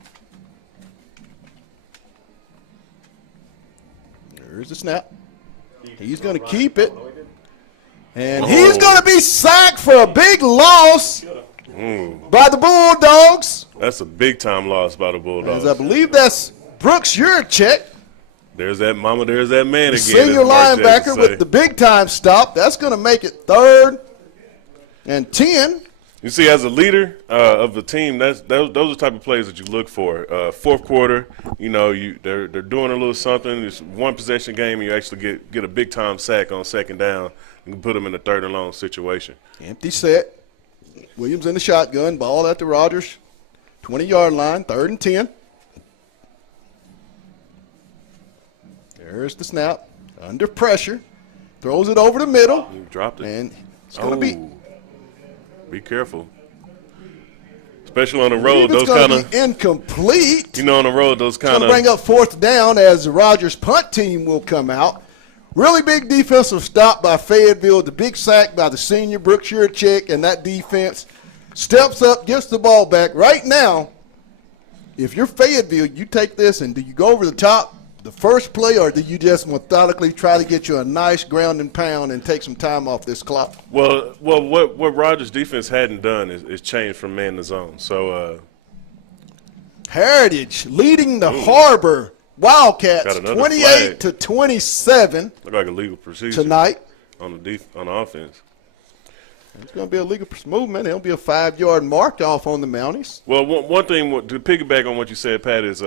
There's the snap. He's going to keep it. And he's going to be sacked for a big loss by the Bulldogs. That's a big-time loss by the Bulldogs. As I believe that's Brooks Yurchek, There's that mama, there's that man again. senior as Mark Jackson linebacker, say. with the big-time stop. That's going to make it 3rd and 10. You see, as a leader of the team, those are the type of plays that you look for. 4th quarter, they're doing a little something. It's one possession game, and you actually get a big time sack on 2nd down and put them in a 3rd and long situation. Empty set. Williams in the shotgun. Ball at the Rogers 20-yard line. 3rd and 10. There's the snap. Under pressure. Throws it over the middle. You dropped it. And it's going to be. Be careful. Especially on the road, those It's going kind to be incomplete. on the road, those kind Going to of. bring up 4th down as the Rogers punt team will come out. Really big defensive stop by Fayetteville. The big sack by the senior Brooks Yurchek, and that defense steps up, gets the ball back. Right now, if you're Fayetteville, you take this and do you go over the top? the first play, or do you just methodically try to get you a nice ground and pound and take some time off this clock? Well, what Rogers' defense hadn't done is changed from man to zone. So Heritage leading the Harbor Wildcats Got another 28 to 27 look like a legal procedure tonight. on the offense. It's going to be a legal movement. It'll be a 5-yard mark off on the Mounties. Well, one thing to piggyback on what you said, Pat, is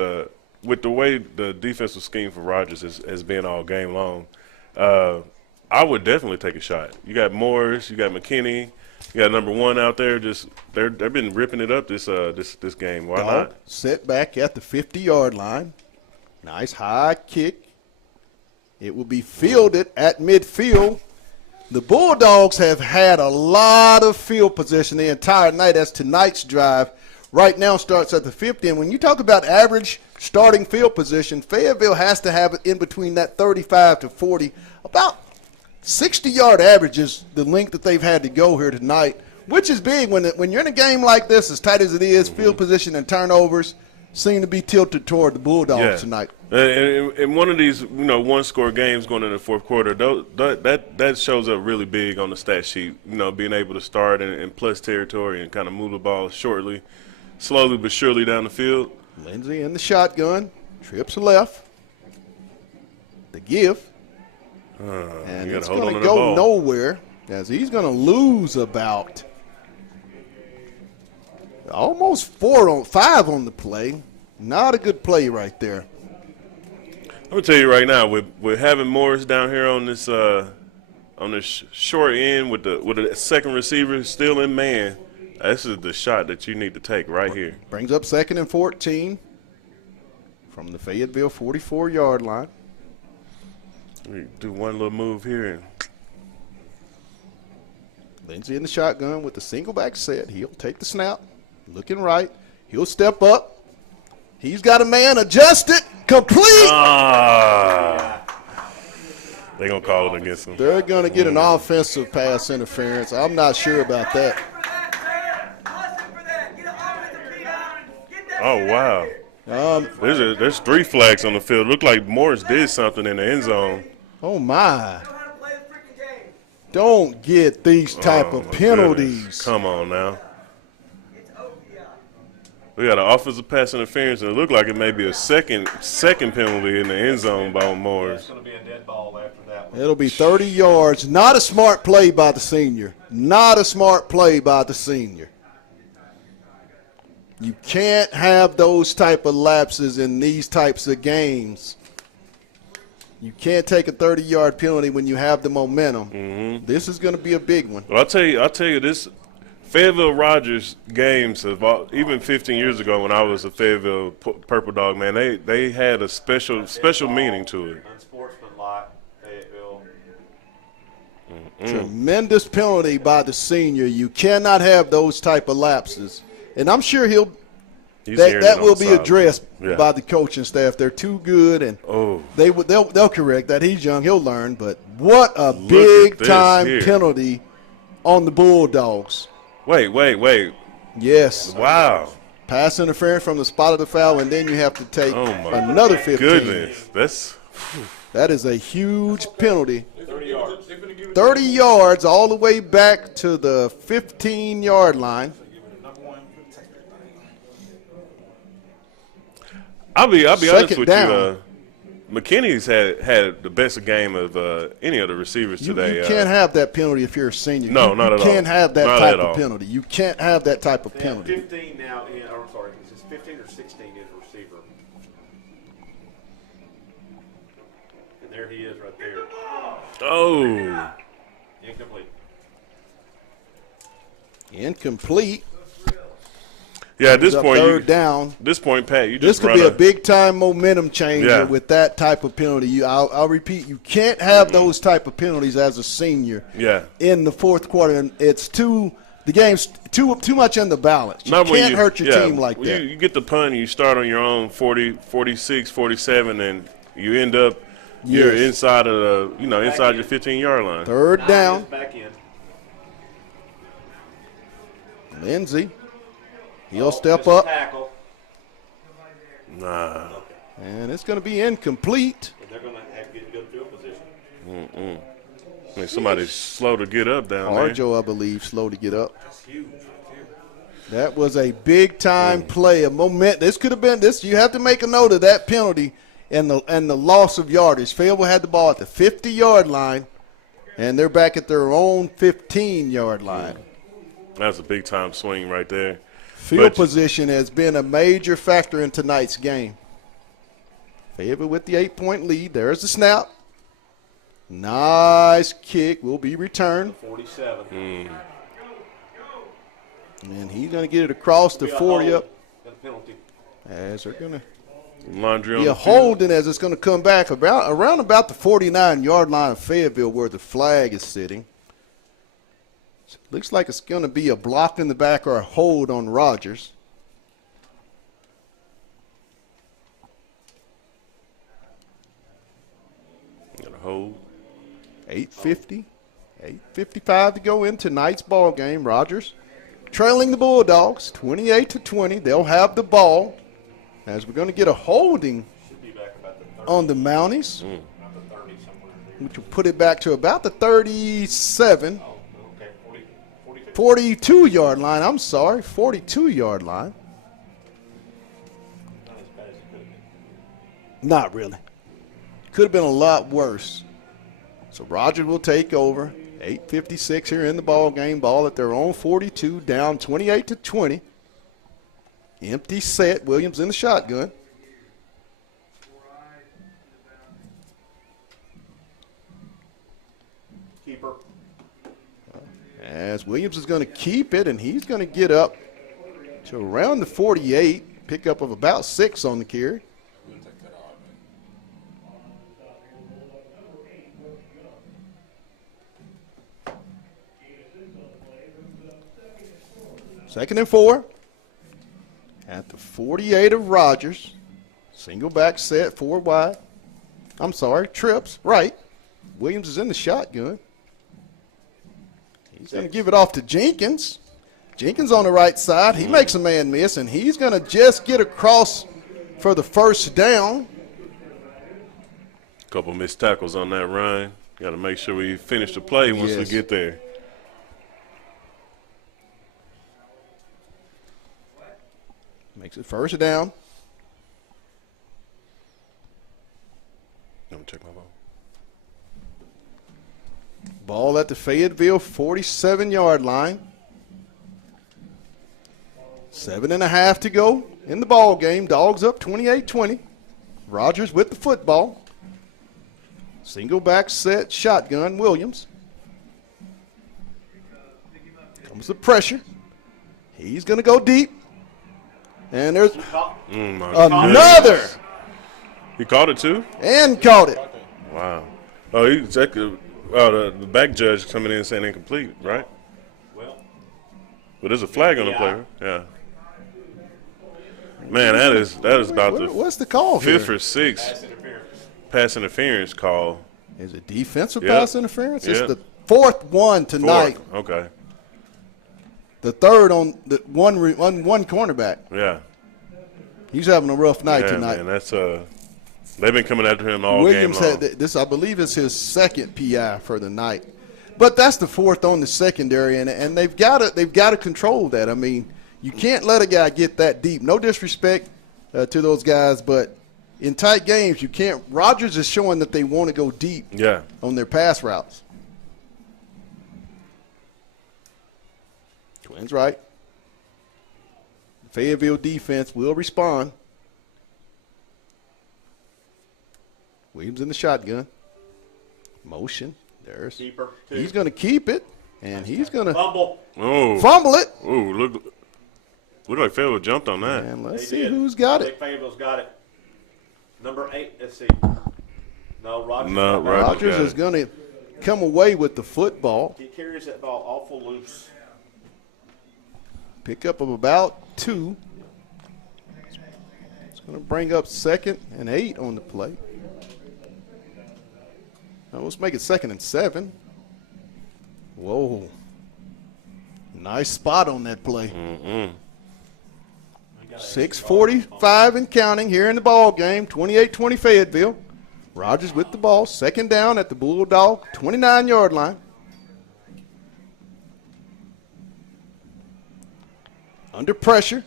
with the way the defensive scheme for Rogers has been all game long, I would definitely take a shot. You got Morris, you got McKinney, you got number 1 out there. Just they've been ripping it up this game. Why not? Set back at the 50-yard line. Nice high kick. It will be fielded at midfield. The Bulldogs have had a lot of field position the entire night as tonight's drive right now starts at the 50. And when you talk about average starting field position, Fayetteville has to have it in between that 35 to 40. About 60-yard average is the length that they've had to go here tonight, which is big when you're in a game like this, as tight as it is. Field position and turnovers seem to be tilted toward the Bulldogs tonight. And one of these, one-score games going into the fourth quarter, that shows up really big on the stat sheet. Being able to start in plus territory and kind of move the ball slowly but surely down the field. Lindsey in the shotgun, trips left, the give, and it's going to go nowhere as he's going to lose about almost 5 on the play. Not a good play right there. I'm gonna tell you right now, with having Morris down here on this short end with the second receiver still in man, this is the shot that you need to take right here. Brings up 2nd and 14 from the Fayetteville 44-yard line. We do one little move here. And Lindsey in the shotgun with the single back set. He'll take the snap, looking right. He'll step up. He's got a man adjusted, complete. They're going to call it against him. They're going to get an offensive pass interference. I'm not sure about that. Oh, wow. There's 3 flags on the field. Look like Morris did something in the end zone. Oh, my. Don't get these type of penalties. Goodness. Come on now. We got an offensive pass interference, and it looked like it may be a second penalty in the end zone by Morris. It's going to be a dead ball after that one. It'll be 30 yards. Not a smart play by the senior. Not a smart play by the senior. You can't have those type of lapses in these types of games. You can't take a 30-yard penalty when you have the momentum. Mm-hmm. This is going to be a big one. Well, I'll tell you this. Fayetteville Rogers games have even 15 years ago when I was a Fayetteville Purple Dog, man, they had a special meaning to it. Unsportsmanlike, Fayetteville. Tremendous penalty by the senior. You cannot have those type of lapses. And I'm sure that will be addressed by the coaching staff. They're too good, and they'll correct that. He's young, he'll learn. But what a big-time penalty on the Bulldogs. Wait. Yes. Wow. Pass interference from the spot of the foul, and then you have to take another 15. Goodness. That is a huge penalty. 30 yards all the way back to the 15-yard line. I'll be honest with down. you. McKinney's had the best game of any of the receivers today. You can't have that penalty if you're a senior. No, not at all. You can't have that type of penalty. You can't have that type of penalty. 15 now I'm sorry, is this 15 or 16 is receiver? And there he is right there. Oh. Incomplete. Yeah, at this point, third down. This point, Pat, this could be a big-time momentum changer with that type of penalty. I'll repeat, you can't have those type of penalties as a senior in the fourth quarter. And the game's too much in the balance. You can't hurt your team like that. You get the punt, you start on your own 40, 46, 47, and you end up you're inside of inside your 15-yard line. Third down. Back in. Lindsey. He'll step up. Nah. And it's going to be incomplete. And they're going to have to get good field position. I mean, somebody's slow to get up down there. Arjo, I believe, slow to get up. That's huge right there. That was a big-time play, a moment. This could have been this. You have to make a note of that penalty and the loss of yardage. Fayetteville had the ball at the 50-yard line, and they're back at their own 15-yard line. That's a big-time swing right there. Field position has been a major factor in tonight's game. Fayetteville with the 8-point lead. There's the snap. Nice kick. Will be returned. 47. And he's going to get it across the 40 up. And a penalty. As they're going to Laundry on be a the field. holding as it's going to come back around about the 49-yard line of Fayetteville where the flag is sitting. Looks like it's going to be a block in the back or a hold on Rogers. Got a hold. 8:55 to go in tonight's ball game. Rogers trailing the Bulldogs 28-20. They'll have the ball as we're going to get a holding Should be back about the 30. on the Mounties, About the 30 somewhere in there. which will put it back to about the 37, Oh, okay. 42. 42-yard line. I'm sorry, 42-yard line. Not as bad as it could have been. Not really. Could have been a lot worse. So Rogers will take over. 8:56 here in the ball game. Ball at their own 42, down 28-20. Empty set. Williams in the shotgun. Keeper. As Williams is going to keep it, and he's going to get up to around the 48. Pickup of about 6 on the carry. We'll take that off, Second and 4. At the 48 of Rogers. Single back set, 4 wide. I'm sorry, trips, right. Williams is in the shotgun. He's going to give it off to Jenkins. Jenkins on the right side. He makes a man miss, and he's going to just get across for the first down. Couple missed tackles on that run. Got to make sure we finish the play once we Yes. get there. Makes it first down. Let me check my ball. Ball at the Fayetteville 47-yard line. 7.5 to go in the ball game. Dogs up 28-20. Rogers with the football. Single back set, shotgun, Williams. Comes the pressure. He's going to go deep. And there's My another, goodness. He caught it too? and caught it. Wow. Oh, he exactly. Oh, the back judge coming in saying incomplete, right? Well, But there's a flag on the player. Yeah. Man, that is about the What's the call here? 5th or 6th pass interference. pass interference call. Is it defensive Yep. pass interference? It's Yep. the 4th one tonight. 4th. Okay. The 3rd on the one cornerback. Yeah. He's having a rough night Yeah, tonight. man. That's they've been coming after him all Williams game long. had this. I believe is his 2nd PI for the night, but that's the 4th on the secondary, and they've got to control that. I mean, you can't let a guy get that deep. No disrespect to those guys, but in tight games, you can't. Rogers is showing that they want to go deep Yeah. on their pass routes. Twins right. Fayetteville defense will respond. Williams in the shotgun. Motion. There's. Keeper. Two. He's going to keep it, and he's going to Fumble. Oh. fumble it. Oh, look like Fayetteville jumped on that. And let's They see did. who's got I it. think Fayetteville's got it. Number 8. Let's see. No, Rogers. No, got that. Rogers Rogers got is it. going to come away with the football. He carries that ball awful loose. Pickup of about 2. It's going to bring up 2nd and 8 on the play. Now let's make it 2nd and 7. Whoa. Nice spot on that play. 6:45 and counting here in the ball game. 28-20 Fayetteville. Rogers with the ball. Second down at the Bulldog 29-yard line. Under pressure.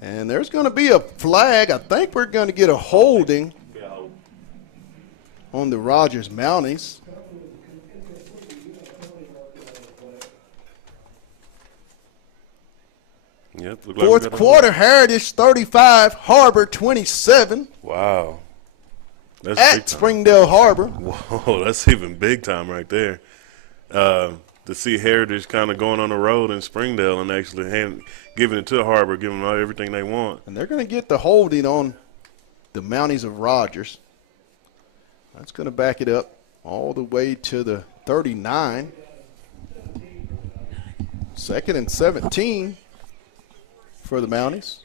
And there's going to be a flag. I think we're going to get a holding on the Rogers Mounties. Yep, look like Fourth quarter, Heritage 35, Harbor 27. Wow. That's At big time. Springdale Harbor. Whoa, that's even big time right there. To see Heritage kind of going on the road in Springdale and actually giving it to Harbor, giving them everything they want. And they're going to get the holding on the Mounties of Rogers. That's going to back it up all the way to the 39. Second and 17 for the Mounties.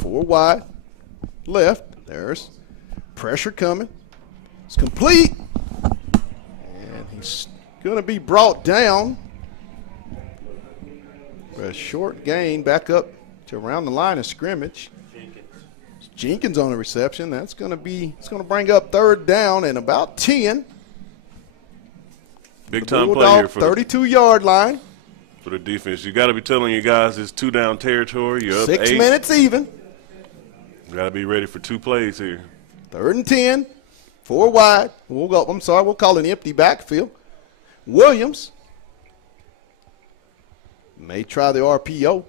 Four wide, left. There's pressure coming. It's complete. And he's going to be brought down for a short gain back up to around the line of scrimmage. Jenkins on the reception. That's going to be, it's going to bring up third down and about 10. Big time play here for 32-yard line. For the defense. You got to be telling you guys it's 2-down territory. You're up 6 8. minutes even. You got to be ready for 2 plays here. Third and 10. 4 wide. We'll call it an empty backfield. Williams may try the RPO.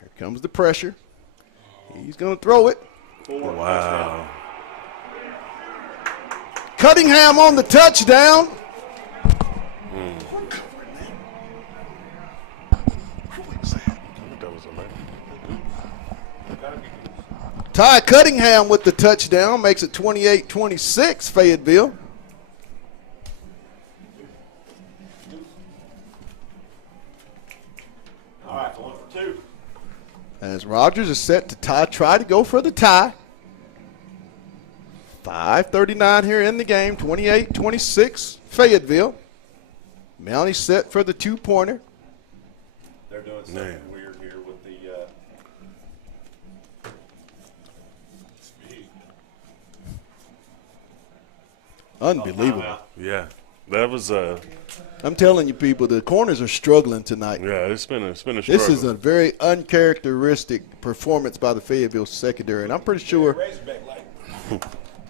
Here comes the pressure. He's going to throw it. Wow. Cunningham on the touchdown. Ty Cunningham with the touchdown makes it 28-26 Fayetteville. All right, going for 2. As Rogers is set to try to go for the tie. 5:39 here in the game, 28-26 Fayetteville. Mountie set for the 2-pointer. They're doing something weird here with the Unbelievable. Yeah. That was I'm telling you, people, the corners are struggling tonight. yeah, it's been a struggle. This is a very uncharacteristic performance by the Fayetteville secondary, and I'm pretty sure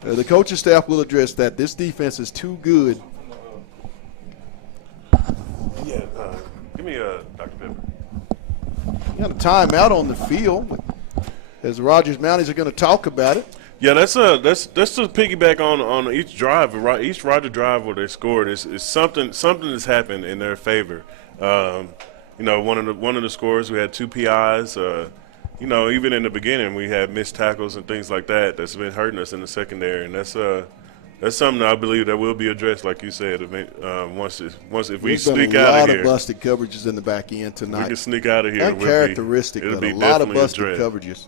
the coaching staff will address that. This defense is too good. Yeah, give me a Dr. Pepper. You got a timeout on the field, as the Rogers Mounties are going to talk about it. Yeah, that's to piggyback on each drive, right? Each Roger drive where they scored is something has happened in their favor. You know, one of the scores we had 2 PIs. You know, even in the beginning we had missed tackles and things like that. That's been hurting us in the secondary, and that's something I believe that will be addressed, like you said. Once if we sneak out of here, a lot of busted coverages in the back end tonight. we can sneak out of here. Uncharacteristic, it'll but be a lot of definitely busted addressed. coverages.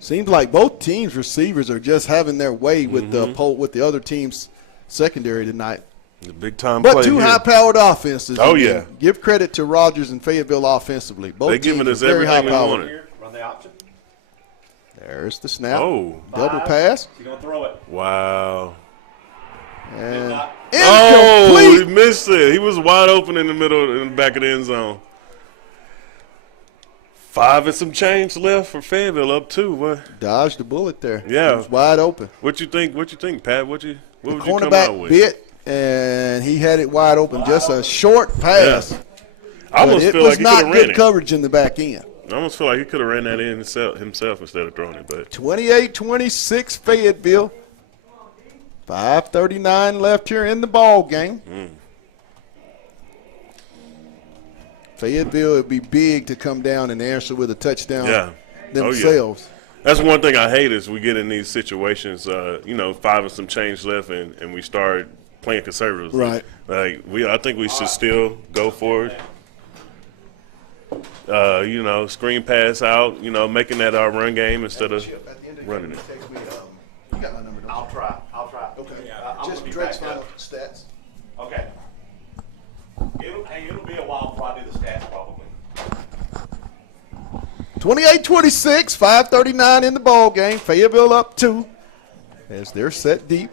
Seems like both teams' receivers are just having their way with the other team's secondary tonight. The big time But play 2 here. high-powered offenses. Oh, Again. yeah. Give credit to Rogers and Fayetteville offensively. Both They're teams giving us are very everything we high-powered. wanted. here. Run the option. There's the snap. Oh, Double 5. pass. He's going to throw it. wow. And not. Oh, he incomplete. missed it. He was wide open in the back of the end zone. 5 and some change left for Fayetteville, up 2. What? Dodged the bullet there. Yeah. It was wide open. What you think, Pat? What The would you come out cornerback with? bit, and he had it wide open. Just a short pass. I But almost it feel was like he could not have good ran it. coverage in the back end. I almost feel like he could have ran that in himself instead of throwing it. But 28-26 Fayetteville. 5:39 left here in the ball game. Fayetteville would be big to come down and answer with a touchdown yeah, themselves. That's one thing I hate is we get in these situations. 5 and some change left, and we start playing conservatively. Right. Like I think we should still go for it. Screen pass out. Making that our run game instead of running it. got my number, don't you? I'll try. Okay. I'm Just gonna be Drake's back up. final stats. Okay. It'll be a while before I do the stats probably. 28-26, 5:39 in the ball game. Fayetteville up 2 as they're set deep.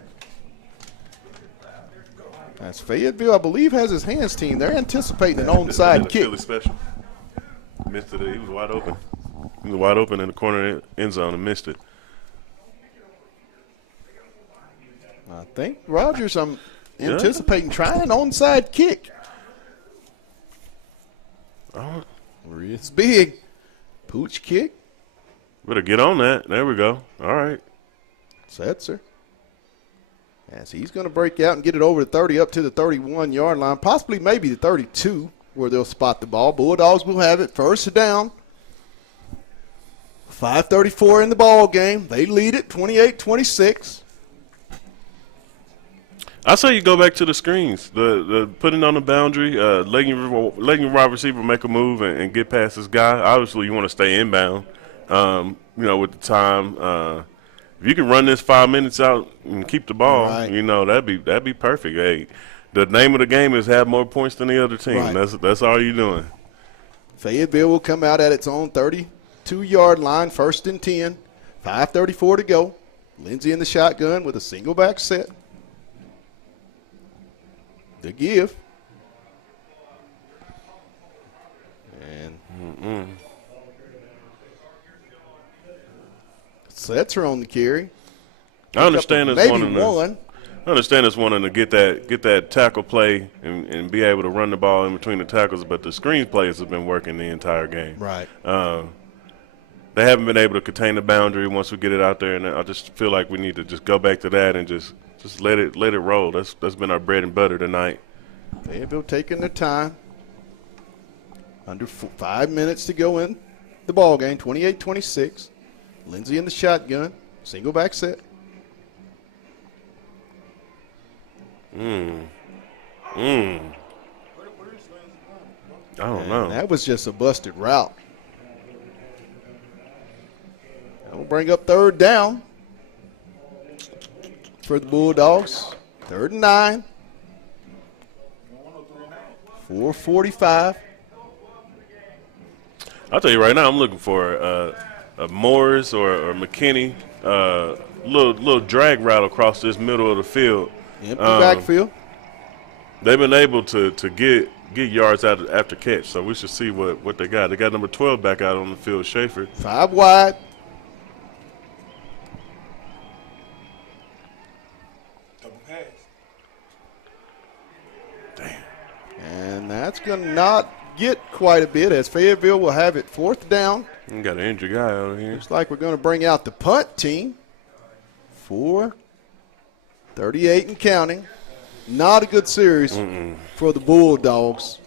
As Fayetteville, I believe, has his hands team. They're anticipating an onside kick. Philly special. Missed it. He was wide open. He was wide open in the corner end zone and missed it. I think Rogers, I'm anticipating trying an onside kick. Oh, It's big. Pooch kick. better get on that. There we go. All right. Setzer. As he's going to break out and get it over the 30 up to the 31-yard line, possibly maybe the 32 where they'll spot the ball. Bulldogs will have it first down. 5:34 in the ball game. They lead it 28-26. I say you go back to the screens, the putting on the boundary, letting your wide receiver make a move and get past this guy. Obviously, you want to stay inbound. With the time, if you can run this 5 minutes out and keep the ball, Right. that'd be perfect. Hey, the name of the game is have more points than the other team. Right. That's all you're doing. Fayetteville will come out at its own 32-yard line, 1st and 10. 5:34 to go. Lindsey in the shotgun with a single back set. The give. And Sets are on the carry. I understand it's Maybe wanting one. I understand it's wanting to get that tackle play and be able to run the ball in between the tackles, but the screen plays have been working the entire game. Right. They haven't been able to contain the boundary once we get it out there, and I just feel like we need to just go back to that and just let it roll. That's been our bread and butter tonight. Fayetteville taking their time. Under 5 minutes to go in the ball game. 28-26. Lindsey in the shotgun. Single back set. I don't know. That was just a busted route. That will bring up 3rd down for the Bulldogs. 3rd and 9. 4:45. I'll tell you right now, I'm looking for a Morris or McKinney, little drag route across this middle of the field. Empty backfield. They've been able to get yards out after catch, so we should see what they got. They got number 12 back out on the field, Schaefer. 5 wide. Double pass. And that's going to not get quite a bit as Fayetteville will have it 4th down. We got an injured guy out here. Looks like we're going to bring out the punt team. 4:38 and counting. Not a good series for the Bulldogs.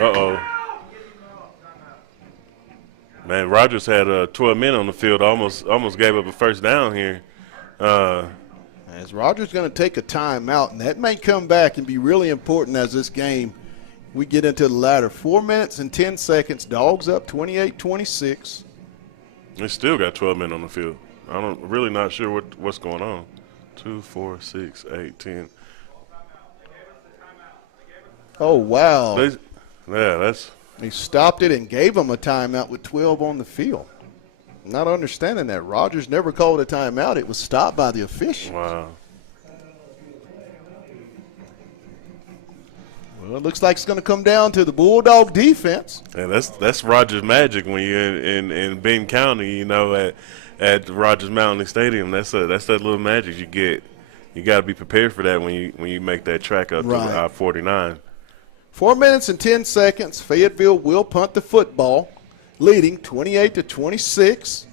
Uh-oh. Man, Rogers had 12 men on the field. Almost gave up a first down here. As Rogers going to take a timeout, and that may come back and be really important as this game we get into the latter. 4 minutes and 10 seconds. Dogs up 28-26. They still got 12 men on the field. I'm really not sure what's going on. 2, 4, 6, 8, 10. Oh, wow. That's He stopped it and gave them a timeout with 12 on the field. Not understanding that. Rogers never called a timeout. It was stopped by the official. wow. Well, it looks like it's going to come down to the Bulldog defense. Yeah, that's Rogers magic when you're in Benton County, at Rogers Mountain Stadium. That's that little magic you get. You got to be prepared for that when you make that track up Right. to I-49. 4 minutes and 10 seconds. Fayetteville will punt the football, leading 28-26.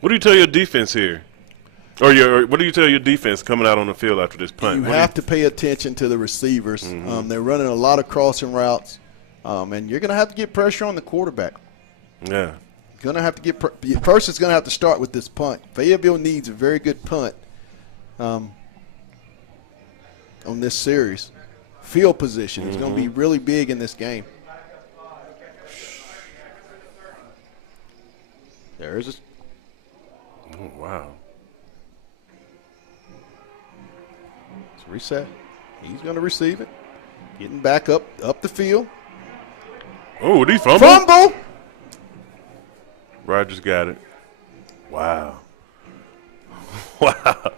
What do you tell your defense here? What do you tell your defense coming out on the field after this punt? You have to pay attention to the receivers. They're running a lot of crossing routes, and you're going to have to get pressure on the quarterback. Yeah. Going to have to get first. It's going to have to start with this punt. Fayetteville needs a very good punt. on this series. Field position is going to be really big in this game. There's a Oh, wow. it's reset. He's going to receive it. Getting back up the field. Oh, did he fumble? Fumble. Rogers got it. Wow. Wow.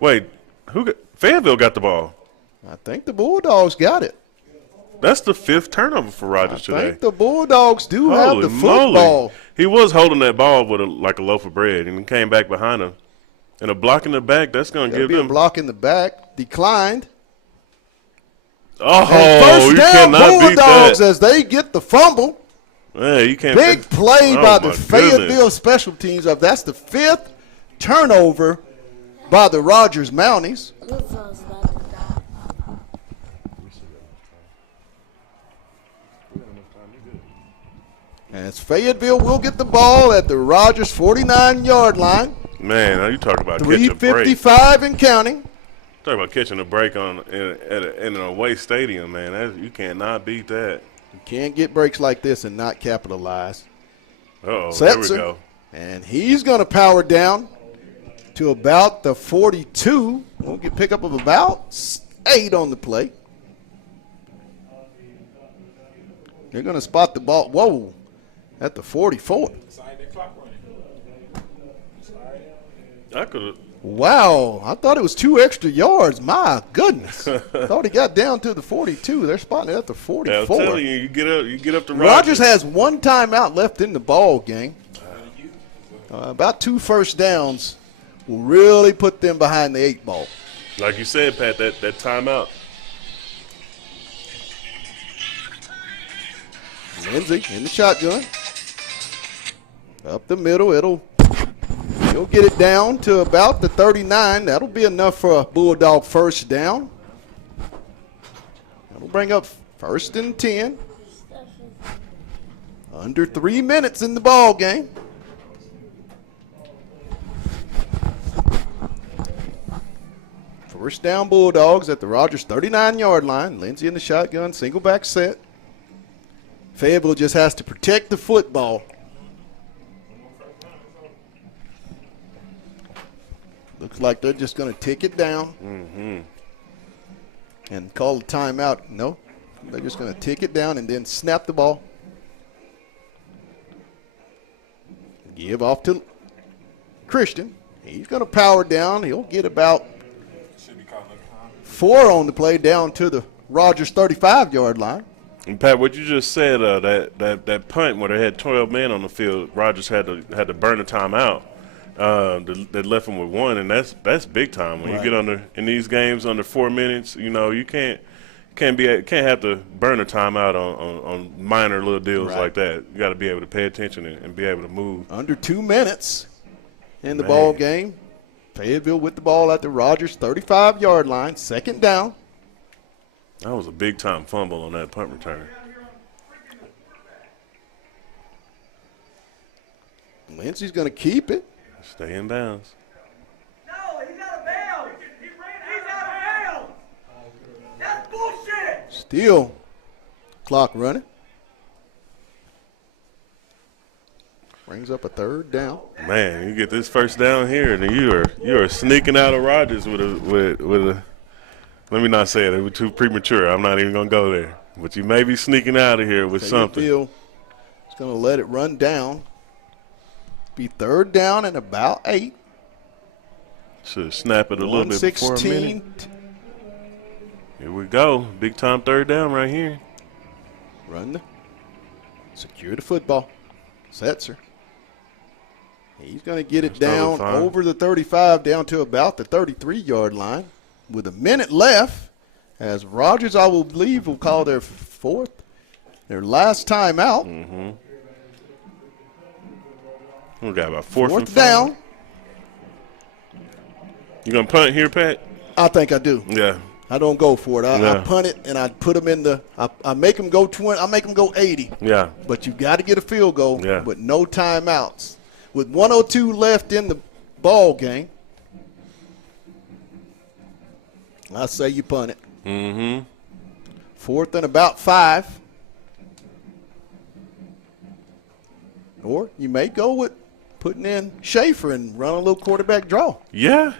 Wait, Fayetteville got the ball. I think the Bulldogs got it. That's the 5th turnover for Rogers I today. think the Bulldogs do have Holy the moly. football. He was holding that ball with like a loaf of bread, and he came back behind him. And a block in the back, that's going to There'll give be a them. block in the back. Declined. Oh, And first you down cannot beat Bulldogs that. as they get the fumble. Yeah, you can't. Big play Oh, by the my Fayetteville goodness. special teams. That's the 5th turnover by the Rogers Mounties. As Fayetteville will get the ball at the Rogers 49-yard line. Man, now you talk about catching a break. 3:55 and counting. Talk about catching a break in an away stadium, man. You cannot beat that. You can't get breaks like this and not capitalize. Uh-oh, there we Setzer, go. and he's going to power down to about the 42. We'll get pick up of about 8 on the play. They're going to spot the ball. Whoa, at the 44. Inside the clock running. I could have. Wow, I thought it was 2 extra yards. My goodness. Thought he got down to the 42. They're spotting it at the Yeah, 44. I'm telling you, you get up to Rogers has 1 timeout left in the ball game. About 2 first downs will really put them behind the 8 ball. Like you said, Pat, that timeout. Lindsey in the shotgun. Up the middle. He'll get it down to about the 39. That'll be enough for a Bulldog first down. That'll bring up 1st and 10. Under 3 minutes in the ball game. First down Bulldogs at the Rogers 39-yard line. Lindsey in the shotgun, single back set. Fayetteville just has to protect the football. Looks like they're just going to tick it down and call a timeout. No, they're just going to tick it down and then snap the ball. Give off to Christian. He's going to power down. He'll get about 4 on the play down to the Rogers 35-yard line. And Pat, what you just said, that punt where they had 12 men on the field, Rogers had to burn the timeout. That left him with 1, and that's big time. When you get in these games under 4 minutes, you can't have to burn a timeout on minor little deals like that. You got to be able to pay attention and be able to move. Under 2 minutes in the ball game. Fayetteville with the ball at the Rogers 35-yard line, 2nd down. That was a big time fumble on that punt return. Lindsey's going to keep it. Stay in bounds. No, he's out of bounds. He's out of bounds. That's bullshit. Still clock running. Brings up a 3rd down. Man, you get this first down here, and you are sneaking out of Rogers with a. Let me not say it. It was too premature. I'm not even gonna go there. But you may be sneaking out of here with something. Fayetteville is going to let it run down. Be 3rd down and about 8. Should snap it a little bit before a minute. 1:16. Here we go. Big time 3rd down right here. Secure the football. Setzer. He's going to get it That's totally down fine. over the 35 down to about the 33-yard line with a minute left as Rogers, I will believe, will call their last time out. We got about 4th and 4th down. You gonna punt here, Pat? I think I do. Yeah. I don't go for it. I Yeah. punt it and I put them in the I make them go 20. I make them go 80. Yeah. But you got to get a field goal Yeah. with no timeouts. With 1:02 left in the ball game. I say you punt it. Mm-hmm. 4th and about 5. Or you may go with putting in Schaefer and run a little quarterback draw. Yeah.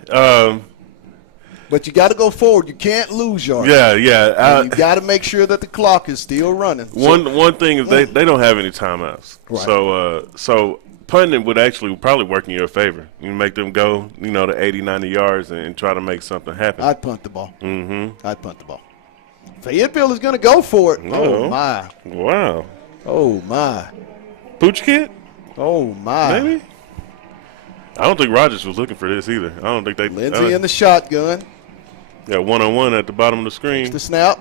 But you got to go forward. You can't lose yards. Yeah. You got to make sure that the clock is still running. One thing is they don't have any timeouts. Right. So punting would actually probably work in your favor. You make them go, to 80, 90 yards and try to make something happen. I'd punt the ball. Mm-hmm. I'd punt the ball. Fayetteville is going to go for it. Uh-oh. Oh, my. Wow. Oh, my. Pooch kid? Oh, my. Maybe? I don't think Rogers was looking for this either. I don't think they. Lindsey in the shotgun. Got one-on-one at the bottom of the screen. The snap.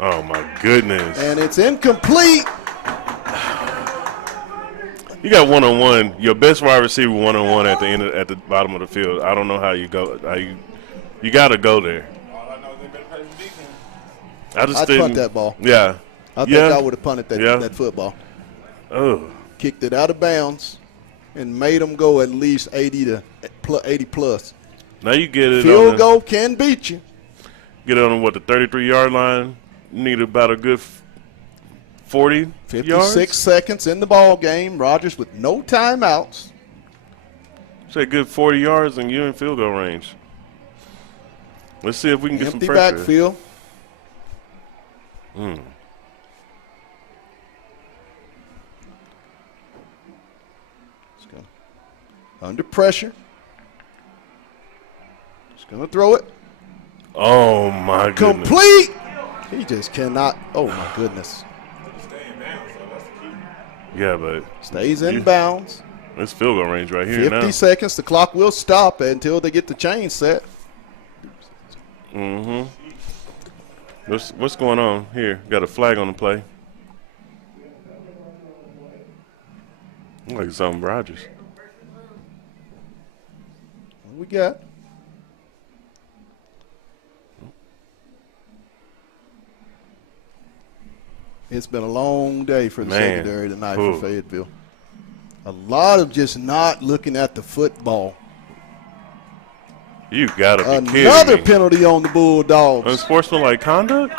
Oh, my goodness. And it's incomplete. You got one-on-one. Your best wide receiver one-on-one at the bottom of the field. I don't know how you go. You got to go there. All I know is they better play some defense. I'd punt that ball. Yeah. I think I would have punted that football. Oh. Kicked it out of bounds and made them go at least 80 plus. Now you get it. Field goal can beat you. Get it on the 33-yard line. You need about a good 40 56 yards? seconds in the ball game. Rogers with no timeouts. Say good 40 yards and you're in field goal range. Let's see if we can get Empty some pressure. backfield. Under pressure. Just going to throw it. Oh, my goodness. Complete. He just cannot. Oh, my goodness. Stay in bounds, so that's the key. Yeah, but Stays in bounds. it's field goal range right here 50 now. seconds. The clock will stop until they get the chain set. Mm-hmm. What's going on here? Got a flag on the play. Like something Rogers. What we got? It's been a long day for the secondary tonight for Fayetteville. A lot of just not looking at the football. You gotta be kidding Another me. penalty on the Bulldogs. Unsportsmanlike conduct?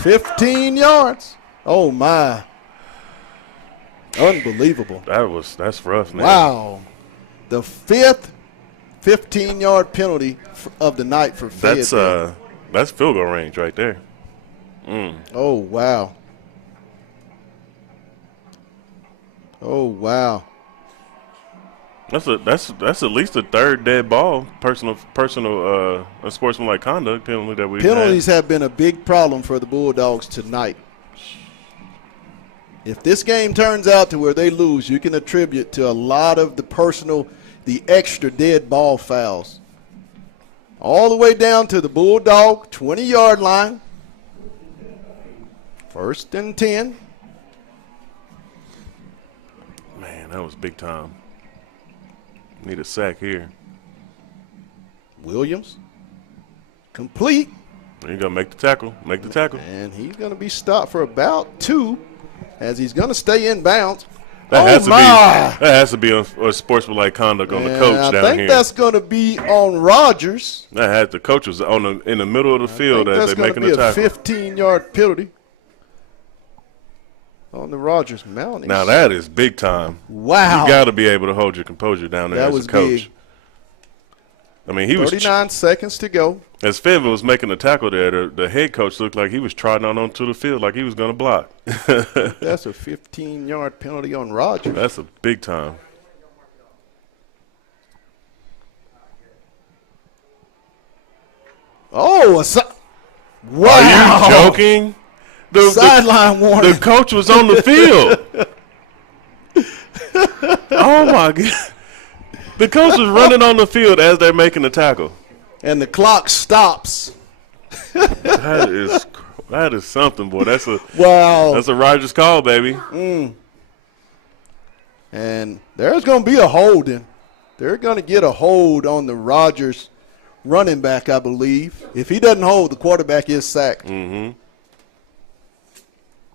15 yards. Oh, my. Unbelievable. That's rough, man. Wow. The 5th 15-yard penalty of the night for Fayetteville. That's field goal range right there. Oh, wow. Oh, wow. That's at least a third dead ball, personal unsportsmanlike conduct penalty that we've Penalties had. have been a big problem for the Bulldogs tonight. If this game turns out to where they lose, you can attribute to a lot of the extra dead ball fouls. All the way down to the Bulldog 20-yard line. 1st and 10. Man, that was big time. Need a sack here. Williams. Complete. You gotta make the tackle. Make the tackle. And he's going to be stopped for about 2 as he's going to stay in bounds. That has to be a sportsmanlike conduct on the coach down here. I think that's going to be on Rogers. The coach was in the middle of the field as they're making the that's tackle. going to be a 15-yard penalty on the Rogers Mounties. Now that is big time. Wow. You got to be able to hold your composure down there That as was a coach. big. I mean, he was 39 seconds to go. as Fayetteville was making the tackle there. The head coach looked like he was trotting on onto the field like he was going to block. That's a 15-yard penalty on Rogers. That's a big time. Oh, wow. Are you joking? Sideline warning. The coach was on the field. Oh, my God. The coach was running on the field as they're making the tackle. And the clock stops. That is something, boy. That's a Rogers call, baby. And there's going to be a holding. They're going to get a hold on the Rogers running back, I believe. If he doesn't hold, the quarterback is sacked. Mm-hmm.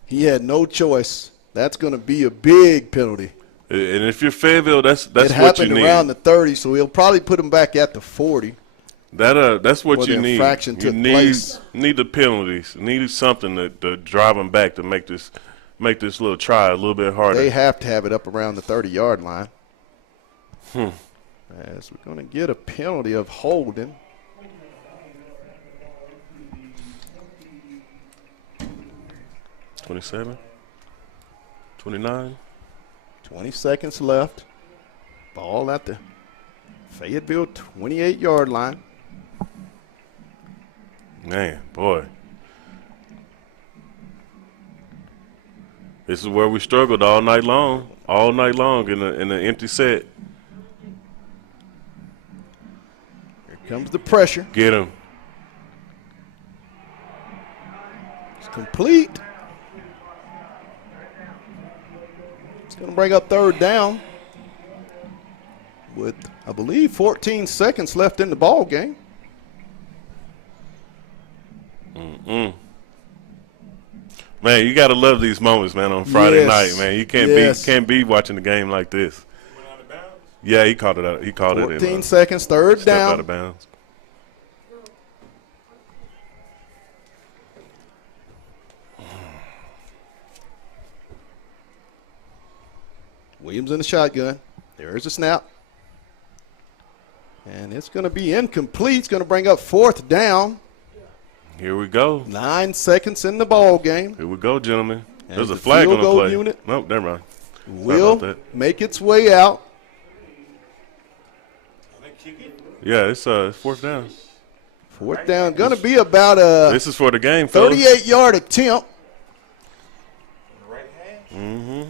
He had no choice. That's going to be a big penalty. And if you're Fayetteville, that's It what you happened need. around the 30, so he'll probably put him back at the 40. That's what Where you the need. infraction You took need place. need the penalties. Need something to drive them back to make this little try a little bit harder. They have to have it up around the 30-yard line. As we're going to get a penalty of holding. $27, $29. 20 seconds left. Ball at the Fayetteville 28-yard line. Man, boy. This is where we struggled all night long in the empty set. Here comes the pressure. Get him. It's complete. It's going to bring up third down with, I believe, 14 seconds left in the ball game. Man, you got to love these moments, man, on Friday Yes. night, man. You can't be watching the game like this. Went out of bounds. Yeah, he called it out. He called it in. 14 seconds, third Stepped out down. of bounds. Williams in the shotgun. There's the snap. And it's going to be incomplete. It's going to bring up fourth down. Here we go. 9 seconds in the ball game. Here we go, gentlemen. And There's a the flag on field the goal play. unit Nope, never mind. Will about that. make its way out. Are they kicking? Yeah, it's fourth down. Fourth down. Going to be about a This is for the game, fellas. 38-yard attempt. On the right hand? Mm-hmm. Well,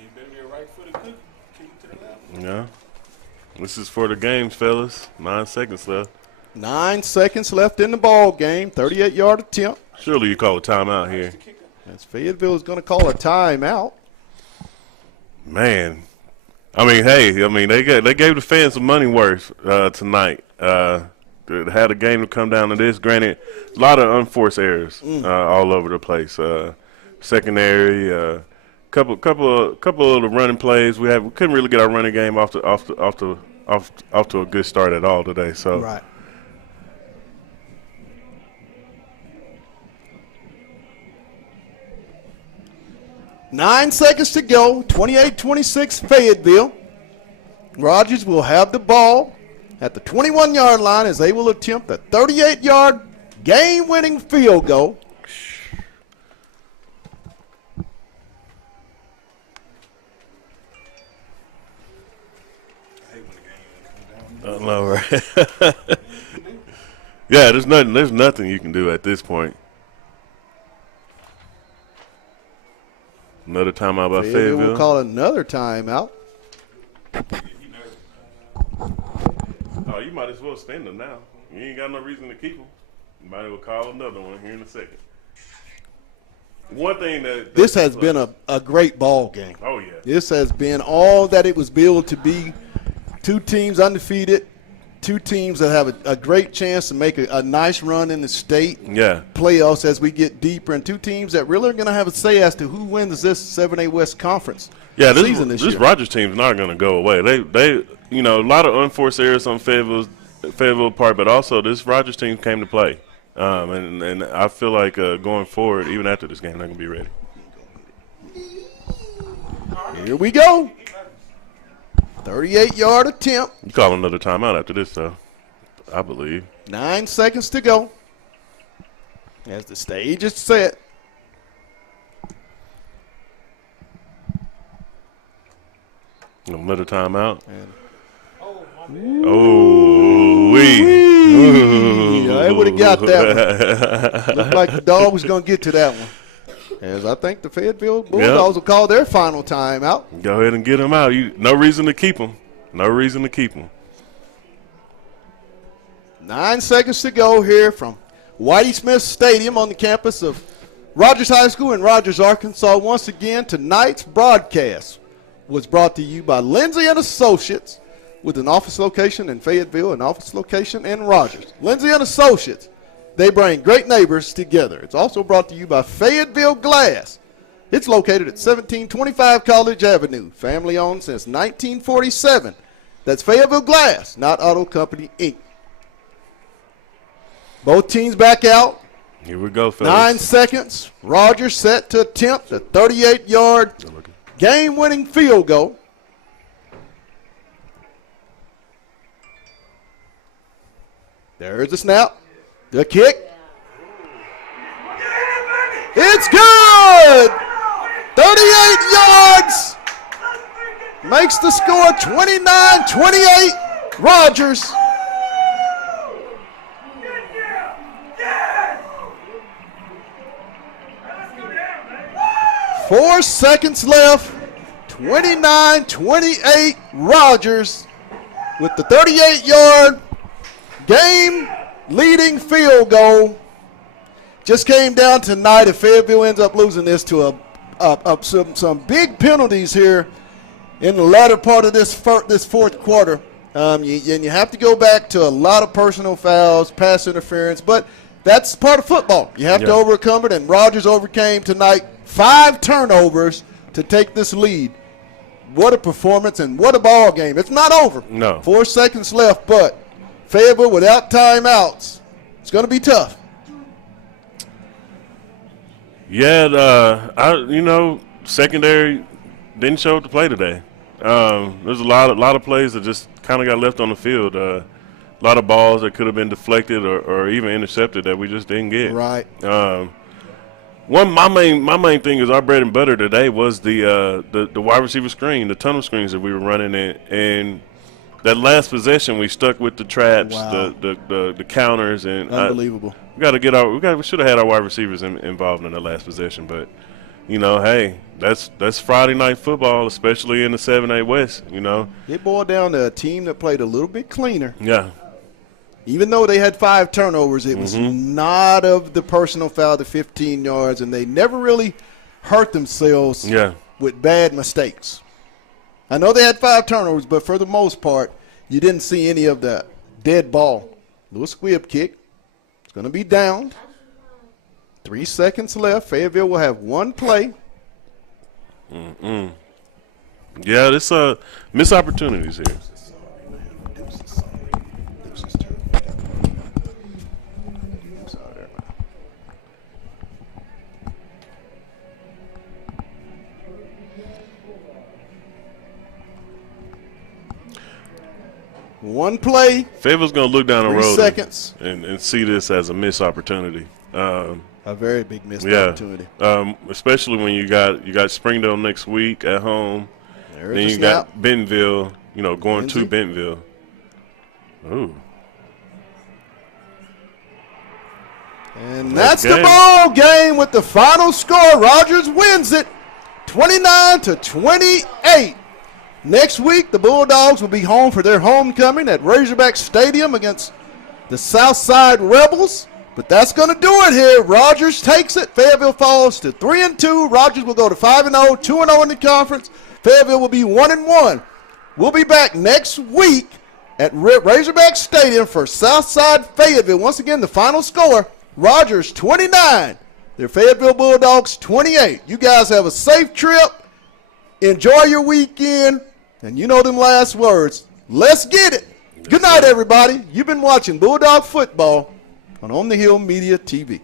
you better be a right-footed cookie. Kick it to the left. Yeah. This is for the games, fellas. 9 seconds left. 9 seconds left in the ball game. 38-yard attempt. Surely you call a timeout here. As Fayetteville is going to call a timeout. Man. I mean, hey, they gave the fans some money worth tonight. Had a game to come down to this. Granted, a lot of unforced errors all over the place. Secondary, couple of the running plays. We couldn't really get our running game off to a good start at all today. So Right. Nine seconds to go. 28-26 Fayetteville. Rogers will have the ball at the 21-yard line as they will attempt a 38-yard game-winning field goal. I know, right? Yeah, there's nothing you can do at this point. Another timeout by Fayetteville will Fayetteville. call another timeout. Oh, you might as well stand them now. You ain't got no reason to keep them. You might as well call another one here in a second. One thing This has been a great ball game. Oh yeah. This has been all that it was billed to be. Two teams undefeated, two teams that have a great chance to make a nice run in the state Yeah. playoffs as we get deeper, and two teams that really are going to have a say as to who wins this 7A West Conference Yeah, season this this year. Rogers team's not going to go away. They a lot of unforced errors on Fayetteville part, but also this Rogers team came to play, and I feel like going forward, even after this game, they're going to be ready. Here we go. 38-yard attempt. You call another timeout after this, though, I believe. 9 seconds to go as the stage is set. Another timeout. And Oh, I would have got that one. Looked like the dog was going to get to that one. As I think the Fayetteville Bulldogs will call their final timeout. Go ahead and get him out. No reason to keep him. No reason to keep him. 9 seconds to go here from Whitey Smith Stadium on the campus of Rogers High School in Rogers, Arkansas. Once again, tonight's broadcast was brought to you by Lindsay and Associates, with an office location in Fayetteville, an office location in Rogers. Lindsay and Associates, they bring great neighbors together. It's also brought to you by Fayetteville Glass, It's located at 1725 College Avenue, family owned since 1947. That's Fayetteville Glass, not Auto Company, Inc. Both teams back out. Here we go, fellas. 9 seconds. Rogers set to attempt a 38-yard game-winning field goal. There's the snap. The kick. It's good! 38 yards. Makes the score 29-28. Rogers. Four seconds left. 29-28. Rogers with the 38-yard game-leading field goal. Just came down tonight if Fayetteville ends up losing this to some big penalties here in the latter part of this fourth quarter. And you have to go back to a lot of personal fouls, pass interference, but that's part of football. You have to overcome it, and Rogers overcame tonight. 5 turnovers to take this lead. What a performance and what a ball game. It's not over. No. 4 seconds left, but Fayetteville without timeouts, it's going to be tough. Yeah, secondary didn't show up to play today. There's a lot of plays that just kind of got left on the field. A lot of balls that could have been deflected or even intercepted that we just didn't get. Right. My main thing is our bread and butter today was the wide receiver screen, the tunnel screens that we were running in, and that last possession we stuck with the traps, Wow. the counters, and Unbelievable. we should have had our wide receivers involved in the last possession, but hey, that's Friday night football, especially in the 7A West. It boiled down to a team that played a little bit cleaner. Yeah. Even though they had 5 turnovers, it was not of the personal foul, the 15 yards, and they never really hurt themselves with bad mistakes. I know they had 5 turnovers, but for the most part, you didn't see any of the dead ball. Little squib kick. It's going to be down. 3 seconds left. Fayetteville will have 1 play. Yeah, this missed opportunities here. One play. Fayetteville's going to look down the 3 road seconds. and see this as a missed opportunity. A very big missed opportunity. Especially when you got Springdale next week at home. Then you got Bentonville, going to Bentonville. Ooh. And that's the ball game with the final score. Rogers wins it 29-28. Next week, the Bulldogs will be home for their homecoming at Razorback Stadium against the Southside Rebels. But that's going to do it here. Rogers takes it. Fayetteville falls to 3-2. Rogers will go to 5-0, 2-0 in the conference. Fayetteville will be 1-1. We'll be back next week at Razorback Stadium for Southside Fayetteville. Once again, the final score, Rogers 29. Their Fayetteville Bulldogs 28. You guys have a safe trip. Enjoy your weekend. And you know them last words. Let's get it. Good night, everybody. You've been watching Bulldog Football on the Hill Media TV.